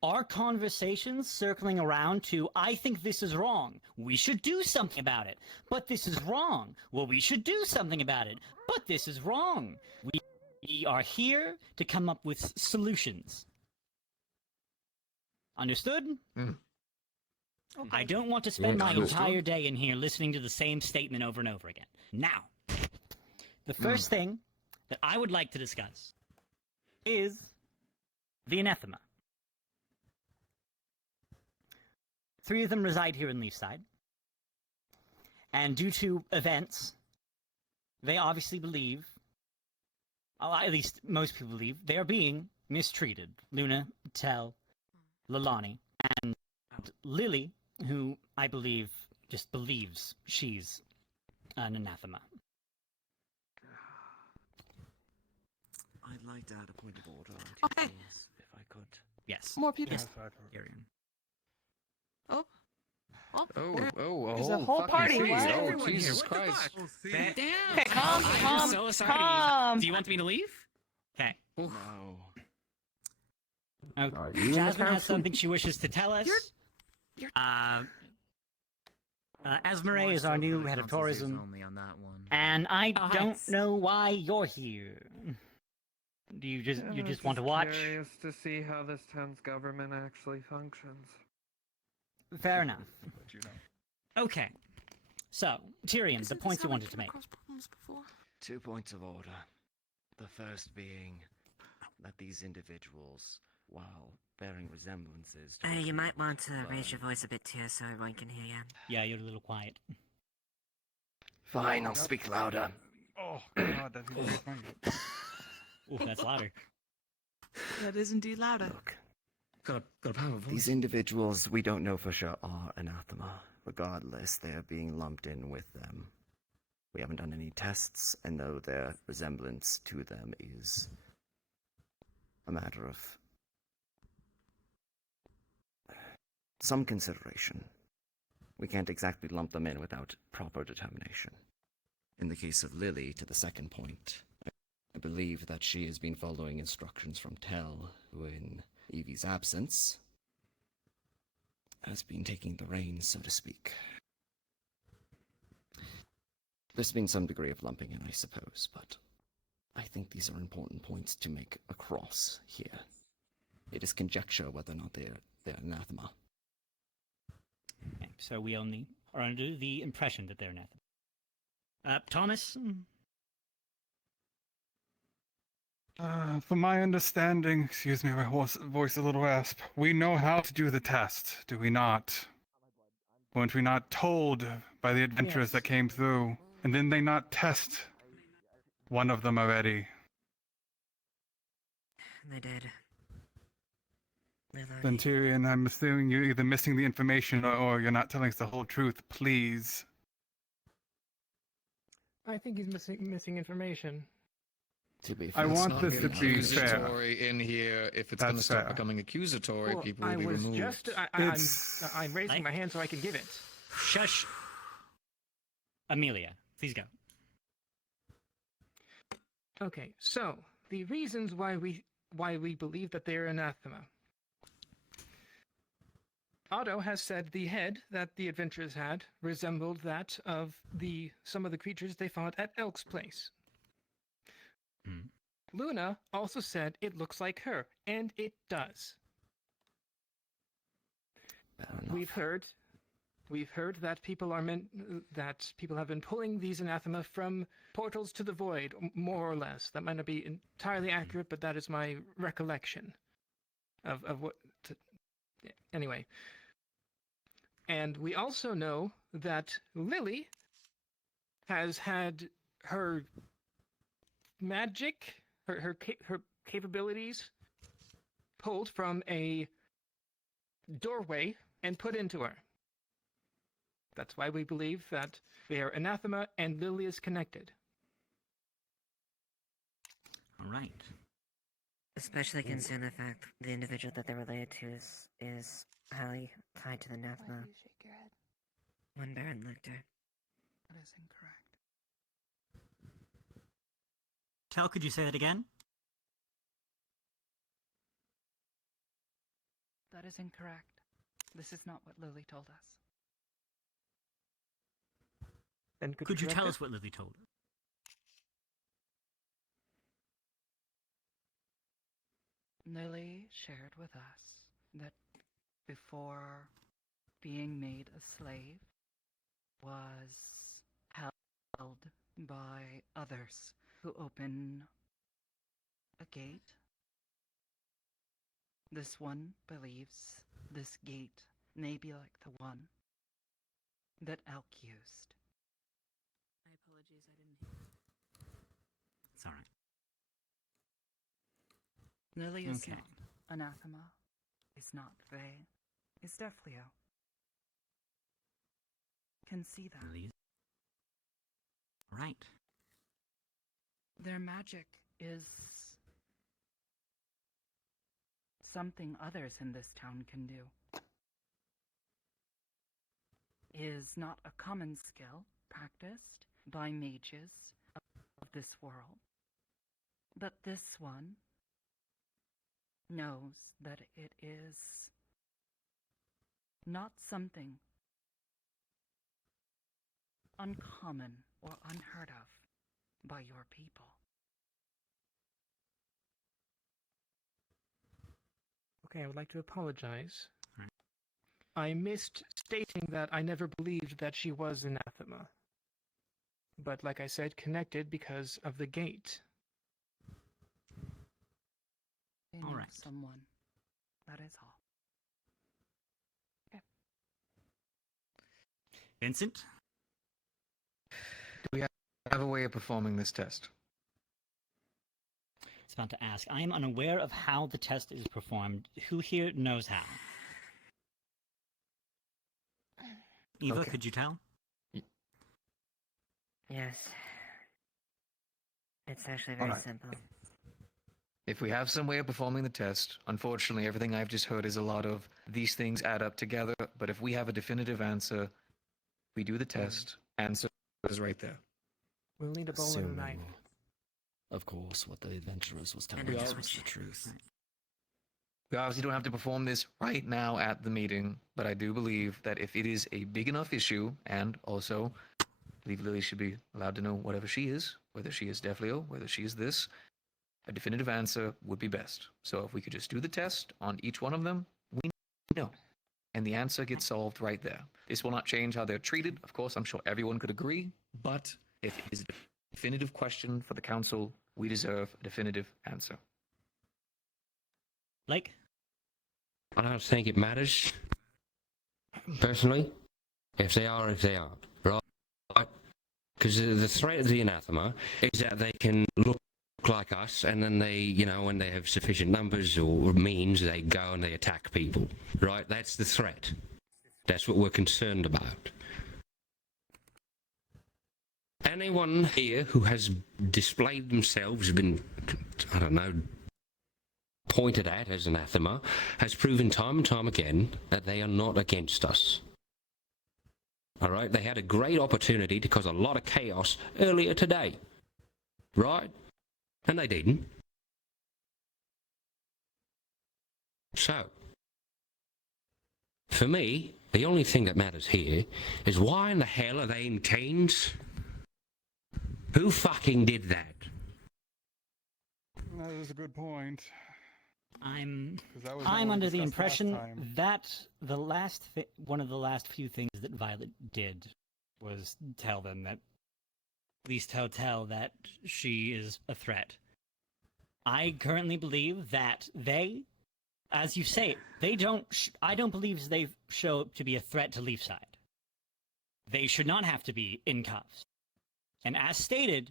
our conversations circling around to, I think this is wrong. We should do something about it. But this is wrong. Well, we should do something about it. But this is wrong. We are here to come up with solutions. Understood? I don't want to spend my entire day in here listening to the same statement over and over again. Now, the first thing that I would like to discuss is the anathema. 3 of them reside here in Leafside. And due to events, they obviously believe, at least most people believe, they are being mistreated. Luna, Tel, Lalani, and Lily, who I believe just believes she's an anathema. I'd like to add a point of order. Okay. If I could. Yes. More people. Yes. Tyrion. Oh. There's a whole party. Jeez. Why is Oh, everyone Jesus here? What the Christ. Damn. Okay, calm. I'm so sorry. Calm. Do you want me to leave? Okay. No. Okay. Jasmine has something she wishes to tell us. Esmeralda is our new head of tourism, Only on that one. and I don't know why you're here. Do you just want to watch? Curious to see how this town's government actually functions. Fair enough. Okay. So, Tyrion, the points you wanted to make. 2 points of order. The first being that these individuals, while bearing resemblances to You might want to raise your voice a bit too so everyone can hear you. Yeah, you're a little quiet. Fine, I'll speak louder. Oh, God, that is Ooh, that's louder. That is indeed louder. Got a powerful voice. These individuals we don't know for sure are anathema. Regardless, they are being lumped in with them. We haven't done any tests, and though their resemblance to them is a matter of some consideration, we can't exactly lump them in without proper determination. In the case of Lily, to the second point, I believe that she has been following instructions from Tel, who in Evie's absence has been taking the reins, so to speak. There's been some degree of lumping in, I suppose, but I think these are important points to make across here. It is conjecture whether or not they're anathema. Okay, so we only are under the impression that they're anathema. Thomas? From my understanding, excuse me, my voice a little rasp, we know how to do the test, do we not? Weren't we not told by the adventurers that came through? And didn't they not test one of them already? They did. Then Tyrion, I'm assuming you're either missing the information or you're not telling us the whole truth, please. I think he's missing information. To be fair, I want this to be fair. Accusatory in here. If it's going to start becoming accusatory, Well, people will be removed. I'm raising my hand so I can give it. Shush. Amelia, please go. Okay, so the reasons why we believe that they're anathema. Otto has said the head that the adventurers had resembled that of some of the creatures they fought at Elk's place. Luna also said it looks like her, and it does. We've heard that people have been pulling these anathema from portals to the void, more or less. That might not be entirely accurate, but that is my recollection of what. Anyway, and we also know that Lily has had her magic, her capabilities pulled from a doorway and put into her. That's why we believe that they are anathema and Lily is connected. All right. Especially considering the fact the individual that they're related to is highly tied to the anathema. Why do you shake your head? One Baron Lictor. That is incorrect. Tel, could you say that again? That is incorrect. This is not what Lily told us. Then could you tell us what Lily told us? Lily shared with us that before being made a slave was held by others who open a gate. This one believes this gate may be like the one that Elk used. My apologies, I didn't hear. It's alright. Lily is Okay. not anathema, is not Fae, is Defleo. Can see that. Lily is... Right. Their magic is something others in this town can do. Is not a common skill practiced by mages of this world. But this one knows that it is not something uncommon or unheard of by your people. Okay, I would like to apologize. I missed stating that I never believed that she was anathema. But like I said, connected because of the gate. They All need right. someone. That is all. Vincent? Do we have a way of performing this test? I was about to ask. I am unaware of how the test is performed. Who here knows how? Eva, Okay. could you tell? Yes. It's actually very Alright. simple. If we have some way of performing the test, unfortunately everything I've just heard is a lot of these things add up together, but if we have a definitive answer, we do the test, answer is right there. We'll need a bowl and a knife. Assuming, of course, what the adventurers was telling And a us torch. was the truth. We obviously don't have to perform this right now at the meeting, but I do believe that if it is a big enough issue, and also believe Lily should be allowed to know whatever she is, whether she is Defleo, whether she is this. A definitive answer would be best. So if we could just do the test on each one of them, we know. And the answer gets solved right there. This will not change how they're treated. Of course, I'm sure everyone could agree. But if it is a definitive question for the council, we deserve a definitive answer. Like? I don't think it matters. Personally. If they are, right? Because the threat of the anathema is that they can look like us, and then they, you know, when they have sufficient numbers or means, they go and they attack people, right? That's the threat. That's what we're concerned about. Anyone here who has displayed themselves, been, I don't know, pointed at as anathema, has proven time and time again that they are not against us. All right? They had a great opportunity to cause a lot of chaos earlier today, right? And they didn't. So, for me, the only thing that matters here is why in the hell are they in chains? Who fucking did that? That is a good point. I'm that was what under we the discussed last impression time. that one of the last few things that Violet did was tell them that, at least tell that she is a threat. I currently believe that they, as you say, they don't. I don't believe they show up to be a threat to Leafside. They should not have to be in cuffs. And as stated,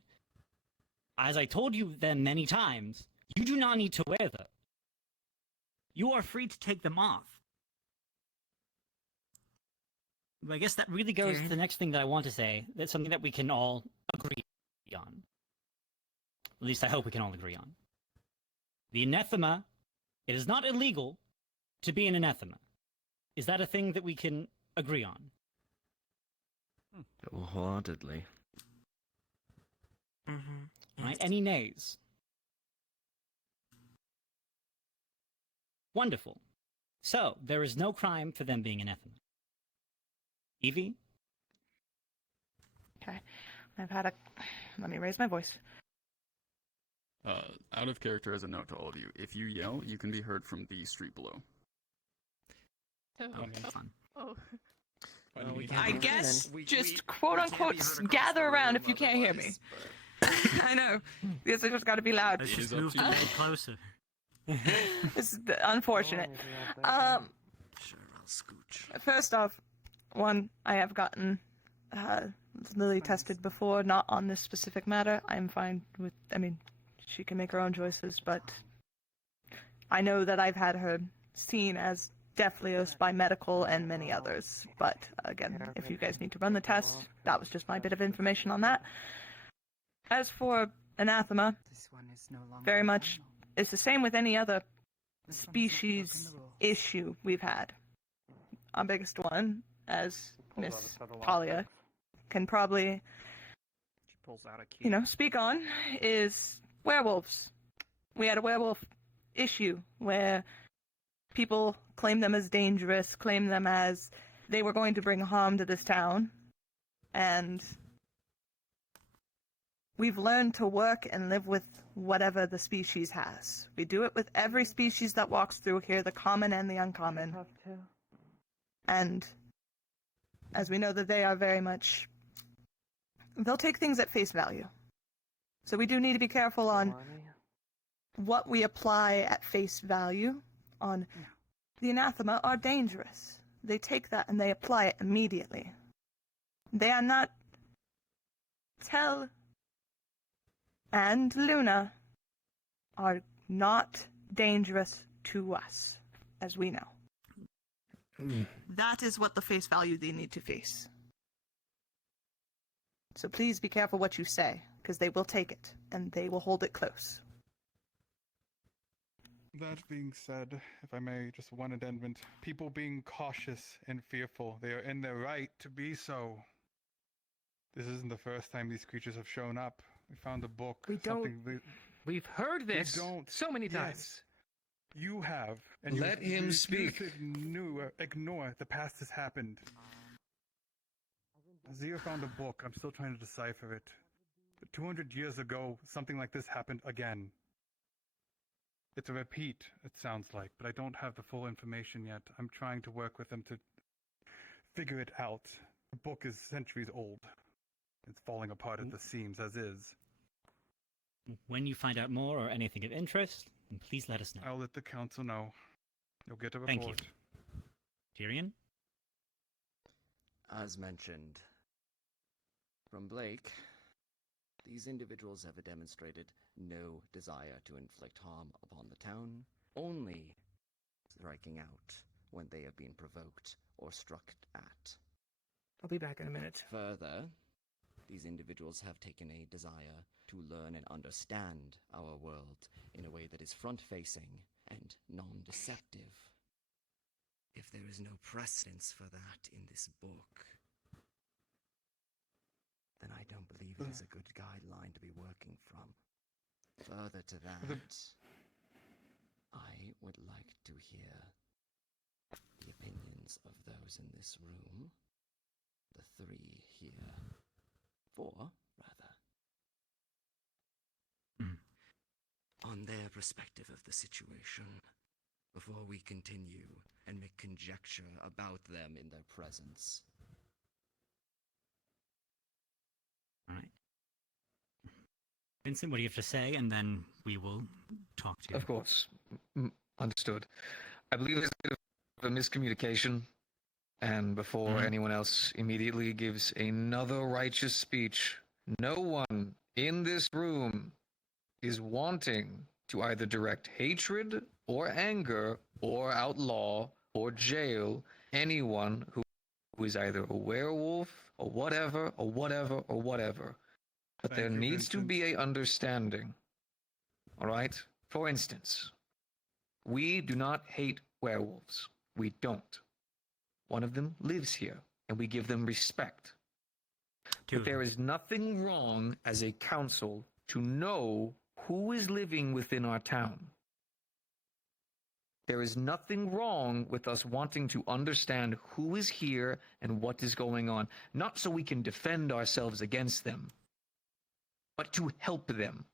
as I told you then many times, you do not need to wear them. You are free to take them off. I guess that really goes to the next thing that I want to say. That's something that we can all agree on. At least I hope we can all agree on. The anathema, it is not illegal to be an anathema. Is that a thing that we can agree on? Wholeheartedly. Right? Any nays? Wonderful. So, there is no crime for them being anathema. Evie? Okay. Let me raise my voice. Out of character as a note to all of you, if you yell, you can be heard from the street below. Oh. I guess just quote unquote gather around if you can't hear me. I know. This has got to be loud. Let's just move a little closer. This is unfortunate. Sure, I'll scooch. First off, one, I have gotten Lily tested before, not on this specific matter. I'm fine with, I mean, she can make her own choices, but I know that I've had her seen as Defleos by medical and many others. But again, if you guys need to run the test, that was just my bit of information on that. As for anathema, very much, it's the same with any other species issue we've had. Our biggest one, as Miss Talia can probably, speak on, is werewolves. We had a werewolf issue where people claim them as dangerous, claim them as they were going to bring harm to this town, and we've learned to work and live with whatever the species has. We do it with every species that walks through here, the common and the uncommon. And as we know that they are very much, they'll take things at face value. So we do need to be careful on what we apply at face value. On the anathema are dangerous. They take that and they apply it immediately. They are not. Tell and Luna are not dangerous to us, as we know. That is what the face value they need to face. So please be careful what you say, because they will take it, and they will hold it close. That being said, if I may, just one addendum. People being cautious and fearful, they are in their right to be so. This isn't the first time these creatures have shown up. We found a book. We've heard this so many times. You have. And Let him you speak. Ignore the past has happened. Zia found a book. I'm still trying to decipher it. 200 years ago, something like this happened again. It's a repeat, it sounds like, but I don't have the full information yet. I'm trying to work with them to figure it out. The book is centuries old. It's falling apart at the seams as is. When you find out more or anything of interest, please let us know. I'll let the council know. You'll get a Thank report. you. Tyrion? As mentioned, from Blake, these individuals have demonstrated no desire to inflict harm upon the town, only striking out when they have been provoked or struck at. I'll be back in a minute. Further, these individuals have taken a desire to learn and understand our world in a way that is front-facing and non-deceptive. If there is no precedence for that in this book, then I don't believe it is a good guideline to be working from. Further to that, I would like to hear the opinions of those in this room, the 3 here, 4, rather, on their perspective of the situation, before we continue and make conjecture about them in their presence. All right. Vincent, what do you have to say? And then we will talk to you. Of course. Understood. I believe there's a bit of a miscommunication, and before anyone else immediately gives another righteous speech, no one in this room is wanting to either direct hatred or anger or outlaw or jail anyone who is either a werewolf or whatever or whatever or whatever. But there needs to be a understanding. All right? For instance, we do not hate werewolves. We don't. One of them lives here, and we give them respect. But there is nothing wrong as a council to know who is living within our town. There is nothing wrong with us wanting to understand who is here and what is going on, not so we can defend ourselves against them, but to help them.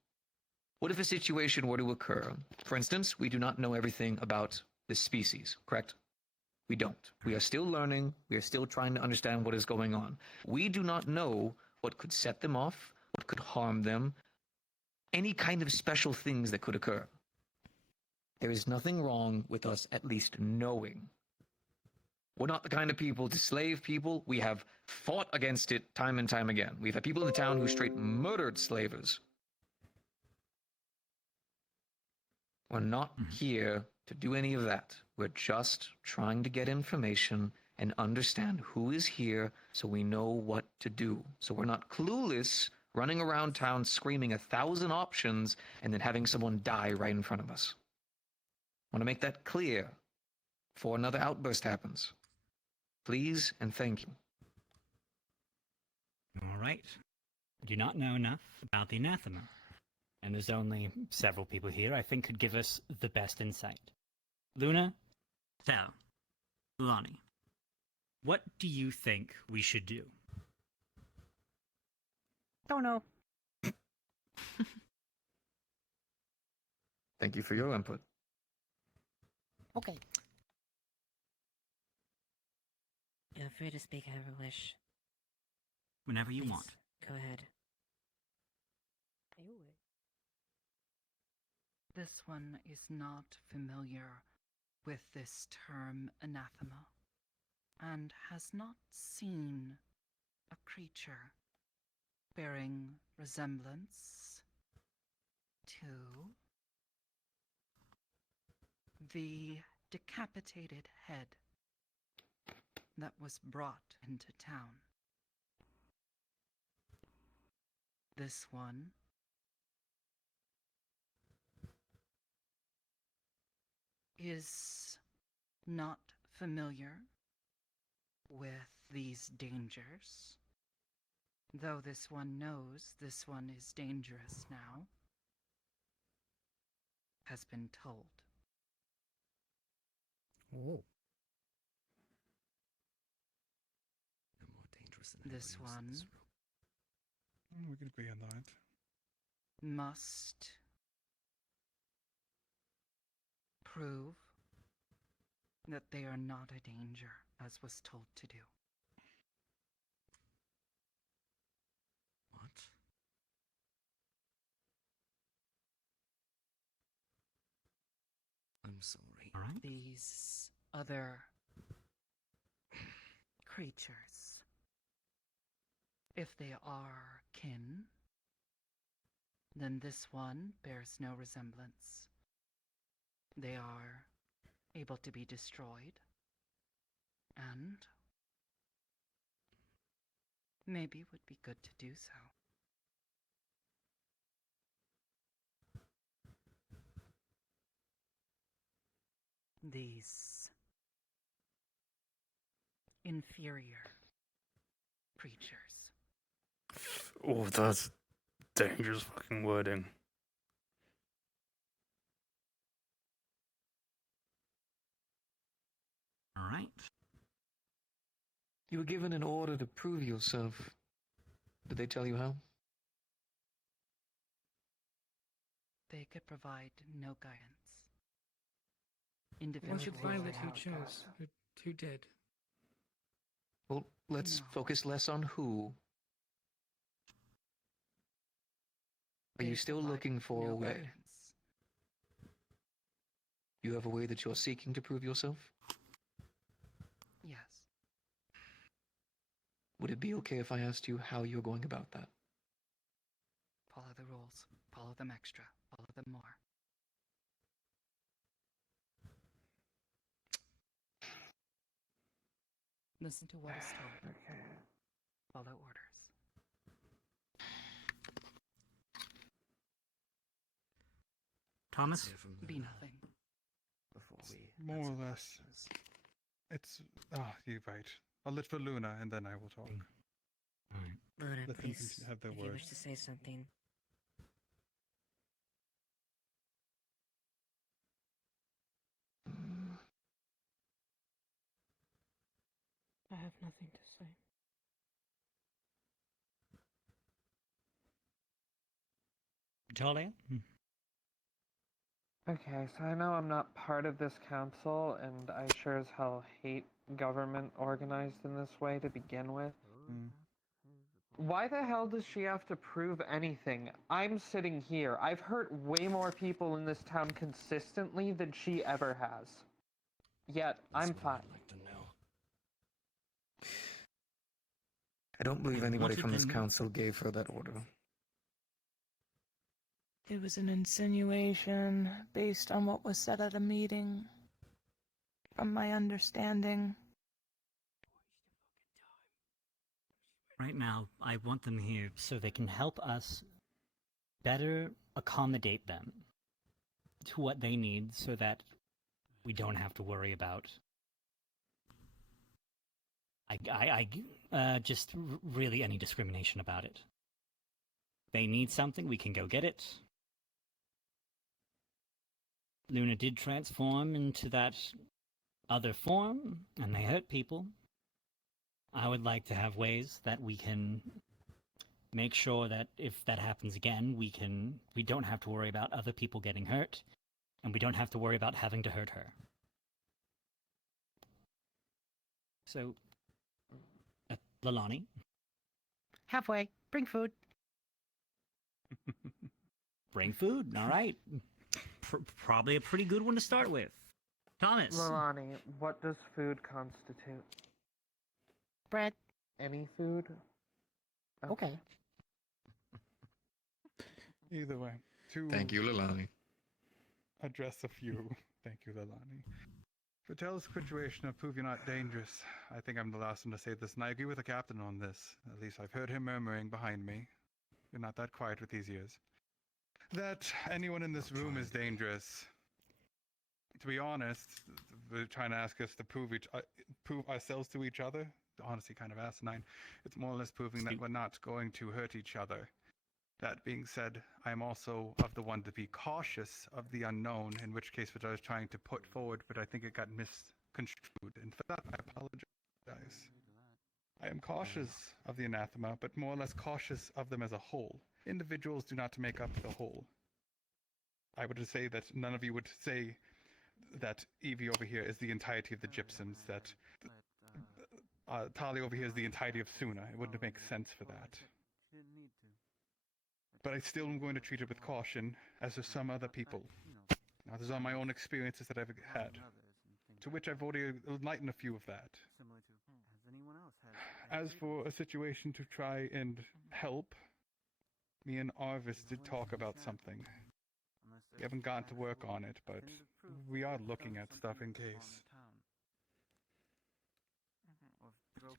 What if a situation were to occur? For instance, we do not know everything about this species, correct? We don't. We are still learning. We are still trying to understand what is going on. We do not know what could set them off, what could harm them, any kind of special things that could occur. There is nothing wrong with us at least knowing. We're not the kind of people to slave people. We have fought against it time and time again. We've had people in the town who straight murdered slavers. We're not here to do any of that. We're just trying to get information and understand who is here so we know what to do. So we're not clueless running around town screaming 1,000 options and then having someone die right in front of us. I want to make that clear before another outburst happens. Please and thank you. All right. I do not know enough about the anathema, and there's only several people here I think could give us the best insight. Luna, Thel, Lonnie, what do you think we should do? Don't know. Thank you for your input. Okay. Feel free to speak however you wish. Whenever you Please, want. Go ahead. This one is not familiar with this term anathema, and has not seen a creature bearing resemblance to the decapitated head that was brought into town. This one is not familiar with these dangers, though this one knows this one is dangerous now, has been told. Oh. No more dangerous this one We can agree on that. must prove that they are not a danger, as was told to do. What? I'm sorry. All right. These other creatures, if they are kin, then this one bears no resemblance. They are able to be destroyed, and maybe would be good to do so. These inferior creatures. Oh, that's dangerous fucking wording. All right. You were given an order to prove yourself. Did they tell you how? They could provide no guidance. Once you Individuals pilot, who chose? Who did? Well, let's No. focus less on who. Are you They still provide looking for no a way? guidance. You have a way that you're seeking to prove yourself? Yes. Would it be okay if I asked you how you're going about that? Follow the rules. Follow them extra. Follow them more. Listen to what is told. Follow orders. Thomas? Be nothing. Before we More or less. It's you're right. I'll let for Luna, and then I will talk. All right. Luna, Let them please, have their if you word. wish to say something. I have nothing to say. Talia? Okay, so I know I'm not part of this council, and I sure as hell hate government organized in this way to begin with. Why the hell does she have to prove anything? I'm sitting here. I've hurt way more people in this town consistently than she ever has. Yet, I'm fine. I don't believe Okay, anybody wanted from this them- council gave her that order. It was an insinuation based on what was said at a meeting. From my understanding. Right now, I want them here so they can help us better accommodate them to what they need so that we don't have to worry about just really any discrimination about it. They need something, we can go get it. Luna did transform into that other form, and they hurt people. I would like to have ways that we can make sure that if that happens again, we don't have to worry about other people getting hurt, and we don't have to worry about having to hurt her. So, Lalani? Halfway. Bring food. Bring food, all right. Probably a pretty good one to start with. Thomas? Lalani, what does food constitute? Bread. Any food? Okay. Either way. To Thank you, Lalani. address a few. Thank you, Lalani. For Tell's situation of prove you're not dangerous, I think I'm the last one to say this, and I agree with the captain on this. At least I've heard him murmuring behind me. You're not that quiet with these ears. That anyone in this room is dangerous. To be honest, they're trying to ask us to prove ourselves to each other. Honestly, kind of asinine. It's more or less proving that we're not going to hurt each other. That being said, I am also of the one to be cautious of the unknown, in which case what I was trying to put forward, but I think it got misconstrued. And for that, I apologize. I am cautious of the anathema, but more or less cautious of them as a whole. Individuals do not make up the whole. I would say that none of you would say that Evie over here is the entirety of the Gypsums, that Talia over here is the entirety of Suna. It wouldn't make sense for that. But I still am going to treat it with caution, as do some other people. Now, these are my own experiences that I've had, to which I've already enlightened a few of that. As for a situation to try and help, me and Arvis did talk about something. We haven't gotten to work on it, but we are looking at stuff in case.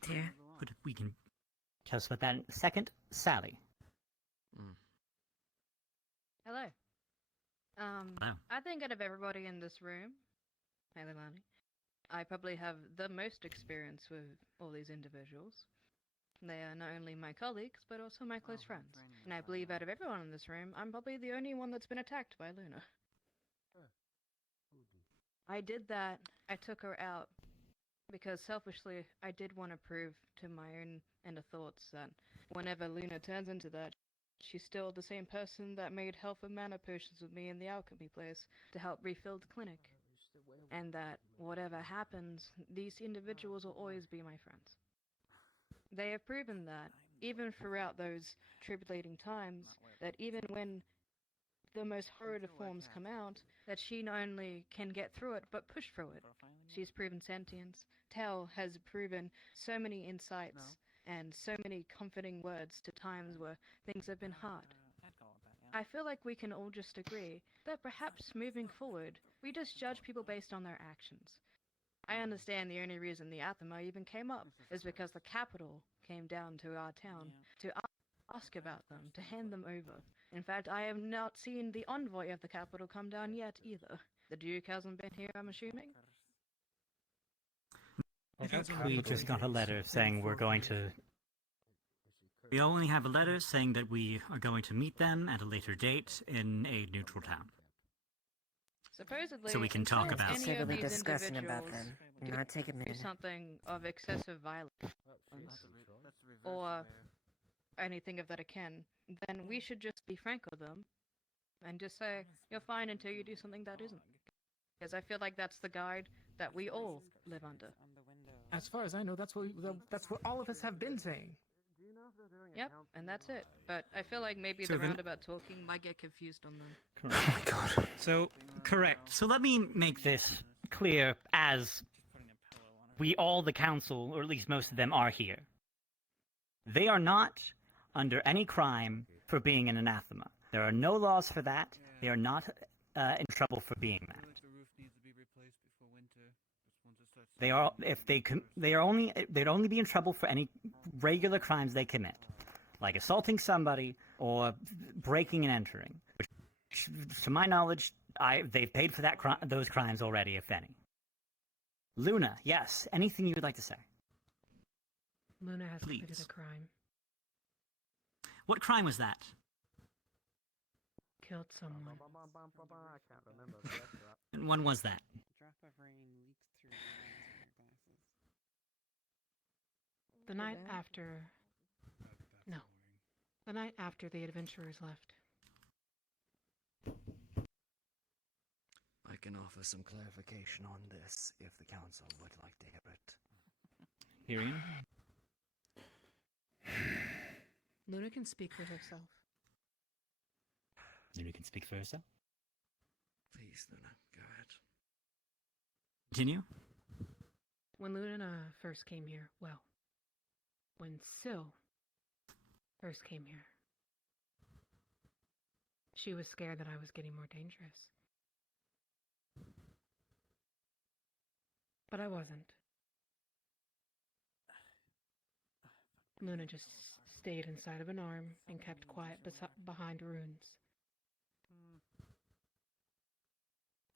Dear? But we can tell us about that in a second. Sally. Hello. Hello. I think out of everybody in this room, hey Leilani, I probably have the most experience with all these individuals. They are not only my colleagues, but also my close friends. And I believe out of everyone in this room, I'm probably the only one that's been attacked by Luna. I did that. I took her out because selfishly, I did want to prove to my own inner thoughts that whenever Luna turns into that, she's still the same person that made health and mana potions with me in the alchemy place to help refill the clinic. And that whatever happens, these individuals will always be my friends. They have proven that, even throughout those tribulating times, that even when the most horrid of forms come out, that she not only can get through it, but push through it. She's proven sentience. Tell has proven so many insights and so many comforting words to times where things have been hard. I feel like we can all just agree that perhaps moving forward, we just judge people based on their actions. I understand the only reason the Athema even came up is because the capital came down to our town to ask about them, to hand them over. In fact, I have not seen the envoy of the capital come down yet either. The Duke hasn't been here, I'm assuming? We just got a letter saying we're going to... We only have a letter saying that we are going to meet them at a later date in a neutral town. Supposedly, So we can talk until about any of Civilly these discussing about individuals them. Not take a do minute. something of excessive violence or anything of that akin, then we should just be frank with them and just say, you're fine until you do something that isn't. Because I feel like that's the guide that we all live under. As far as I know, that's what all of us have been saying. Yep, and that's it. But I feel like maybe So the then- roundabout talking might get confused on them. Oh my god. So, correct. So let me make this clear as we all, the council, or at least most of them, are here. They are not under any crime for being an anathema. There are no laws for that. They are not in trouble for being that. They are, if they they are only, they'd only be in trouble for any regular crimes they commit, like assaulting somebody or breaking and entering. Which, to my knowledge, they've paid for that those crimes already, if any. Luna, yes, anything you would like to say? Luna has committed Please. a crime. What crime was that? Killed someone. And when was that? The night after... No. The night after the adventurers left. I can offer some clarification on this if the council would like to hear it. Hearing? Luna can speak for herself. Luna can speak for herself. Please, Luna, go ahead. Continue? When Luna first came here, well, when Syl first came here, she was scared that I was getting more dangerous. But I wasn't. Luna just stayed inside of an arm and kept quiet behind runes.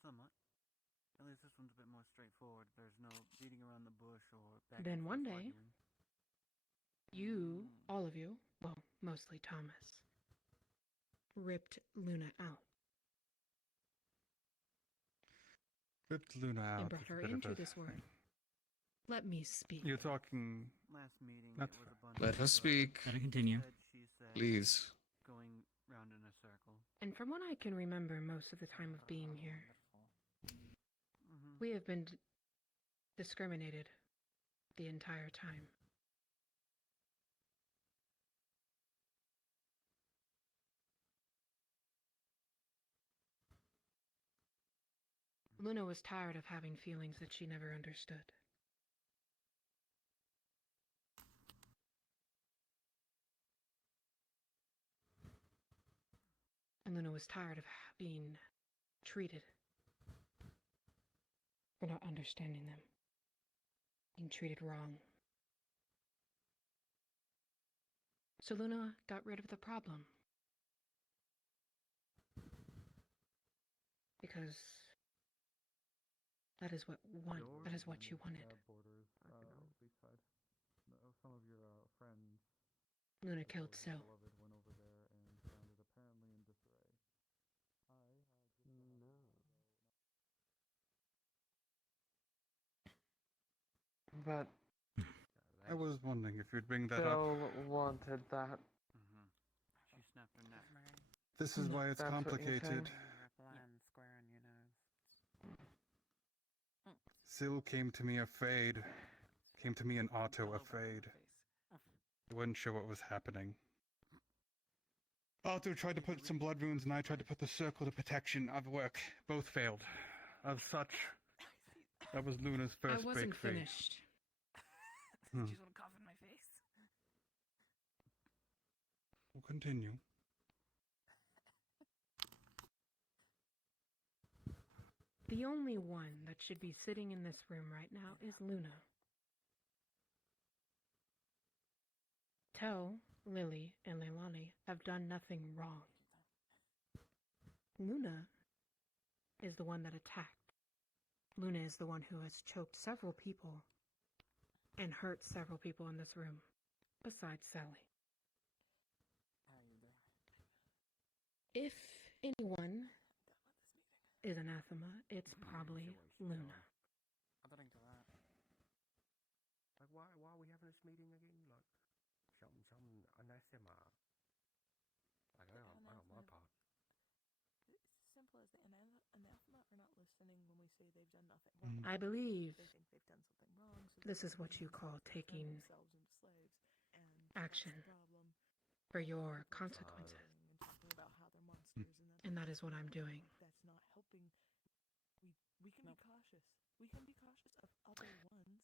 Somewhat. At least this one's a bit more straightforward. There's no beating around the bush or back Then and one forth day, arguing. you, all of you, well, mostly Thomas, ripped Luna out Ripped Luna out. and brought is a her bit of into a- this world. Let me speak. You're talking last meeting, That's it was a fair. bunch Let her of, speak. he continue. said, she said, Please. going round in a circle. And from what I can remember most of the time of being here, we have been discriminated the entire time. Luna was tired of having feelings that she never understood. And Luna was tired of being treated for not understanding them, being treated wrong. So Luna got rid of the problem. Because that is what you wanted. Borders, beside some of your friends. Luna killed Sil. Beloved went over there and found it apparently in disarray. But I was wondering if you'd bring that up. Bill wanted that. She snapped her neck. This is why it's That's what you're complicated. Sil came to me afraid. Came to me and Otto afraid. He wasn't sure what was happening. Otto tried to put some blood runes and I tried to put the circle to protection of work. Both failed. As such, that was Luna's first I wasn't breakthrough. finished. Hmm. She's gonna cough in my face. We'll continue. The only one that should be sitting in this room right now is Luna. Tell, Lily, and Leilani have done nothing wrong. Luna is the one that attacked. Luna is the one who has choked several people and hurt several people in this room, besides Sally. If anyone is anathema, it's probably Luna. According to that. Like, why are we having this meeting again? Like, some anathema. Like, I don't my part. It's as simple as the anathema are not listening when we say they've done nothing wrong. I believe They think they've done something wrong. So this is what you call taking themselves into slaves, and action that's the problem. for your consequences. And talking about how they're monsters, And that is what I'm doing. That's not helping. We can be cautious. We can be cautious of other ones.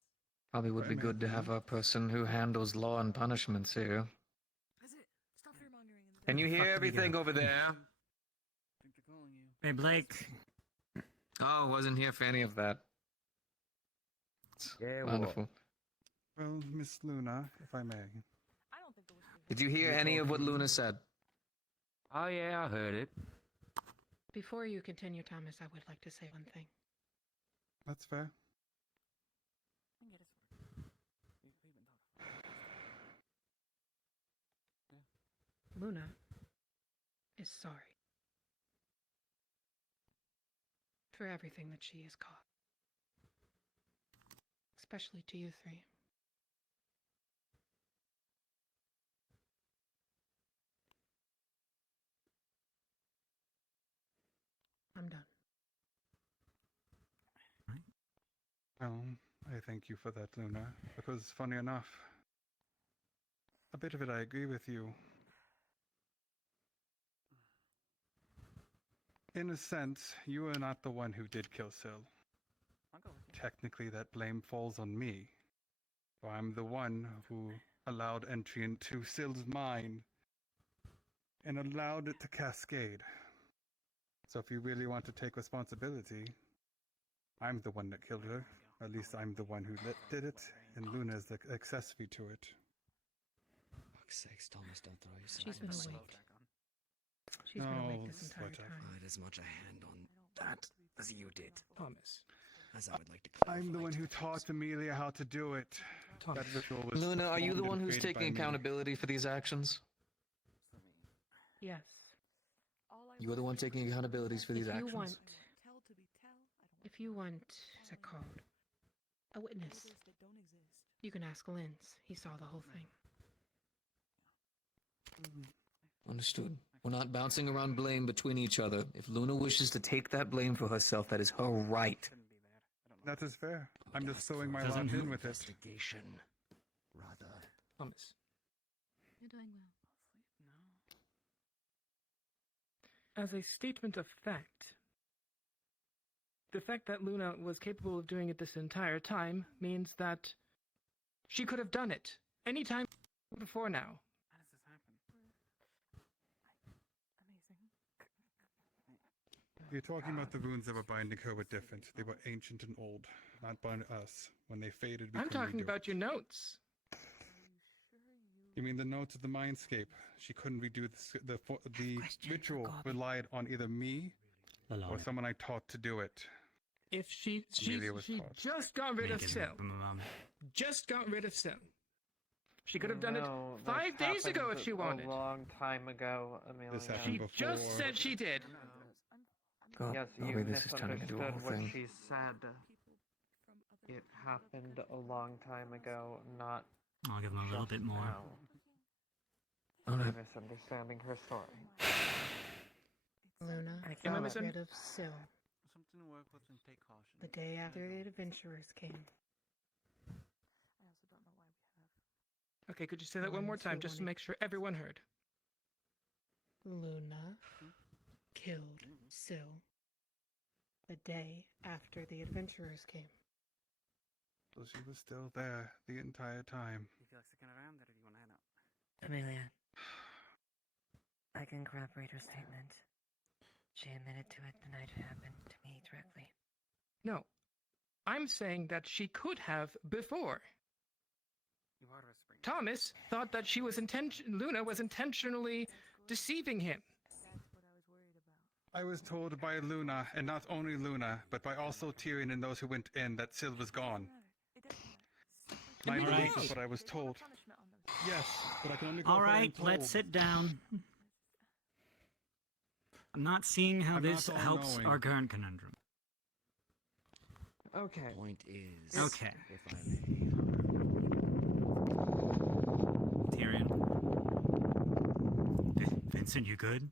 Probably would be good to have a person who handles law and punishments here. That's it. Stop fear-mongering. Can you hear everything over there? Hey, Blake. Oh, wasn't here for any of that. Yeah, Wonderful. Well, Miss Luna, if I may. Did you hear any of what Luna said? Oh yeah, I heard it. Before you continue, Thomas, I would like to say one thing. That's fair. Luna is sorry for everything that she has caused, especially to you three. I'm done. Well, I thank you for that, Luna, because funny enough, a bit of it I agree with you. In a sense, you are not the one who did kill Sil. Technically, that blame falls on me. For I'm the one who allowed entry into Sil's mind and allowed it to cascade. So if you really want to take responsibility, I'm the one that killed her. At least I'm the one who did it, and Luna is the accessory to it. Fuck's sakes, Thomas, don't throw yourself. She's been awake. She's No, been awake this entire whatever. time. I had as much a hand on that as you did. Thomas. As I would like to I'm the one who taught Amelia how to do it. That ritual was Luna, are you the performed one and who's created by taking me. accountability for these actions? Yes. You are the one taking accountabilities for these If you actions. want, if you want, what's it called? A witness. You can ask Linz. He saw the whole thing. Understood. We're not bouncing around blame between each other. If Luna wishes to take that blame for herself, that is her right. That is fair. I'm just throwing my lot in with it. Investigation, rather. Thomas. You're doing well. As a statement of fact, the fact that Luna was capable of doing it this entire time means that she could have done it any time before now. How does this happen? You're talking about the wounds that were binding her were different. They were ancient and old, not bind us. When they faded, we I'm couldn't talking redo about it. your notes. You mean the notes of the mindscape? She couldn't redo the ritual relied on either me or someone I taught to do it. If she Amelia was taught. just got rid of Megan Sil. from her mom. Just got rid of Sil. She could have done it No, 5 this days ago if happened she wanted. A long time ago, Amelia. She just said she did. God, yes, you maybe this is turning into a misunderstood whole what thing. she said. It happened a long time ago, not I'll give them a little just bit more. now. Oh, no. You're misunderstanding her story. Luna Am I got missing- rid of Sil Something to work with and take caution. the day after the adventurers came. Okay, could you say that one more time just to make sure everyone heard? Luna killed Sil the day after the adventurers came. So she was still there the entire time. Do you feel like sticking around, or do you want to head out? Amelia, I can corroborate her statement. She admitted to it the night it happened to me directly. No. I'm saying that she could have before. You are whispering. Thomas thought that Luna was intentionally deceiving him. I was told by Luna, and not only Luna, but by also Tyrion and those who went in, that Sil was gone. My All belief right. is what I was told. Yes, but I can only go All for what I'm right, told. let's sit down. I'm not seeing how I'm this not helps all-knowing. our current conundrum. Okay. Point is, Okay. if I may, Tyrion. Vincent, you good?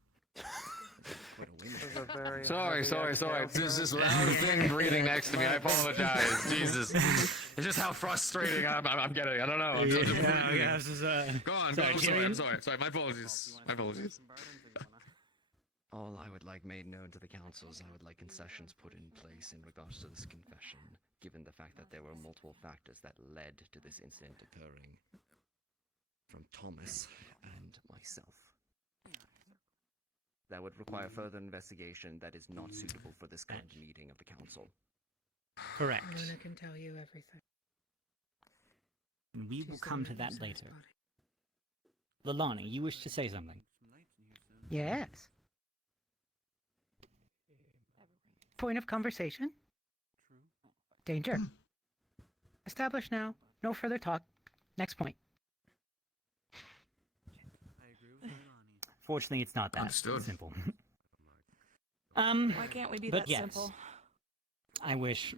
Sorry. There's this loud thing breathing next to me. I apologize. Jesus. It's just how frustrating I'm getting. I don't know. I'm this is, Go on. sorry, I'm Tyrion. sorry. My apologies. all I would like made known to the councils, I would like concessions put in place in regards to this confession, given the fact that there were multiple factors that led to this incident occurring from Thomas and myself. That would require further investigation that is not suitable for this kind of meeting of the council. Correct. Luna can tell you everything. And we will She's come the to that one who later. Lalani, you wish to say something? Yes. Point of conversation. Danger. Established now. No further talk. Next point. I agree with Leilani. Fortunately, it's not that Understood. simple. Why can't we be but that yes, simple? I wish.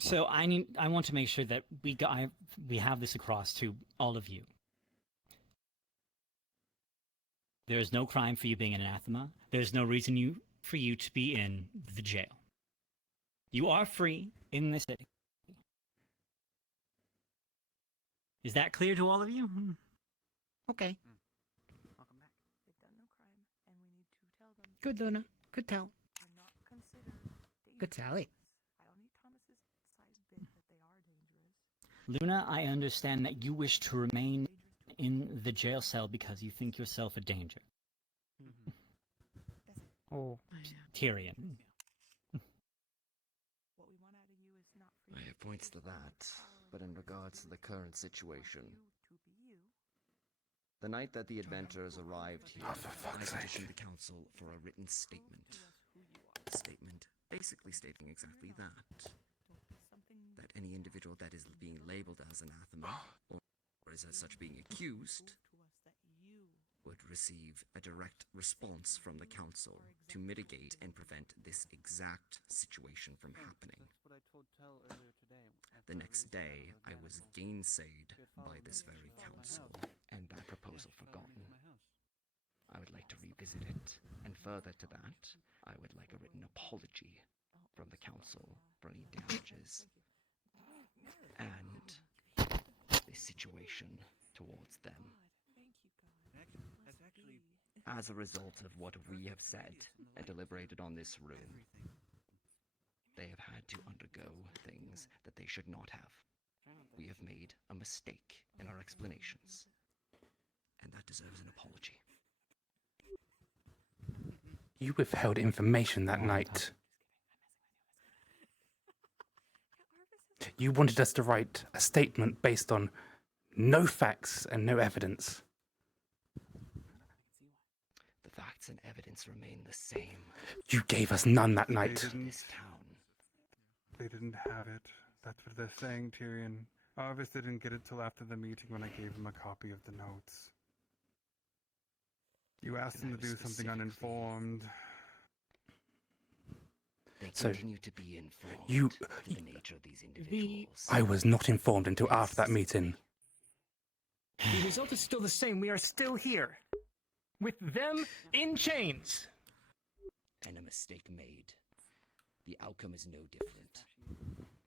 So I want to make sure that we have this across to all of you. There is no crime for you being an anathema. There's no reason for you to be in the jail. You are free in this city. Is that clear to all of you? Okay. Welcome back. They've done no crime, and we need to tell them Good, Luna. Good tell. they're not considered Good Sally. I don't need Thomas's size bit that they are dangerous. Luna, I understand that you wish to remain in the jail cell because you think yourself a danger. Oh, Tyrion. What we want out of you is not I have points to that, but in regards to the current situation, the night that the adventurers arrived here, I petitioned the council for a written statement. A statement basically stating exactly that. That any individual that is being labeled as anathema, or is as such being accused, would receive a direct response from the council to mitigate and prevent this exact situation from happening. That's what I told Tell earlier today. The next day, I was gainsaid by this very council, and that proposal forgotten. I would like to revisit it, and further to that, I would like a written apology from the council for any damages and the situation towards them. As a result of what we have said and deliberated on this room, they have had to undergo things that they should not have. We have made a mistake in our explanations, and that deserves an apology. You withheld information that night. You wanted us to write a statement based on no facts and no evidence. The facts and evidence remain the same. You gave us none that night. This town. They didn't have it. That's what they're saying, Tyrion. Arvis didn't get it till after the meeting when I gave him a copy of the notes. You asked him to do something uninformed. They So, continue to be informed you- of the nature of these individuals. I was not informed until after that meeting. The result is still the same. We are still here. With them in chains. And a mistake made. The outcome is no different.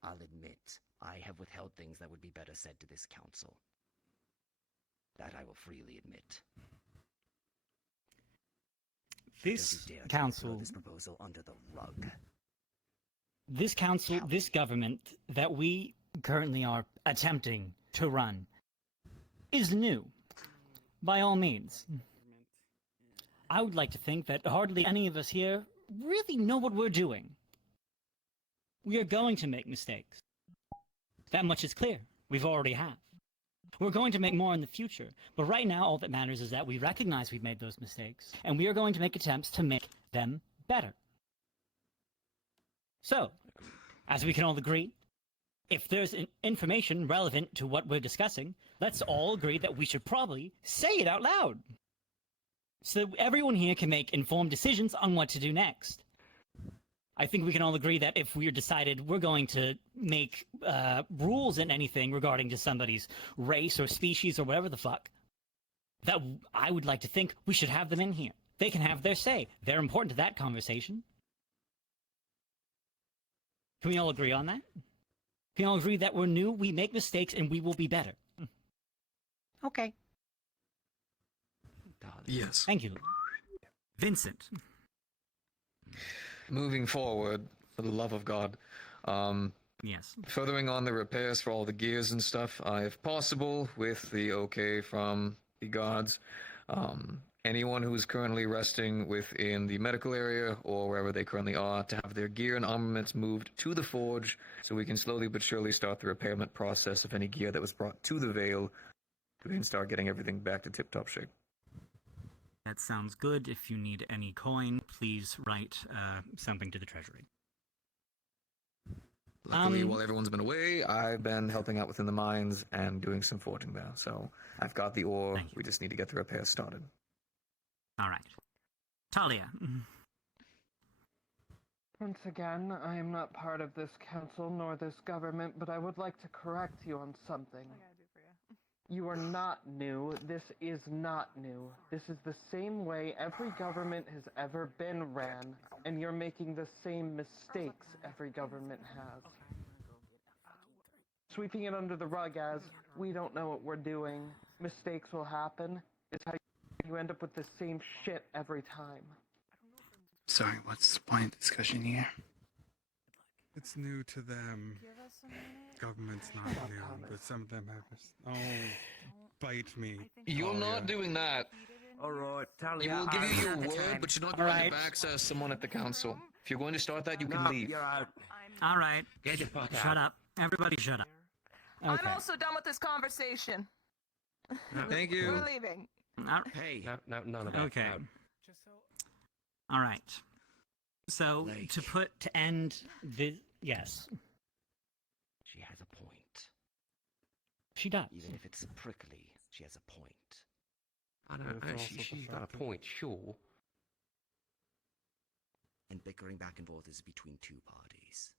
I'll admit, I have withheld things that would be better said to this council. That I will freely admit. This Don't you dare council, throw this proposal under the rug. this council, this government that we currently are attempting to run is new, by all means. I would like to think that hardly any of us here really know what we're doing. We are going to make mistakes. That much is clear. We've already have. We're going to make more in the future, but right now all that matters is that we recognize we've made those mistakes, and we are going to make attempts to make them better. So, as we can all agree, if there's information relevant to what we're discussing, let's all agree that we should probably say it out loud, so that everyone here can make informed decisions on what to do next. I think we can all agree that if we're decided we're going to make rules in anything regarding to somebody's race or species or whatever the fuck, that I would like to think we should have them in here. They can have their say. They're important to that conversation. Can we all agree on that? Can we all agree that we're new, we make mistakes, and we will be better? Okay. Yes. Thank you. Vincent. Moving forward, for the love of God, yes. Furthering on the repairs for all the gears and stuff, if possible, with the okay from the gods, anyone who is currently resting within the medical area or wherever they currently are, to have their gear and armaments moved to the forge, so we can slowly but surely start the repairment process of any gear that was brought to the Vale. We can start getting everything back to tip-top shape. That sounds good. If you need any coin, please write something to the treasury. Luckily, while everyone's been away, I've been helping out within the mines and doing some forging there. So I've got the ore. We just need to get the repairs started. All right. Talia. Once again, I am not part of this council nor this government, but I would like to correct you on something. You are not new. This is not new. This is the same way every government has ever been ran, and you're making the same mistakes every government has. Sweeping it under the rug as, we don't know what we're doing, mistakes will happen, is how you end up with the same shit every time. Sorry, what's the point of discussion here? It's new to them. Government's not new, but some of them have. Oh, bite me. You're not doing that. Alright, Talia. You will give you your word, but you're not going Alright. to access someone at the council. If you're going to start that, you can leave. You're out. All right. Get the fuck Shut up. Everybody shut up. Okay. I'm also done with this conversation. Thank you. We're leaving. Hey. No, none of that. Okay. No. All right. So, to end the... Yes. She has a point. She does. Even if it's prickly, she has a point. I don't know. She's got a point, sure. And bickering back and forth is between two parties.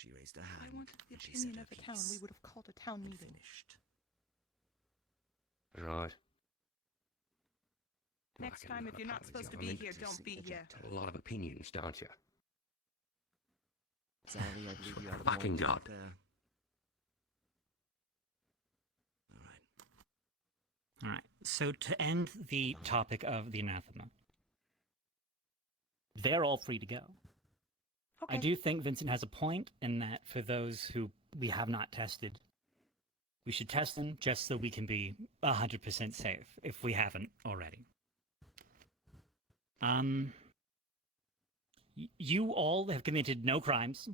She raised her hand. I wanted the and she said opinion her of the town. piece We would have called a town and meeting. finished. Right. Next Fucking time, if lot you're of not parties, supposed to y'all be need here, don't be here. A lot of opinions, don't you? Sally, I believe you have Fucking more to God. there. All right. So to end the topic of the anathema, they're all free to go. I do think Vincent has a point in that for those who we have not tested, we should test them just so we can be 100% safe if we haven't already. You all have committed no crimes.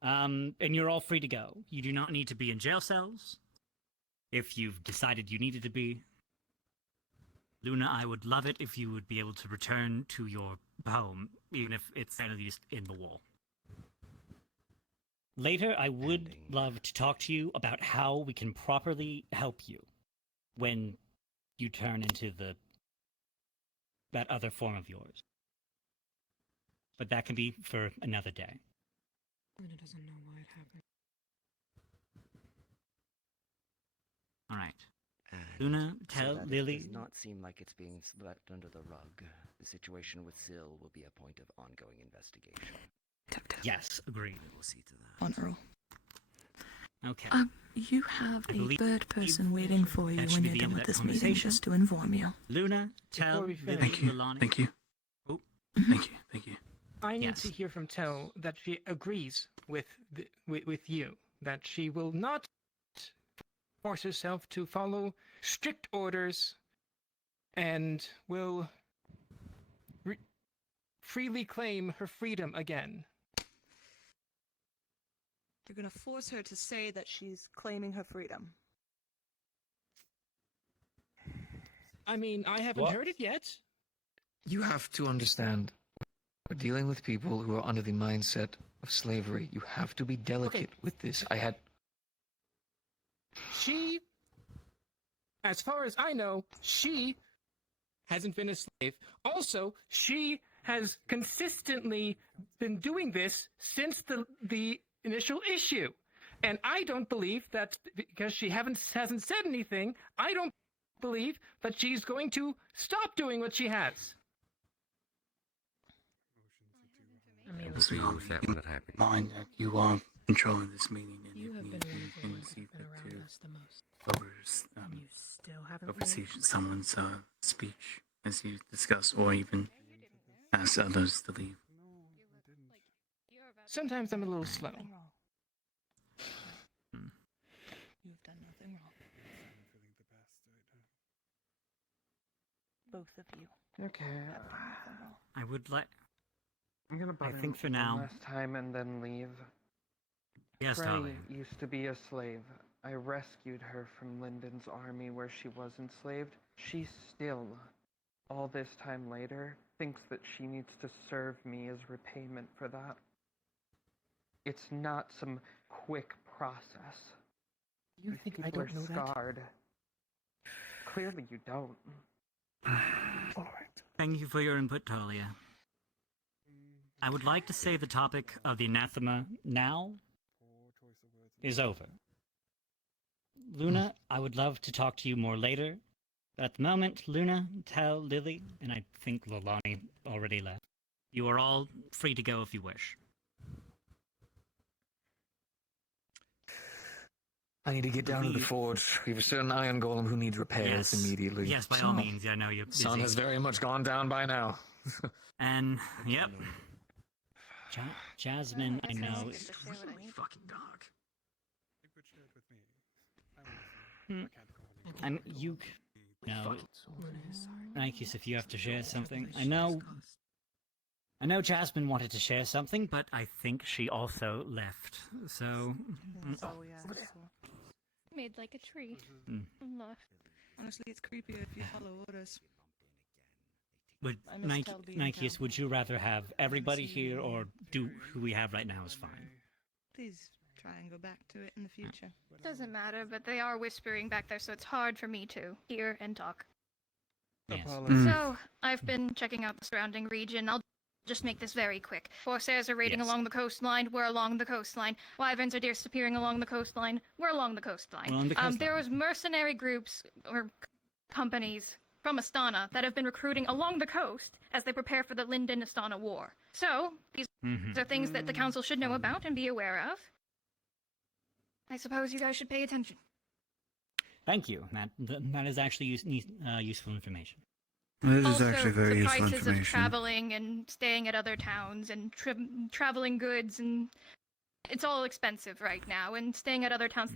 And you're all free to go. You do not need to be in jail cells. If you've decided you needed to be. Luna, I would love it if you would be able to return to your home, even if it's at least in the wall. Later, I would love to talk to you about how we can properly help you when you turn into that other form of yours. But that can be for another day. Luna doesn't know why it happened. All right. And Luna, so tell that Lily. It does not seem like it's being swept under the rug. The situation with Syl will be a point of ongoing investigation. Yes, agreed. We'll see to that. On Earl. Okay. You have I a believe third person waiting for you that should when be you're the done end with of that this meeting, conversation. just to inform you. Luna, tell we Lily, finish- Lilani. Thank you. Oh, Thank you. I need Yes. to hear from Tell that she agrees with with you, that she will not force herself to follow strict orders, and will freely claim her freedom again. You're gonna force her to say that she's claiming her freedom. I mean, I haven't What? heard it yet. You have to understand, we're dealing with people who are under the mindset of slavery. You have to be delicate with this. She, as far as I know, she hasn't been a slave. Also, she has consistently been doing this since the initial issue. And I don't believe that because she hasn't said anything, I don't believe that she's going to stop doing what she has. I agree with that when it happened. Mind that you are controlling this meeting, and You if have need been be, one you of the can ones see that's been fit around to us the most. oversee, You still haven't oversee moved? someone's speech as you discuss, or even ask others to leave. Sometimes I'm a little slow. You've done nothing wrong. Both of you. Okay. I would like. I'm gonna butt I in think for one now. last time and then leave. Yes, Frey darling. used to be a slave. I rescued her from Lyndon's army where she was enslaved. She still, all this time later, thinks that she needs to serve me as repayment for that. It's not some quick process. You These think I people don't are know that? scarred. Clearly you don't. Thank you for your input, Talia. I would like to say the topic of the anathema now is over. Luna, I would love to talk to you more later. At the moment, Luna, Tal, Lily, and I think Lilani already left. You are all free to go if you wish. I need to get down to the forge. We have a certain iron golem who needs repairs Yes. immediately. Yes, by all means. I know you're busy. Sun has very much gone down by now. And, yep. Jasmine, I know. Fucking dog. I'm you know, Nikes, if you have to share something. I know Jasmine wanted to share something, but I think she also left. So Made like a tree. Mm. And left. Honestly, it's creepier if you follow orders. would I miss Tel being Nikes, would you rather have everybody here or do who we have right now is fine? Please try and go back to it in the future. Doesn't matter, but they are whispering back there, so it's hard for me to hear and talk. Yes. So, I've been checking out the surrounding region. I'll Just make this very quick. Corsairs are raiding Yes. along the coastline. We're along the coastline. Wyverns are disappearing along the coastline. We're along the coastline. We're along the coastline. There was mercenary groups or companies from Astana that have been recruiting along the coast as they prepare for the Linden Astana War. So these are things that the council should know about and be aware of. I suppose you guys should pay attention. Thank you. That is actually useful information. It is Also, actually very the useful prices of information. traveling and staying at other towns and traveling goods and it's all expensive right now. And staying at other towns,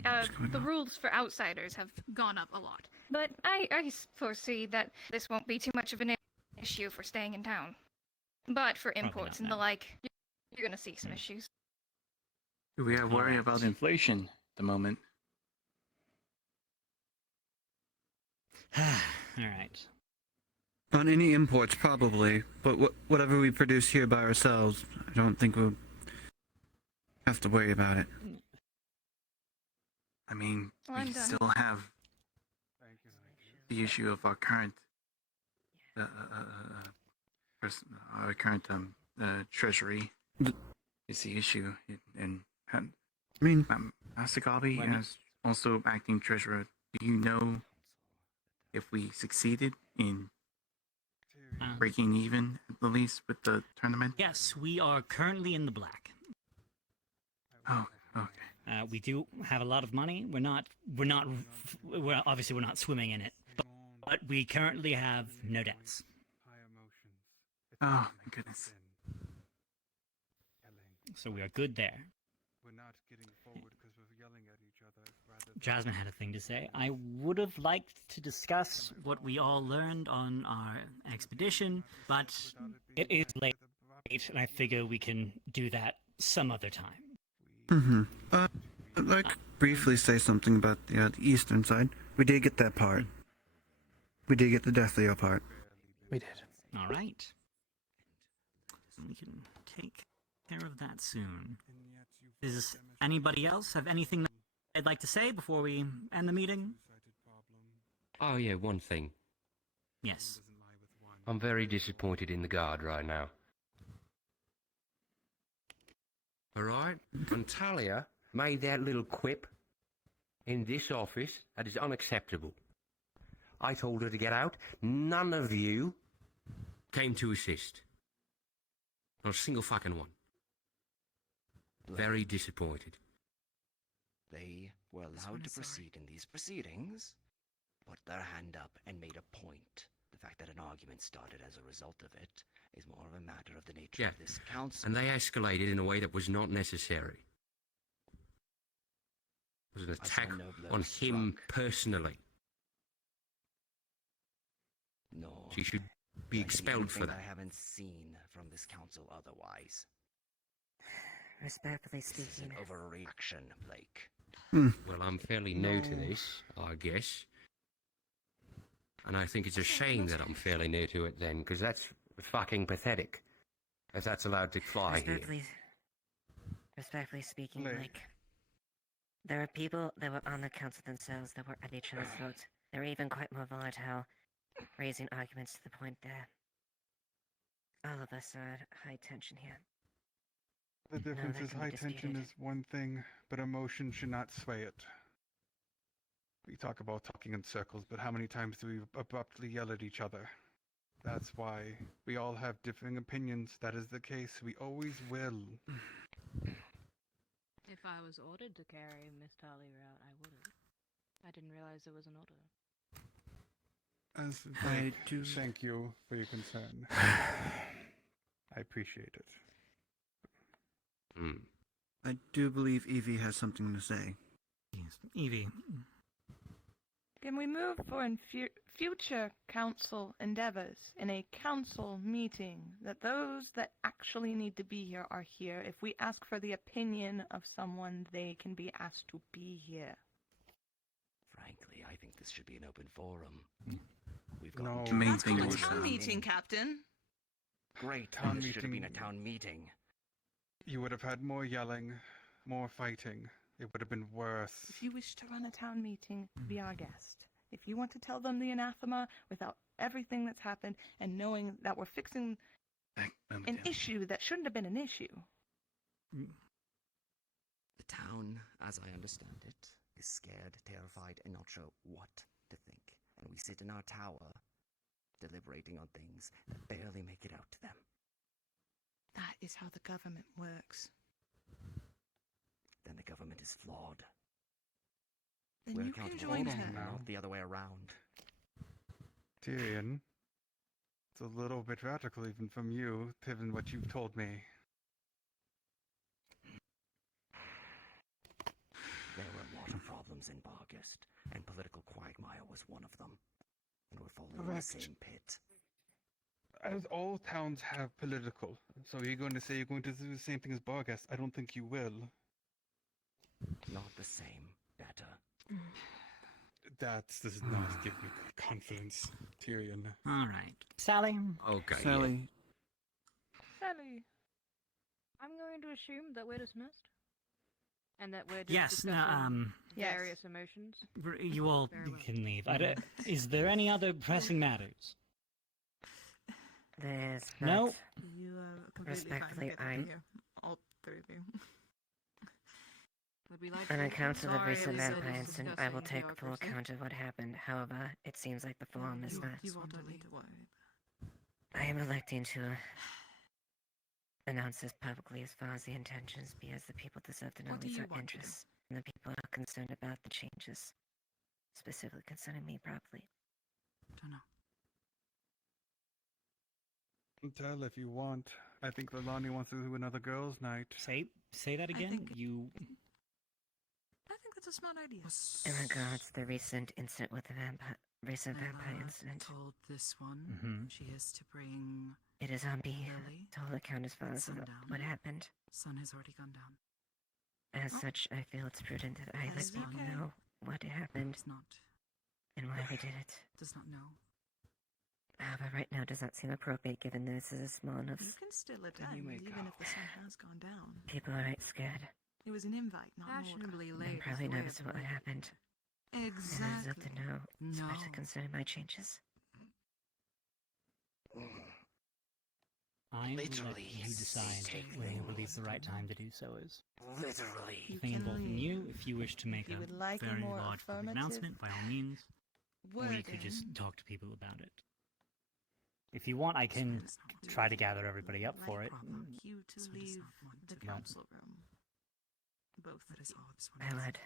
the rules for outsiders have gone up a lot. But I foresee that this won't be too much of an issue for staying in town. But for imports and the like, you're gonna see some issues. We are worried about inflation at the moment. All right. On any imports, probably, but whatever we produce here by ourselves, I don't think we'll have to worry about it. I mean, Well, I'm we done. still have the issue of our current, treasury. Is the issue, and I mean, Master Gabi as also acting treasurer. Do you know if we succeeded in breaking even at the least with the tournament? Yes, we are currently in the black. Oh, okay. We do have a lot of money. We're obviously not swimming in it, but we currently have no debts. Oh my goodness. So we are good there. Jasmine had a thing to say. I would have liked to discuss what we all learned on our expedition, but it is late, and I figure we can do that some other time. Mm-hmm. I'd like to briefly say something about the eastern side. We did get that part. We did get the Death Leo part. We did. All right. We can take care of that soon. Does anybody else have anything they'd like to say before we end the meeting? Oh yeah, one thing. Yes. I'm very disappointed in the guard right now. Alright? When Talia made that little quip in this office, that is unacceptable. I told her to get out. None of you came to assist. Not a single fucking one. Very disappointed. They were allowed to proceed in these proceedings, put their hand up, and made a point. The fact that an argument started as a result of it is more of a matter of the nature Yeah, of this council. and they escalated in a way that was not necessary. It was an attack no blow on him struck. personally. No. She should be expelled for that. I haven't seen from this council otherwise. Respectfully This is an speaking, overreaction, Blake. Well, I'm fairly new to this, I guess. And I think it's a shame that I'm fairly new to it then, because that's fucking pathetic. If that's allowed to fly here. respectfully speaking, Blake. like, there are people that were on the council themselves that were at each other's throats. They were even quite more volatile, raising arguments to the point that all of us are at high tension here. The difference that is can be high tension disputed. is one thing, but emotion should not sway it. We talk about talking in circles, but how many times do we abruptly yell at each other? That's why we all have differing opinions. That is the case. We always will. If I was ordered to carry Miss Tali out, I would have. I didn't realize there was an order. I do thank you for your concern. I appreciate it. I do believe Evie has something to say. Yes, Evie. Can we move for future council endeavors in a council meeting that those that actually need to be here are here? If we ask for the opinion of someone, they can be asked to be here. Frankly, I think this should be an open forum. We've No, got the main That's thing called was, a town meeting, Captain. Great. Town This should have been a meeting. town meeting. You would have had more yelling, more fighting. It would have been worse. If you wish to run a town meeting, be our guest. If you want to tell them the anathema without everything that's happened and knowing that we're fixing an issue that shouldn't have been an issue. The town, as I understand it, is scared, terrified, and not sure what to think. And we sit in our tower, deliberating on things that barely make it out to them. That is how the government works. Then the government is flawed. Then We're you can accountable join to her. them, not the other way around. Tyrion, it's a little bit radical even from you, given what you've told me. There were a lot of problems in Bargest, and political quagmire was one of them. And we're falling in the Correct. same pit. As all towns have political, so you're going to say you're going to do the same thing as Barghest? I don't think you will. Not the same. Better. That does not give me confidence, Tyrion. All right. Sally? Okay. Sally. Sally. I'm going to assume that we're dismissed. And that we're just Yes, no, discussing various emotions. You all can leave. Is there any other pressing matters? There's No? not. You are completely Respectfully, fine. Get out I- of here. All three of you. Would we like On to- account of the Sorry, recent Lisa, vampire this is incident, I will discussing take full bureaucracy. account of what happened. However, it seems like the form is not. You all don't need to worry. I am electing to announce this publicly as far as the intentions be, as the people deserve to know What do these you are want to do? interests, and the people are concerned about the changes, specifically concerning me probably. Don't know. Tell if you want. I think Lilani wants to do another girls' night. Say that again. think- You. I think that's a smart idea. In regards to the recent incident with the vampire incident, Told this one Mhm. she is to bring. it is on me Lily to hold account as far at as sundown. what happened. Sun has already gone down. As such, I feel it's prudent that I That let is you okay. know what happened Does not. and why we did it. Does not know. However, right now does not seem appropriate given this is a small enough. You can still Then attend, you may even go. if the sun has gone down. People are right scared. It was an invite, not an order. Fashionably They're late. probably nervous about what happened. And I deserve Exactly. to know, especially No. concerning my changes. I will let Literally you decide same when you thing. believe the right time to do so is. Literally. The thing involving you, if you wish to make you a would like a very more large public affirmative announcement, by all means, or you could just wording. talk to people about it. If you want, I can try to gather everybody up for it. You to leave the council room. Both of you. I would.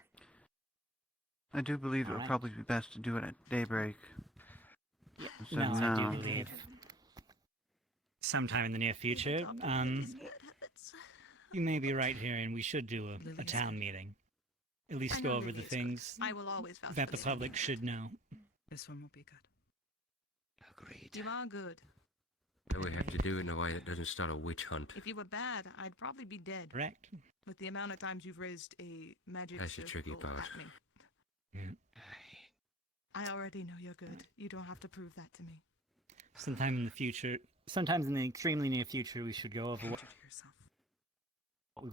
I do believe it would Alright. probably be best to do it at daybreak. So No, I do now- believe sometime in the near future. You may be right here, and we should do a town meeting. At I least know go over the Lily's good. things I will always vouch that for the this. public should know. This one will be good. Agreed. You are good. Then we have to do it in a way that doesn't start a witch hunt. If you were bad, I'd probably be dead. Correct. With the amount of times you've raised a magic That's the tricky circle part. at me. Yeah. I already know you're good. You don't have to prove that to me. Sometime in the future, sometimes in the extremely near future, we should go over what we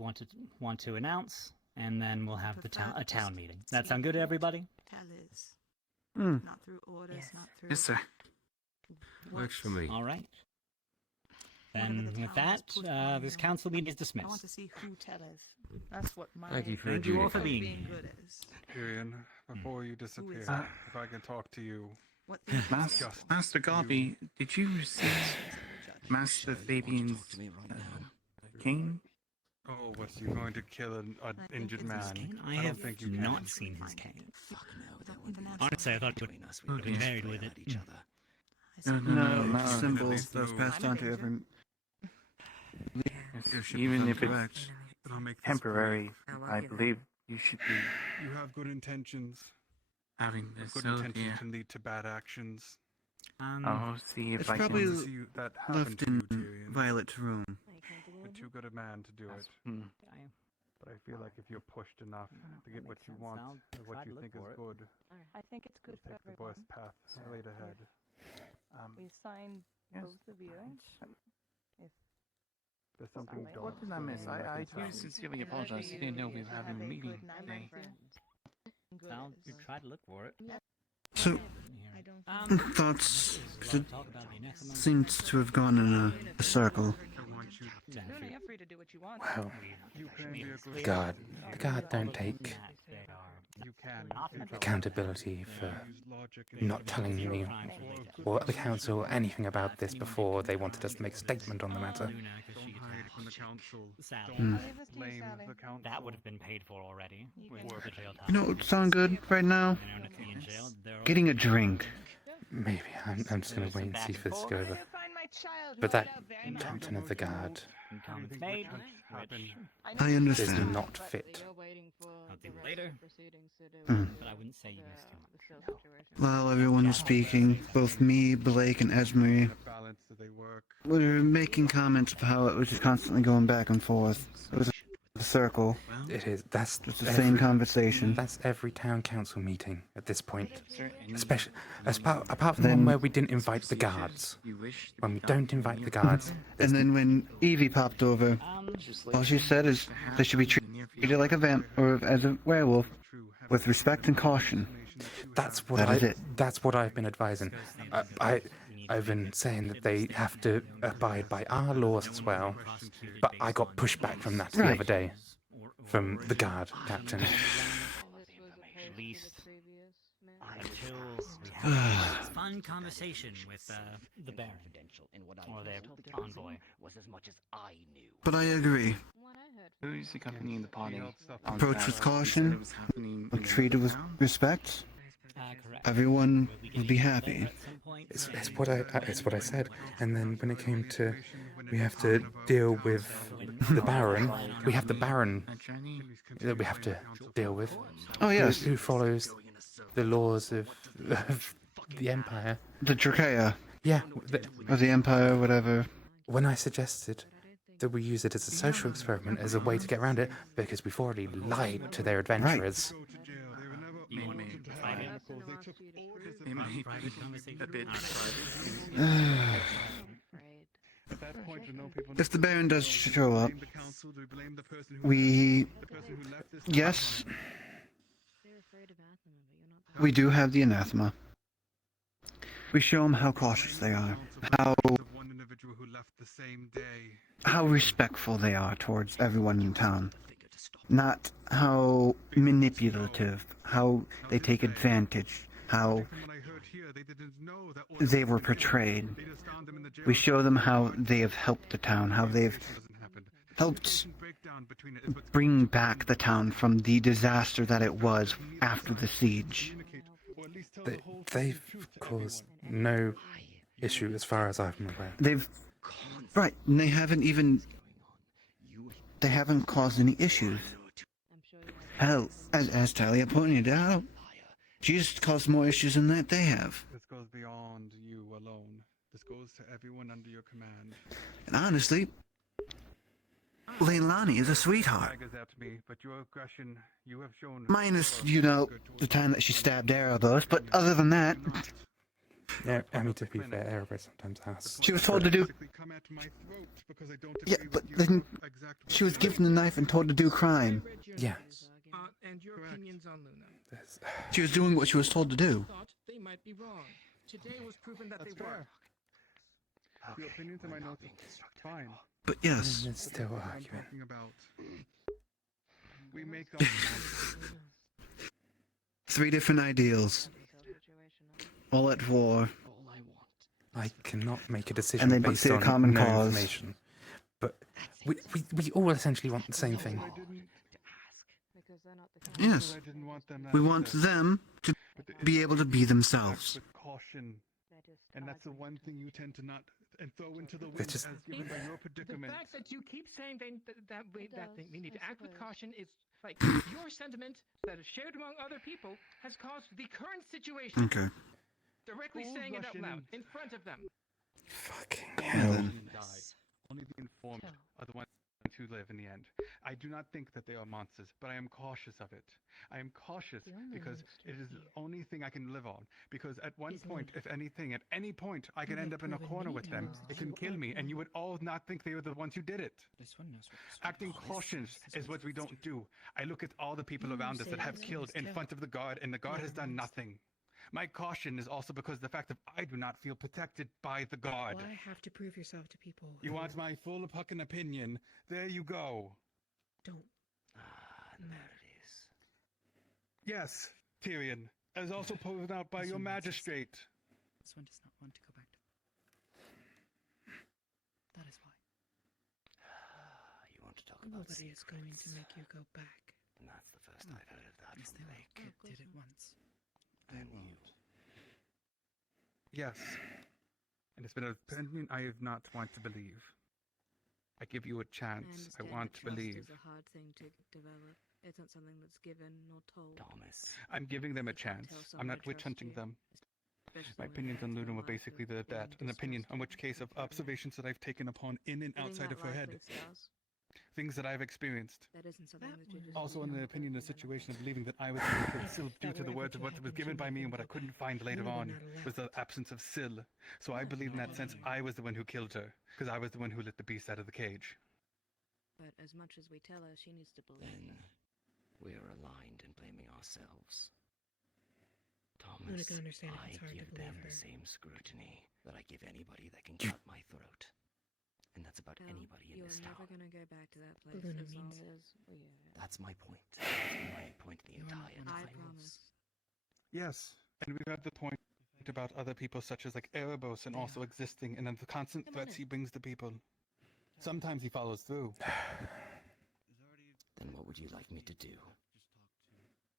want to announce, and then we'll have a town meeting. That sound good to everybody? Tell is Hmm. not through orders, not through. Yes, sir. Works for me. All right. Whatever Then the with town has that, put on this you. council meeting is I want dismissed. to see who Tellers. That's what my. Thank you for Thank you all for adjudicating. being being here. good is. Tyrion, before you disappear, is that? if I can talk to you. What things Master, Just Master Garvey, did you receive Master Fabian's cane? Oh, was you going to kill an injured it's man? Cane? I don't have think you not can. seen his cane. without even asking? Honestly, I thought you would be married with it. No, At symbol least that's move. passed on to every. You should Even be if it's correct. But I'll make this temporary, brief. I believe you should be. You have good intentions. Having But this good so intentions here. can lead to bad actions. I'll see if It's I probably can. see you, that happened to you, Tyrion. Violet's room. You're too good a man to do it. But I feel like if you're pushed enough to get what you want, I'll or what try to you look think is for it. good, I think it's good you'll for take the everyone. best path laid ahead. We sign Yes. both of you. If There's something you don't What did I miss? I do tell. sincerely apologize. I didn't know we were having a meeting today. I'll try to look for it. So, Here. I don't Thoughts seems to have gone in a circle. Luna, you're free to do what you want. Well, the guard don't take accountability for not telling me or the council anything about this before they wanted us to make a statement on the matter. That would have been paid for already. With the jail time. You know, it sound good right now. Getting a drink. Maybe. I'm just going to wait and see if this is over. But that captain of the guard I understand. is not fit. Later. Mm. But I wouldn't say you missed too much. While everyone was speaking, both me, Blake, and Esme were making comments of how it was just constantly going back and forth. It was a circle. It is. That's it's the same conversation. That's every town council meeting at this point. Especially, apart from the one where we didn't invite the guards. When we don't invite the guards. And then when Evie popped over, all she said is they should be treated like a vamp or as a werewolf, with respect and caution. That's what That is it. That's what I've been advising. I've been saying that they have to abide by our laws as well, but I got pushback from that the other day, from the guard captain. At least until we have a fun conversation with the Baron or their envoy. But I agree. Who's accompanying the party? Approach with caution, treated with respect. Correct. Everyone would be happy. It's what I said. And then when it came to, we have to deal with the Baron. We have the Baron that we have to deal with. Oh yes. Who follows the laws of the Empire? The Drakea. Yeah. Or the Empire, whatever. When I suggested that we use it as a social experiment, as a way to get around it, because we've already lied to their adventurers. If the Baron does show up, yes, we do have the anathema. We show them how cautious they are, how respectful they are towards everyone in town. Not how manipulative, how they take advantage, how they were portrayed. We show them how they have helped the town, how they've helped bring back the town from the disaster that it was after the siege. They've caused no issue as far as I'm aware. Right, and they haven't caused any issues. Hell, as Talia pointed out, she just caused more issues than that they have. This goes beyond you alone. This goes to everyone under your command. And honestly, Leilani is a sweetheart. But your aggression, you have shown Minus, the time that she stabbed Erebos, but other than that... Yeah, I mean, to be fair, Erebos sometimes asks. She was told to do... Yeah, but then she was given the knife and told to do crime. Yeah. And your opinions on Luna? She was doing what she was told to do. Thought they might be wrong. Today was proven that they were. Your opinions and my notes, fine. But yes. It's still arguing. We make Three different ideals. All at war. I cannot make a decision And they based see a on common no cause. information. But we all essentially want the same thing. Yes. We want them to be able to be themselves. Caution. And that's the one thing you tend to not and throw into the wind just- as given by your The predicament. fact that you keep saying that we need to act with caution is like your sentiment that is shared among other people has caused the current situation. Okay. Directly saying it out loud in front of them. Fucking hell. Only the informed are the ones who live in the end. I do not think that they are monsters, but I am cautious of it. I am cautious because it is the only thing I can live on. Because at one point, if anything, at any point, I could end up in a corner with them. It can kill me, and you would all not think they were the ones who did it. Acting cautious is what we don't do. I look at all the people around us that have killed in front of the guard, and the guard has done nothing. My caution is also because the fact that I do not feel protected by the guard. Why have to prove yourself to people? You who want my full fucking opinion? There you go. Don't. There it is. Yes, Tyrion, as also pointed out by your magistrate. This one does not want to go back to. That is why. You want to talk about Nobody is going to make you go back. And that's the first I've heard of that Yes, from they Lake. did it once. And you. Yes. And it's been an opinion I have not want to believe. I give you a chance. I want to believe. Trust is a hard thing to develop. It's not something that's given nor told. Thomas. I'm giving them a You can't chance. tell I'm someone not to witch trust hunting you, them. especially My when it opinions on affects Luna their were life basically of that, being an opinion discussed on which with case of partner. observations that I've taken upon in and Living outside that of her life head. with stars, Things that I've experienced. that isn't something that you just Also, in do the on opinion, the purpose. situation of believing that I was the one who killed Syl due to the words of what was given by me and what I couldn't find later on was the absence of Syl. So I believe in that sense I was the one who killed her, because I was the one who let the beast out of the cage. But as much as we tell her, she needs to believe. Then we are aligned in blaming ourselves. Luna Thomas, can understand if I it's hard to give believe them her. the same scrutiny that I give anybody that can cut my throat. And that's about Well, anybody in you're this never town. gonna go back to that place Luna as long means as we are. That's my point. That's my point in the entire I time. promise. Yes, and we've had the point about other people such as like Erebos and also existing and then the constant threats he brings to people. Sometimes he follows through. Then what would you like me to do?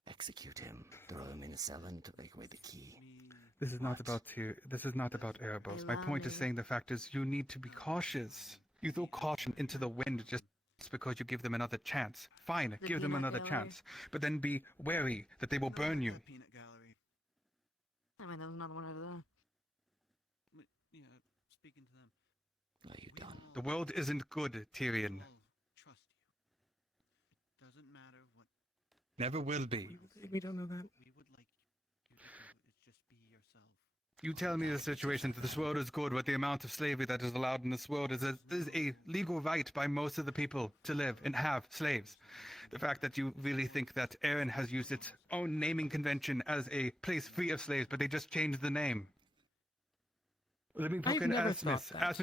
Execute him, throw him in a cell and take away the key. This is not about this is not about Erebos. My point is saying the fact is you need to be cautious. You throw caution into the wind just because you give them another chance. Fine, The give them peanut another gallery. chance. But then be wary that they will burn you. I mean, there's another one over there. Are you done? The world isn't good, Tyrion. Doesn't matter what Never will be. We don't know that. we would like you to do is just be yourself. You tell me the situation that this world is good, but the amount of slavery that is allowed in this world is a legal right by most of the people to live and have slaves. The fact that you really think that Erin has used its own naming convention as a place free of slaves, but they just changed the name. Let me I've fucking never Asmus. thought that.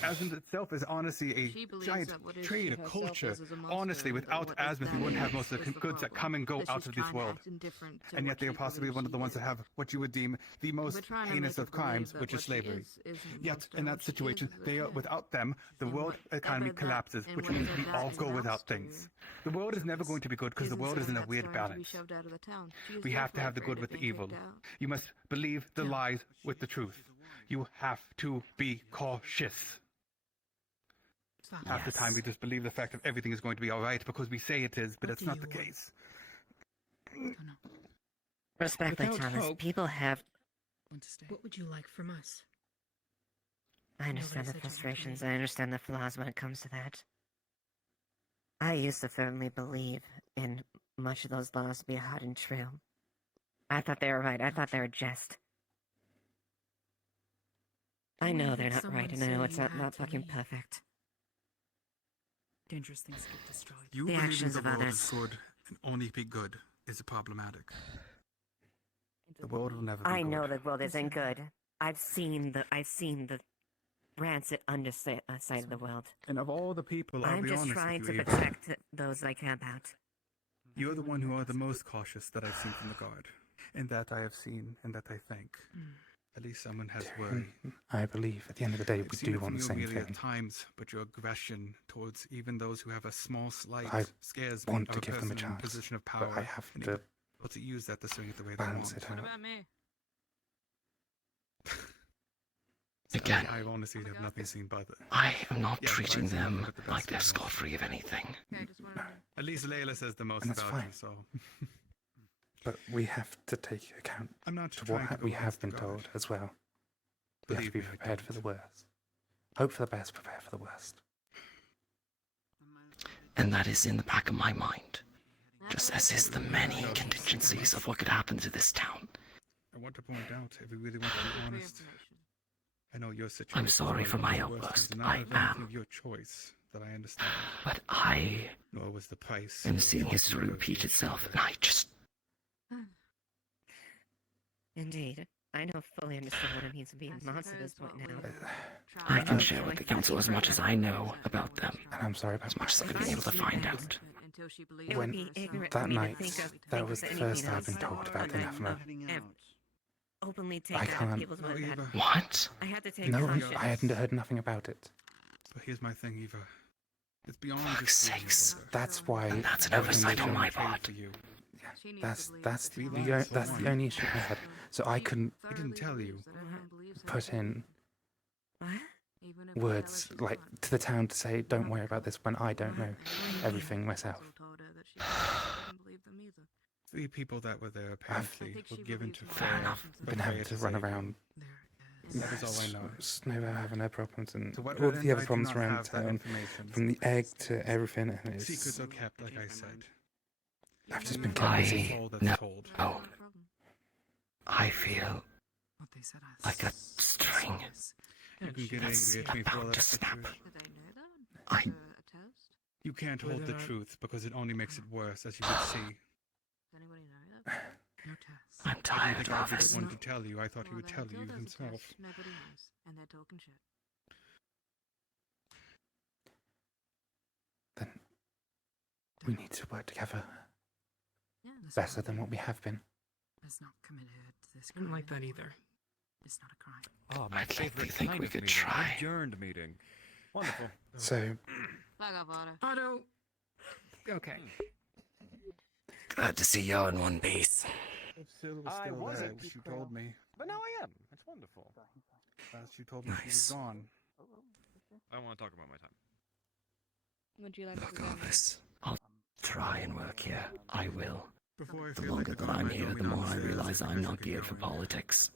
Asmus itself is honestly She a believes giant that what is trade, she a herself culture. is a monster, Honestly, and without what is Asmus, we that wouldn't have most of is the the goods that come and go That out she's of this trying to world. act indifferent to And what yet they she are possibly believes one of the she ones that is. have what you would deem the most We're trying to heinous make of her believe crimes, that which what is she slavery. isn't Yet, monster, in what that she situation, is they are, okay. without them, the world economy whatever that- collapses, and which means whatever we that all go amounts without to things. The world is never going to be good because the isn't world is in a something weird that's going to be balance. shoved out of the town. She is We have to definitely have the afraid good of with the being evil. kicked out. You must believe the lies with the truth. You have to be cautious. Stop. Half the time we just believe the fact that everything is going to be alright because we say it is, but it's not the case. Respectfully, Without Thomas, hope- people have. What would you like from us? I understand the said you had to frustrations. I understand the flaws when it comes to that. I used to firmly believe in much of those laws to be hard and true. I thought they were right. I thought they were just. I know they're not right, and I know it's not fucking perfect. Dangerous things get destroyed. You The believing actions the of world others. is good and only be good is problematic. The world will never be I good. know the world isn't good. I've seen the rancid underside of the world. And of all the people, I'll I'm be just honest trying with to you, protect those I care about. you're the one who are the most cautious that I've seen from the guard. And that I have seen, and that I think. At least someone has worry. I believe at the end of the day, I've we seen do it want from the you same really thing. at times, but your aggression towards even those who have a small slight I scares me want of to a give them person a in a chance, position of but power. I have and to able to use that to swing it the way they balance want. it What out. about me? Again, I honestly have not been seen by the. I am not Yeah, treating but I see them them at the like best they're way scot-free of anything. Okay, I just wanted to... At least Layla says the most And that's about fine. you, so. But we have to take account I'm not to trying what to go we against have the been guard. told as well. We have to Believe be me, I prepared for the worst. Hope for the best, prepare for the worst. And that is in the back of my mind. Just as is the many contingencies of what could happen to this town. I want to point out, if we really want to be honest, I know your situation. I'm sorry is for one my of the worst outburst. things, and I not anything am. of your choice that I understand. But I Nor was the price. am seeing history repeat itself, and I just... Indeed. I don't fully understand what it means to be a monster at this point now. I can share with the council as much as I know about them, And I'm sorry about as much as I've been able to find out. When that night, that was the first I've been told about the anathema. Openly I take can't. people's word that What? I had to take No, caution. I hadn't heard nothing about it. But here's my thing, Eva. It's beyond Fuck's just being your sakes. brother. That's why. That's an oversight on my part. For you. That's the That's the only issue I had. So I couldn't He didn't tell you. put in What? words like to the town to say, "Don't worry about this," when I don't know everything myself. 3 people that were there apparently were given to Fair enough. Been having to run around. That is all I know. Snowbow having her problems and To what all end, the other I do problems not around have that town, information. from the egg to everything. And it's, Secrets are kept, like I said. I've just been kept busy. All that's No. told. Oh. I feel like a string. You can get That's angry at me for all about that to snap. I. You can't hold the truth because it only makes it worse, as you can see. I'm I didn't tired think of Albert it. wanted to tell you. I thought he would tell you himself. Nobody knows, and they're talking shit. Then we need to work together Yeah, that's better what than we what we have been. Let's not committed to this. I didn't like that either. It's not a crime. Oh, my I'd like to favorite think kind we of could meeting, try. adjourned meeting. Wonderful. So Back up, Otto. Otto. Okay. Glad to see you're in one piece. If Syl was I still there, wasn't. she told me. But now I am. It's wonderful. She told me she was Nice. gone. I don't want to talk about my time. Would you like to go? Regardless, I'll try and work here. I will. Before I The feel longer like that I'm here, the more I realize I'm not geared for politics.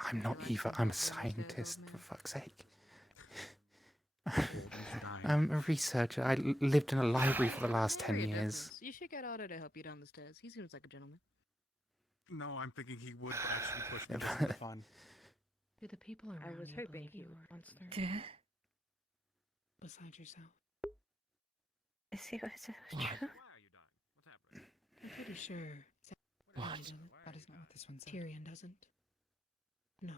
I'm not Eva. I'm a scientist, for fuck's sake. I'm a researcher. I lived in a library for the last 10 years. You should get Otto to help you down the stairs. He seems like a gentleman. No, I'm thinking he would actually push me for the fun. Do the people around I was you hoping believe he you would. were a monster? Besides yourself. Is he was true? I'm pretty sure. What? That is not what this one said. Tyrion doesn't. No.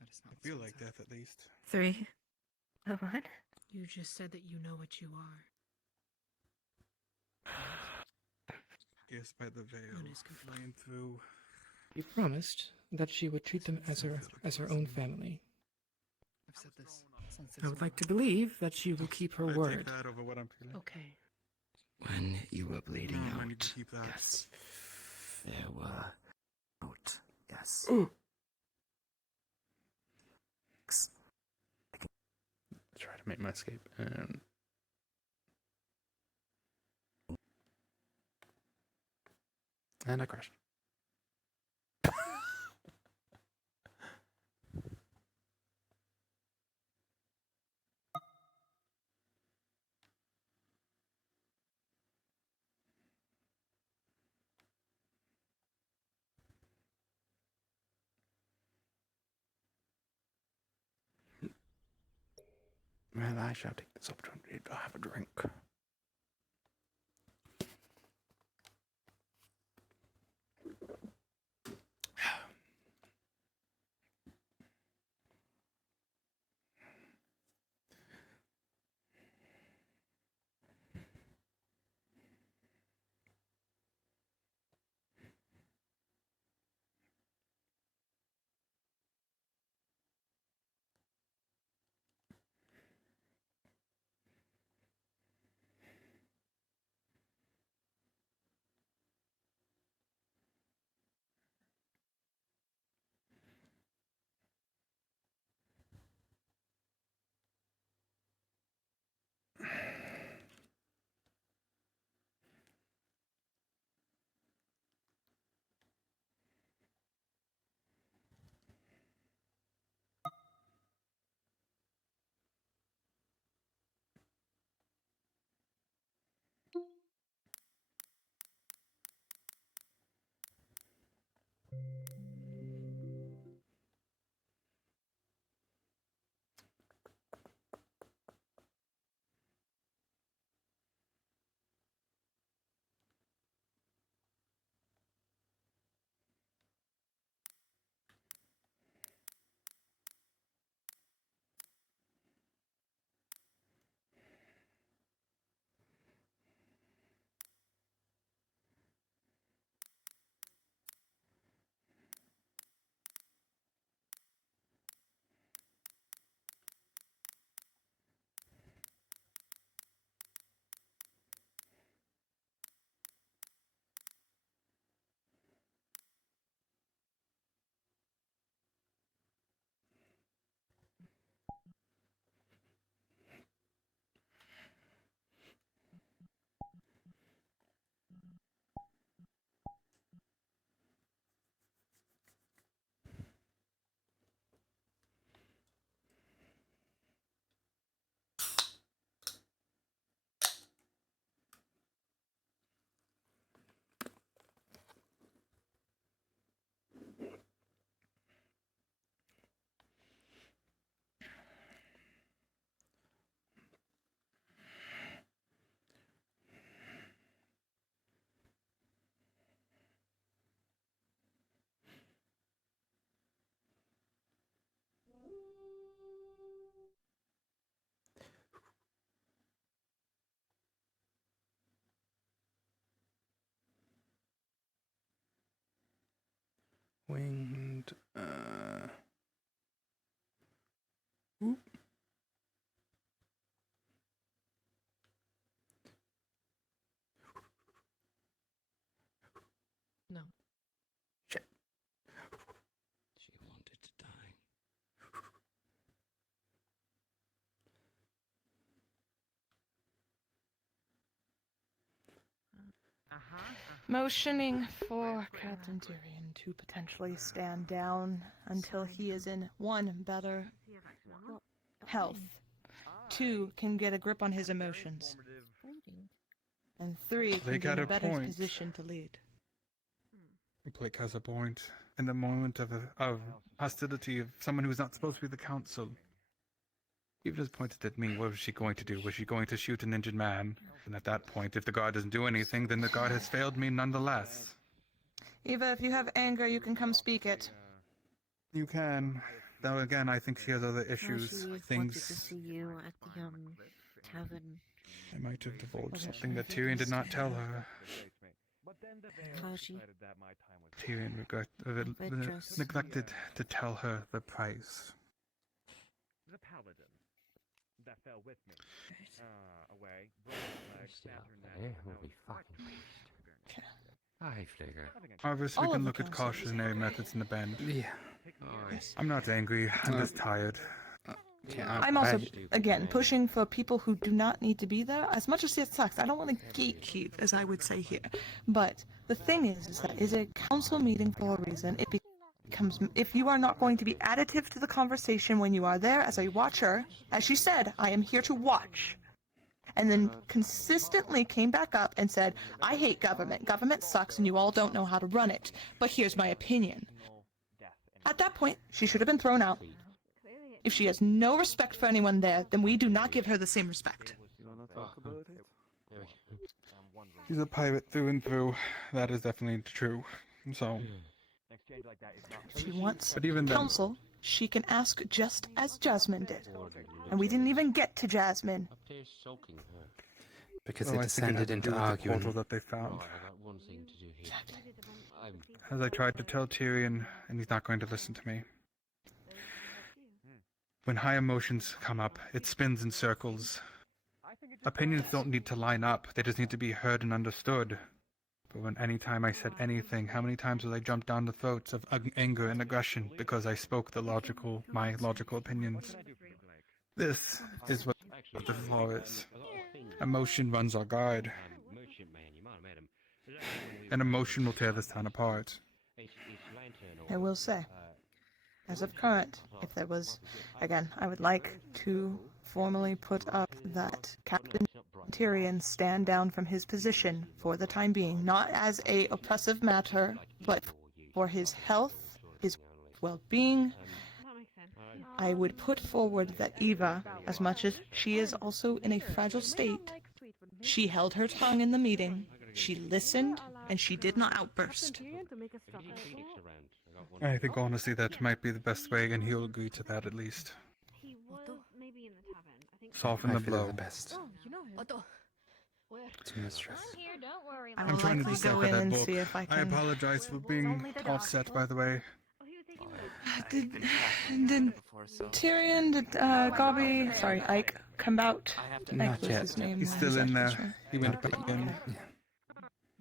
That is not I feel like death, at least. 3. A what? You just said that you know what you are. Guess by the veil, flying through. You promised that she would treat them as her own family. I've said this since I would like to believe that she will keep her I word. take that over what I'm feeling. Okay. When you were bleeding I need to out, keep that. yes. There were out, yes. Try to make my escape. And I crashed. Well, I shall take this opportunity to have a drink. Winged. Oop. No. Shit. She wanted to die. Motioning for Captain Tyrion to potentially stand down until he is in 1, better health, 2, can get a grip on his emotions, and 3, can Blake be in had a a better point. position to lead. Blake has a point. In the moment of hostility of someone who's not supposed to be the council, you just pointed at me. What was she going to do? Was she going to shoot an injured man? And at that point, if the guard doesn't do anything, then the guard has failed me nonetheless. Eva, if you have anger, you can come speak it. You can. Though again, I think she has other issues. She wanted to Things see you at the tavern. I might have divulged something that Tyrion did not tell her. How she? Tyrion neglected to tell her the price. The paladin that fell with me away. Holy fucking beast. I figure. Obviously, we can look at cautionary methods in the bend. Yeah. I'm not angry. I'm just tired. I'm also, again, pushing for people who do not need to be there. As much as it sucks, I don't want to gatekeep, as I would say here. But the thing is that it's a council meeting for a reason. It becomes, if you are not going to be additive to the conversation when you are there as a watcher, as she said, I am here to watch. And then consistently came back up and said, I hate government. Government sucks and you all don't know how to run it. But here's my opinion. At that point, she should have been thrown out. If she has no respect for anyone there, then we do not give her the same respect. She's a pirate through and through. That is definitely true. So, if she wants but even then, counsel, she can ask just as Jasmine did. And we didn't even get to Jasmine. Because well, it descended into arguing. The portal that they found. I got one thing to do here. As I tried to tell Tyrion, and he's not going to listen to me. When high emotions come up, it spins in circles. Opinions don't need to line up, they just need to be heard and understood. But when any time I said anything, how many times will I jump down the throats of anger and aggression because I spoke my logical opinions? This is what the flaw is. Emotion runs our guide. And emotion will tear this town apart. I will say, as of current, if there was, again, I would like to formally put up that Captain Tyrion stand down from his position for the time being, not as a oppressive matter, but for his health, his well-being. I would put forward that Eva, as much as she is also in a fragile state, she held her tongue in the meeting, she listened, and she did not outburst. I think honestly that might be the best way, and he'll agree to that at least. Soften the blow. The best. Too much stress. I will trying to likely decipher go in that and book. see if I can. I apologize for being offset, by the way. Did Tyrion, did Gobby, sorry, Ike, come out? Not Ike was yet. his name. He's I'm still in exactly there. sure. He went back in.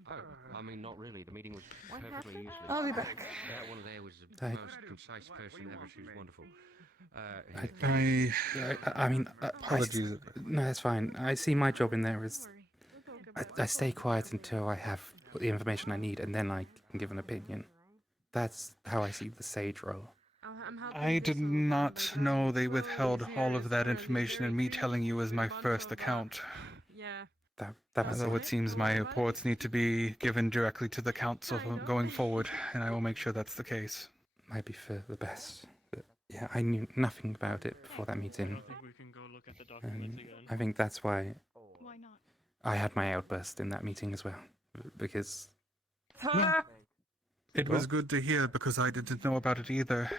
Oh, I mean, not really. The meeting was perfectly useless. I'll be back. That one there was the Thank- most concise person ever. She was wonderful. I mean, apologies. No, that's fine. I see my job in there is I stay quiet until I have the information I need, and then I can give an opinion. That's how I see the sage role. I did not know they withheld all of that information, and me telling you is my first account. That was Although it seems my reports need to be given directly to the council going forward, and I will make sure that's the case. Might be for the best. But yeah, I knew nothing about it before that meeting. And I think that's why I had my outburst in that meeting as well. Because It was good to hear because I didn't know about it either.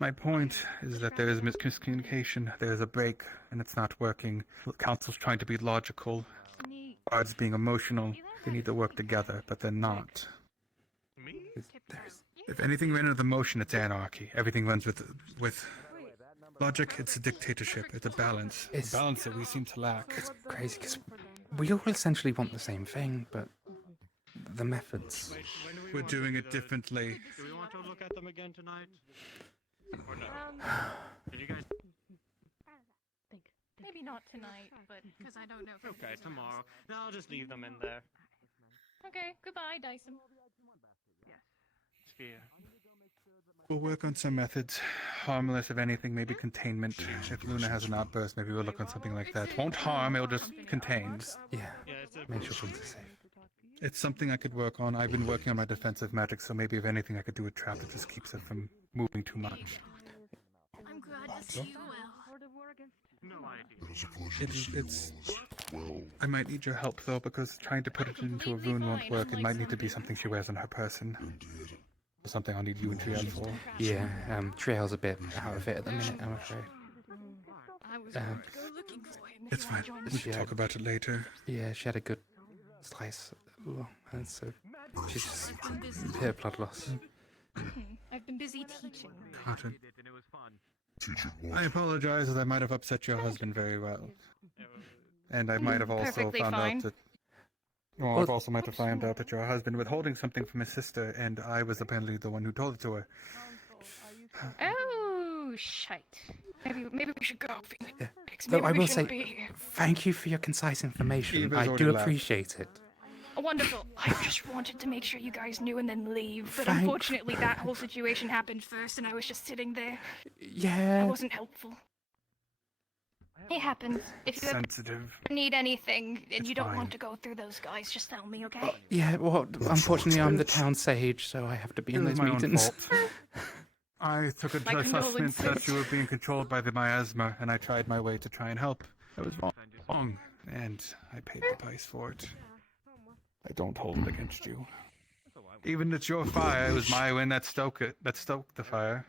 My point is that there is miscommunication, there is a break, and it's not working. The council's trying to be logical, guards being emotional. They need to work together, but they're not. If anything ran into the motion, it's anarchy. Everything runs with logic. It's a dictatorship. It's a balance. It's a balance that we seem to lack. It's crazy because we all essentially want the same thing, but the methods. We're doing it differently. Do we want to look at them again tonight? Or no? Did you guys? Maybe not tonight, but because I don't know. If Okay, tomorrow. No, I'll just leave them in there. Okay, goodbye, Dyson. Sphere. We'll work on some methods. Harmless, if anything, maybe containment. If Luna has an outburst, maybe we'll look on something like that. Won't harm, it'll just contain. Yeah, it's a make sure things are safe. It's something I could work on. I've been working on my defensive magic, so maybe if anything I could do a trap that just keeps it from moving too much. I'm glad to see you well. No idea. It's I might need your help though, because trying to put it into a rune won't work. It might need to be something she wears on her person. Something I'll need you and Triel for. Yeah, Triel's a bit out of it at the minute, I'm afraid. I was looking for him. It's fine. We can talk about it later. Yeah, she had a good slice, and so she's just hit a blood loss. I've been busy teaching. Cotton. I apologize as I might have upset your husband very well. And I might have also Perfectly found fine. out that... Well, I've also might have found out that your husband withholding something from his sister, and I was apparently the one who told it to her. Oh, shite. Maybe we should go. Yeah. Felix. Though Maybe I we will shouldn't say, be here. thank you for your concise information. Eva's I already do left. appreciate it. Oh, wonderful. I just wanted to make sure you guys knew and then leave, but Thank- unfortunately that whole situation happened first and I was just sitting there. I Yeah. wasn't helpful. It happens. If you ever Sensitive. need anything and you don't fine. want to go through those guys, just tell me, okay? Yeah, well, unfortunately I'm the town sage, so I have to be in It was those my own meetings. fault. I took a My assessment that condolences. you were being controlled by the miasma, and I tried my way to try and help. I was wrong, and I paid the price for it. I don't hold it against you. Even it's your fire, it was my wind that stoked the fire.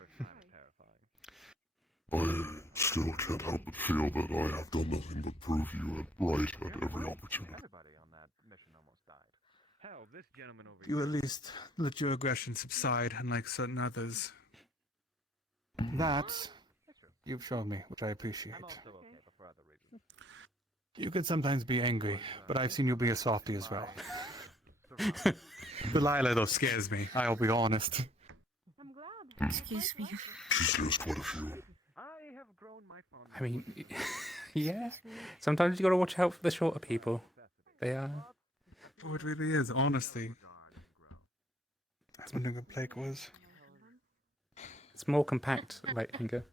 I still can't help but feel that I have done nothing but prove you right at every opportunity. Hell, this gentleman over You at least let your aggression subside, unlike certain others. That you've shown me, which I appreciate. You can sometimes be angry, but I've seen you be a softie as well. Delilah, though, scares me. I'll be honest. Excuse me. She scares quite a few. I mean, yeah. Sometimes you gotta watch out for the shorter people. They are. Oh, it really is, honestly. That's what a good Blake was. It's more compact, like anger.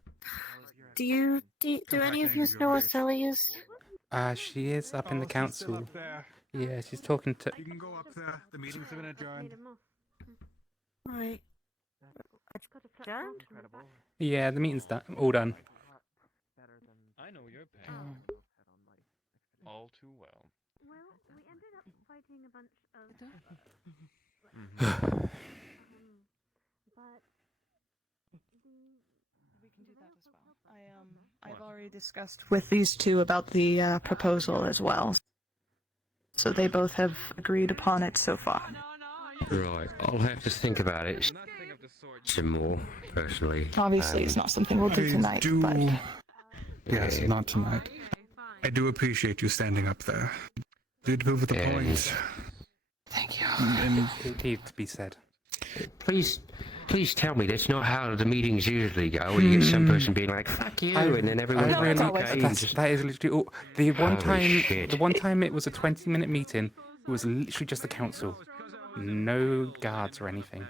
Do any of you know where Sally is? She is up in the council. Yeah, she's talking to. You can go up there. The meetings have been adjourned. Right. Adjourned? Yeah, the meeting's done. All done. I know your pain. All too well. Well, we ended up fighting a bunch of... but... We can do that as well. I've already discussed with these two about the proposal as well. So they both have agreed upon it so far. Right, I'll have to think about it some more, personally. Obviously, it's not something we'll do tonight, but... Yes, not tonight. I do appreciate you standing up there. Did prove the point. Thank you. And It needs to be said. Please tell me that's not how the meetings usually go. Where you get some person being like, "Fuck you," and then everyone's I like, really, "Okay." that is literally all. The one Holy time, shit. the one time it was a 20-minute meeting. It was literally just the council, no guards or anything.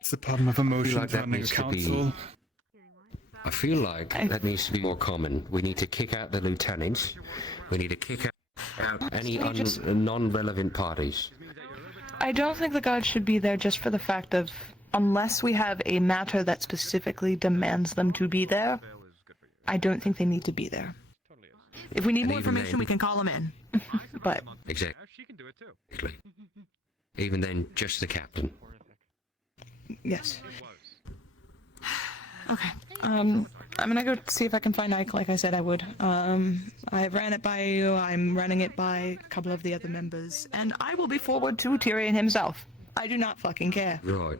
it's the problem of emotion like that running a needs to be- council. I feel like that needs to be more common. We need to kick out the lieutenants. We need to kick out any non-relevant parties. I don't think the guards should be there just for the fact of, unless we have a matter that specifically demands them to be there, I don't think they need to be there. If we need And more even information, then- we can call them in. But Exactly. She can do it too. Even then, just the captain. yes. Okay. I'm gonna go see if I can find Ike, like I said I would. I ran it by you, I'm running it by a couple of the other members, and I will be forward to Tyrion himself. I do not fucking care. Right.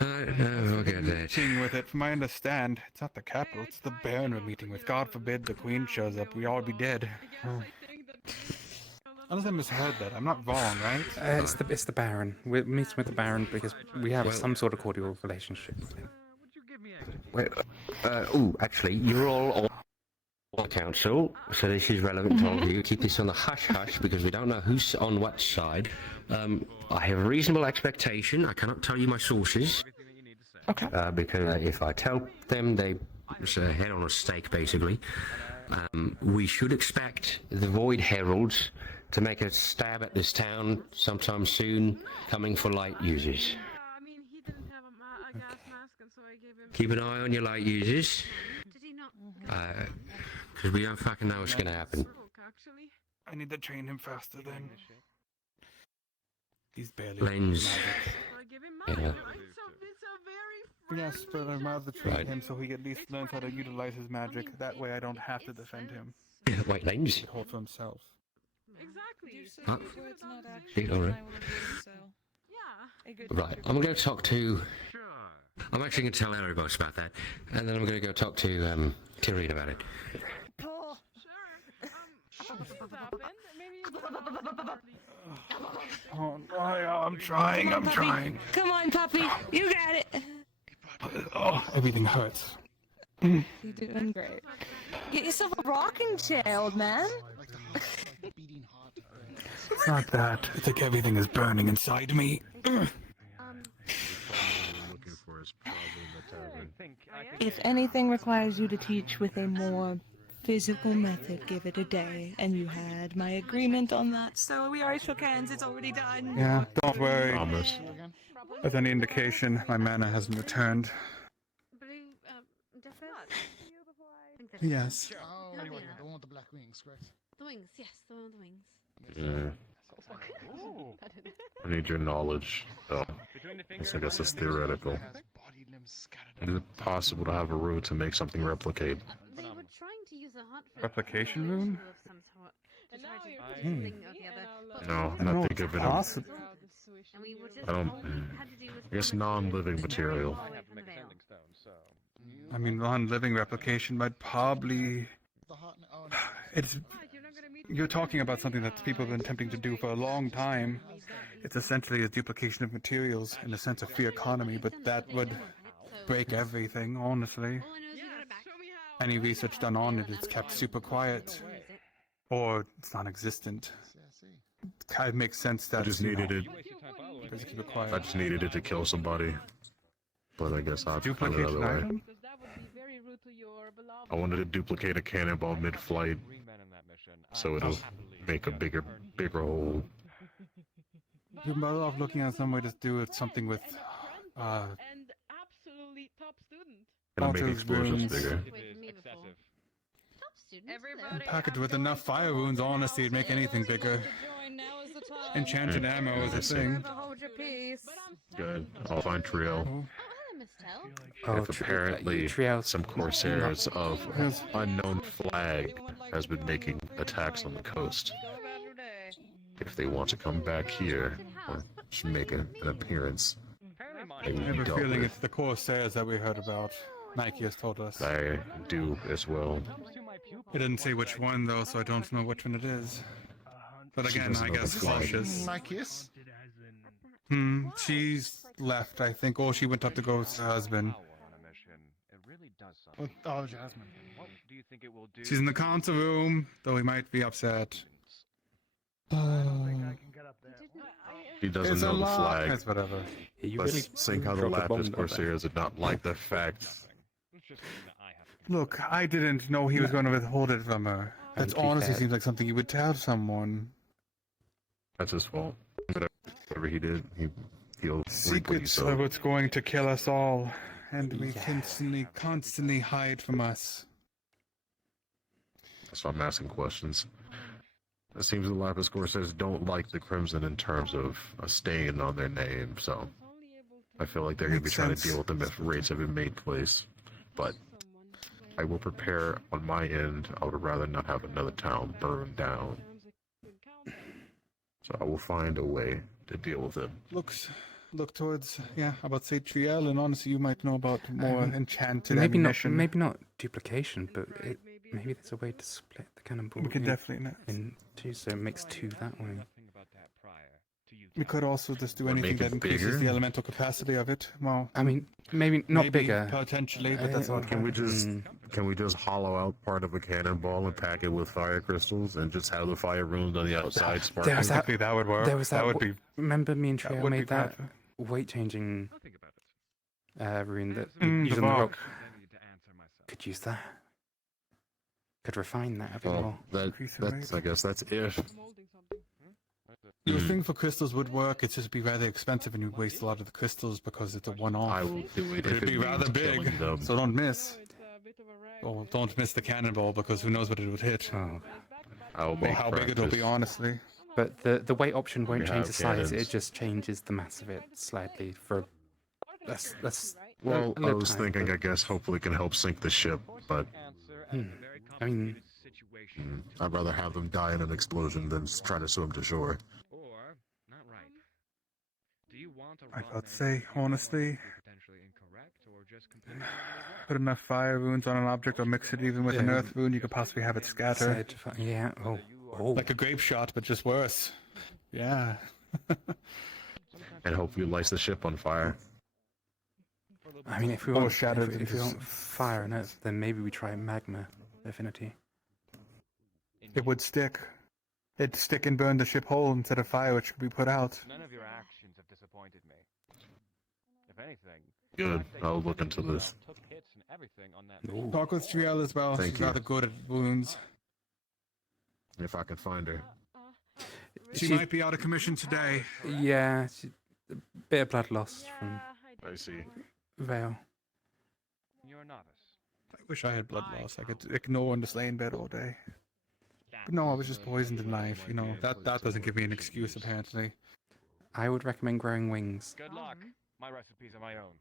We'll get that. Meeting with it, from I understand, it's not the capital, it's the Baron we're meeting with. God forbid the Queen shows up, we all be dead. Oh. Unless I misheard that, I'm not wrong, right? It's the Baron. We're meeting with the Baron because we have some sort of cordial relationship with him. Wait, actually, you're all on the council, so this is relevant to all of you. Keep this on the hush-hush because we don't know who's on what side. I have a reasonable expectation. I cannot tell you my sources. Okay. Because if I tell them, they head on a stake, basically. We should expect the Void Heralds to make a stab at this town sometime soon, coming for light users. Keep an eye on your light users. Because we don't fucking know what's gonna happen. I need to train him faster then. He's barely Lens. Yeah. Yes, but I'd rather train him so he at least learns how to utilize his magic. That way I don't have to defend him. Wait, Lens? He can hold for himself. Alright. Right, I'm gonna go talk to... I'm actually gonna tell Larry Boss about that, and then I'm gonna go talk to Tyrion about it. Oh, I'm trying, I'm trying. Come on, puppy. You got it. Oh, everything hurts. You're doing great. Get yourself a rocking chair, old man. It's not that. It's like everything is burning inside me. If anything requires you to teach with a more physical method, give it a day. And you had my agreement on that, so we already shook hands. It's already done. Yeah, don't worry. Promise. With any indication, my mana hasn't returned. Yes. Oh, the one with the black wings, correct? The wings, yes, the one with the wings. I need your knowledge, though. I guess it's theoretical. Is it possible to have a rune to make something replicate? They were trying to use a hunt for Replication rune? of some sort to try to do something or the other. No, I not think of it. possible. And we were just I don't. had to do with I guess non-living material. I mean, non-living replication might probably... It's... You're talking about something that people have been attempting to do for a long time. It's essentially a duplication of materials in the sense of free economy, but that would break everything, honestly. Any research done on it is kept super quiet. Or it's non-existent. It kind of makes sense that... I just needed it. Just keep it quiet. I just needed it to kill somebody. But I guess I'll find Duplicate another an way. item? I wanted to duplicate a cannonball mid-flight, so it'll make a bigger hole. You're better off looking at some way to do it, something with, Gonna make explosions bigger. Packaged with enough fire wounds, honestly, it'd make anything bigger. Enchanted ammo is a thing. Hold your peace. Good. I'll find Trio. Oh, If apparently some corsairs of unknown flag has been making attacks on the coast. If they want to come back here or should make an appearance, they I will have be a dealt feeling with. it's the corsairs that we heard about. Nike has told us. I do as well. It didn't say which one though, so I don't know which one it is. But She again, doesn't I know the guess flag. cautious. Nikeus? She's left, I think, or she went up to go with her husband. Oh, Jasmine. She's in the council room, though he might be upset. He doesn't It's a know the lot. flag. It's whatever. Let's think how the Lapis corsairs did not like the fact. Look, I didn't know he was going to withhold it from her. That to be honestly fair- seems like something you would tell someone. That's his fault. Whatever he did, he'll reap what he Secrets are sowed. what's going to kill us all, and we constantly hide from us. So I'm asking questions. It seems the Lapis corsairs don't like the Crimson in terms of a stain on their name, so I feel like they're going to be Makes trying sense. to deal with them if raids have been made place. But I will prepare on my end. I would rather not have another town burned down. So I will find a way to deal with it. Look towards, about say Triel, and honestly, you might know about more enchanted maybe ammunition. Maybe not duplication, but maybe there's a way to split the cannonball. We could definitely in two, so it makes two that way. We could also just do Would anything make it that increases bigger? the elemental capacity of it. Well, I mean, maybe not bigger. Potentially, but that's not. Can we just hollow out part of a cannonball and pack it with fire crystals and just have the fire runes on the outside sparking? That would work. There was that would be. Remember me and Trio would be made that perfect. weight changing rune that Mm, used the on the rock. rock. Could use that. Could refine that a bit Well, more. that's I guess that's if. You would think for crystals would work. It's just be rather expensive, and you'd waste a lot of the crystals because it's a one-off. I will do it. Could if it be rather means big, killing them. so don't miss. Or don't miss the cannonball because who knows what it would hit. Oh. I'll Or make how big it'll be, practice. honestly. But the weight option won't We change have the size. cannons. It just changes the mass of it slightly for. That's Well, a I little was time, thinking, but- I guess, hopefully can help sink the ship, but I mean, I'd rather have them die in an explosion than try to swim to shore. I'd say, honestly, put enough fire runes on an object or mix it even with an Yeah. earth rune, you could possibly have it scatter. Yeah. Oh. Like a grape shot, but just worse. Yeah. And hopefully lights the ship on fire. I mean, if we Or want, shattered if we into want fire and earth, then maybe we try magma affinity. It would stick. It'd stick and burn the ship whole instead of fire, which could be put out. None of your actions have disappointed me. If anything, Good. I'll look into this. took hits and everything on that. Talk with Triel as well. Thank She's you. rather good at wounds. If I can find her. She might be out of commission today. Yeah, a bit of blood loss from I see. Vale. You're a novice. I wish I had blood loss. I could ignore in the slaying bed all day. But no, I was just poisoned in life. You know, that doesn't give me an excuse, apparently. I would recommend growing wings. Good luck. My recipes are my own.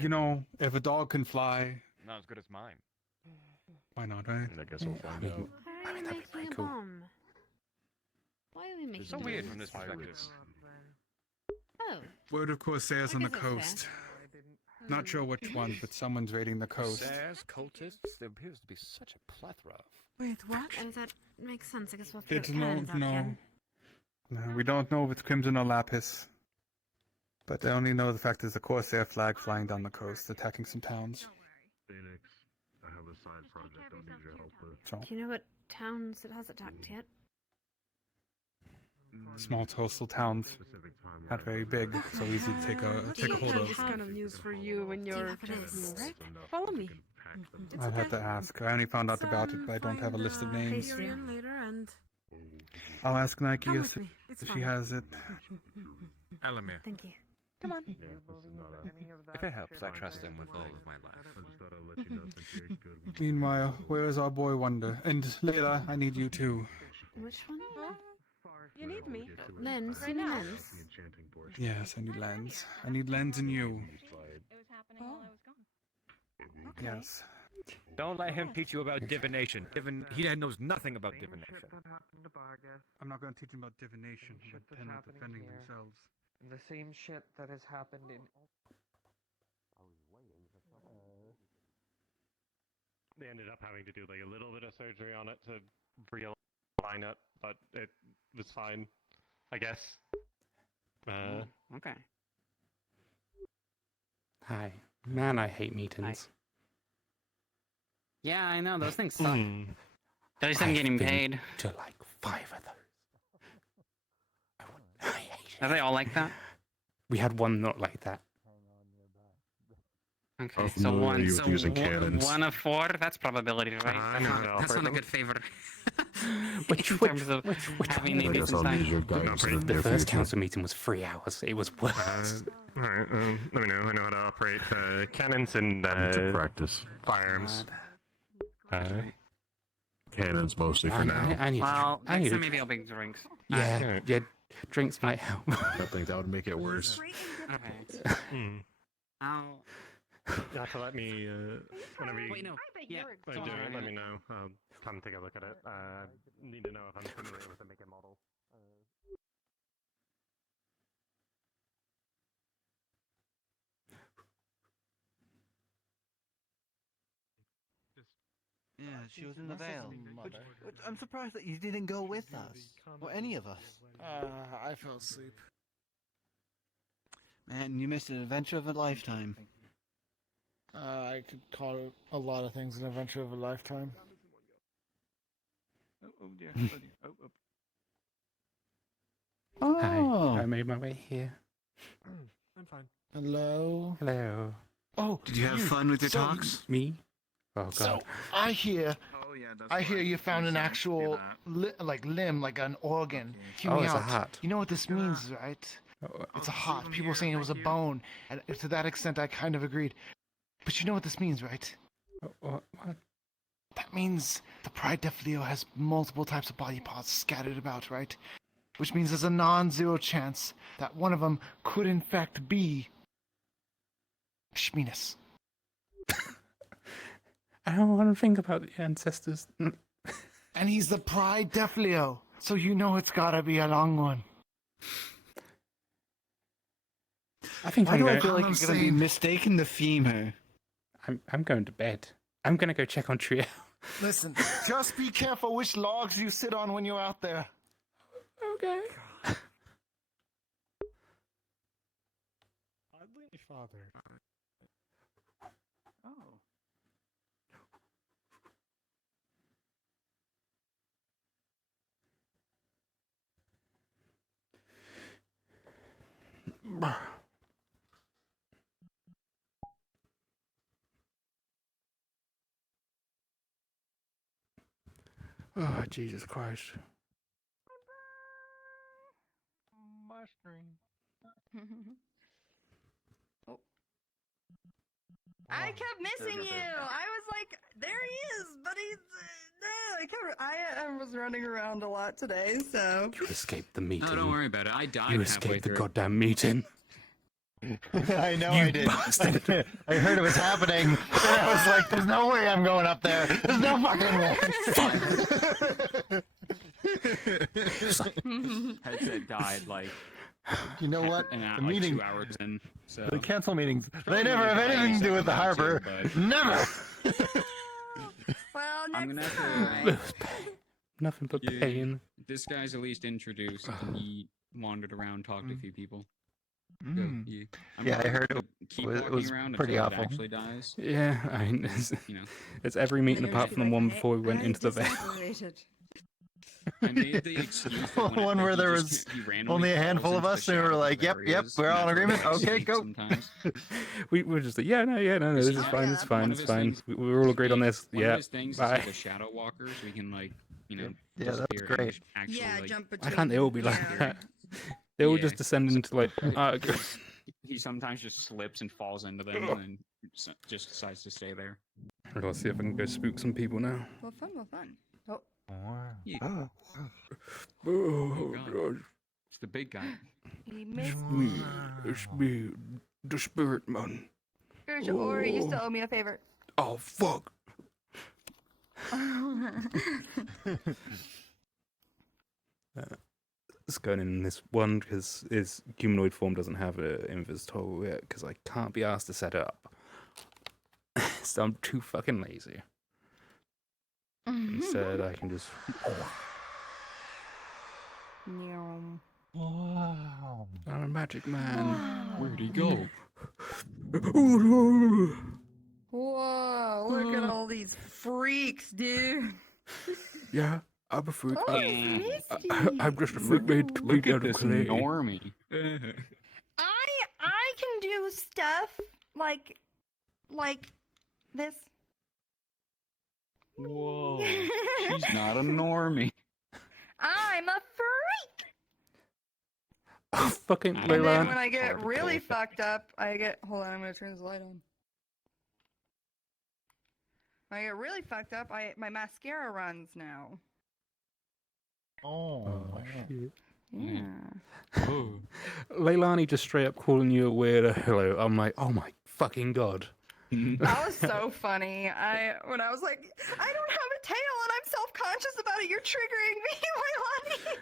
You know, if a dog can fly, Not as good as mine. why not, right? I guess we'll find out. Why are we making a bomb? Why are we making So weird from this perspective. Oh. Word of Corsairs on the I guess that's coast. Not sure which one, but someone's raiding the coast. Corsairs, cultists, there appears to be such a plethora of. Wait, what? That makes sense. I guess we'll It's put no, cannons out no. again. No, we don't know if it's Crimson or Lapis. But I only know the fact there's a Corsair flag flying down the coast, attacking some towns. Phoenix, I have a side project I'll need your help with. So, Do you know what towns it has attacked yet? small coastal towns. Not very big, so easy to take a hold of. This kind of news for you when Do you you're have a list? Follow me. I'd have to ask. I only found out about it, but I don't have a list of names. Please do. Later and I'll ask Nike Come if with me. It's she fine. has it. Elamir. Thank you. Come on. If it helps, I trust him with all of my life. Meanwhile, where is our boy Wonder? And Layla, I need you too. Which one? You need me. Lens. Right You need now. lens. Yes, I need lens. I need lens and you. It was happening while I was gone. Yes. Don't let him teach you about divination. He knows nothing about divination. I'm not going to teach him about divination, but tend to defending themselves. The same shit that has happened in. They ended up having to do like a little bit of surgery on it to realign it, but it was fine, I guess. Okay. Hi. Man, I hate meetings. Yeah, I know those things suck. At least I'm I've getting been paid. To like 5 of those. Are they all like that? We had one not like that. Okay, How so familiar are one, you so with using cannons? 1 of 4. That's probability, right? That's not a good favor. Which in terms of having I a guess decent I'll need time. your guidance in the The near first future. council meeting was 3 hours. It was worse. Alright, let me know. I know how to operate cannons and I need to practice. firearms. Cannons mostly for now. I need. Well, I next need. time maybe I'll bring drinks. Yeah, yeah. Drinks might help. I think that would make it worse. Okay. I'll. You have to let me, whenever you Wait, no. Yeah. do it, let me know. I'll come take a look at it. Need to know if I'm familiar with the make and model. Yeah, she was in the veil. But I'm surprised that you didn't go with us. Or any of us. I fell asleep. Man, you missed an adventure of a lifetime. I could call it a lot of things an adventure of a lifetime. Oh dear. Oh dear. Hi, I made my way here. I'm fine. Hello. Hello. Oh, Did you have fun with your so- talks? Me? Oh god. So I hear. Oh yeah, that's I hear right. you found an Makes sense. actual limb, like an organ. Hear Oh, me it's a out. heart. You know what this means, right? It's a heart. People saying it was a bone, and to that extent, I kind of agreed. But you know what this means, right? What? That means the Pride Death Leo has multiple types of body parts scattered about, right? Which means there's a non-zero chance that one of them could in fact be Shminis. I don't want to think about the ancestors. And he's the Pride Death Leo, so you know it's gotta be a long one. I think Why I'm do I going. feel like you're gonna be mistaken the femur? I'm going to bed. I'm gonna go check on Trio. Listen, just be careful which logs you sit on when you're out there. Okay. Oddly, my father. Oh. Oh, Jesus Christ. Oh. I kept missing you. I was like, there he is, but he's I was running around a lot today, so. You escaped the meeting. No, don't worry about it. I died You halfway escaped the through. goddamn meeting. I know You I did. bastard. I heard it was happening. And I was like, there's no way I'm going up there. There's no fucking way. Headset died like You know what? an hour, The like meeting, 2 hours in. So the cancel meetings, they never have anything to do with the harbor. Never. Well, I'm next gonna have time. Nothing but Yeah. pain. This guy's at least introduced, and he wandered around, talked to a few people. So, Mm. yeah, Yeah, I heard it keep was- walking was around pretty until awful. it actually dies. Yeah, I mean, it's, You know. it's every meeting And apart just from be the like, one before we went I into the veil. disapparated. I made the excuse that when One that where he there just was he randomly only a falls handful of into the us, and we were shadows like, of yep, areas, we're and all in that's where agreement. I Okay, sleep go. Sometimes. We were just like, yeah, no, this is Oh, fine, yeah, it's fine, one it's of his fine. things We were all agreed on this. One Yeah, of his things is bye. like a shadow walker, so he can like, you know, Yeah, that's disappear and great. just actually Yeah, like. jump Why between. can't they all be like yeah. that? They all Yeah. just descend into like. He sometimes just slips and falls into them, and then just decides to stay there. Let's see if I can go spook some people now. Well, fun. Oh. Yeah. Oh, Oh, God. God. It's the big guy. He missed It's me, the spirit man. Here's your Ori, you still owe me a favor. Oh, fuck. It's going in this one because his humanoid form doesn't have an invis toggle yet because I can't be asked to set it up. So I'm too fucking lazy. Instead, I can just. Wow. I'm a magic man. Where'd he go? Whoa, look at all these freaks, dude. Yeah, I'm a freak. Oh, Misty. I'm just a freak made to Look be at out of this clay. normie. I can do stuff like this. Whoa, she's not a normie. I'm a freak. Oh, fucking And then Leyland. when I get really fucked up, I get. Hold on, I'm gonna turn this light on. When I get really fucked up, my mascara runs now. Oh, shit. Yeah. Oh. Leilani just straight up calling you a weirdo. Hello. I'm like, oh my fucking god. That was so funny. When I was like, I don't have a tail and I'm self-conscious about it. You're triggering me, Leilani.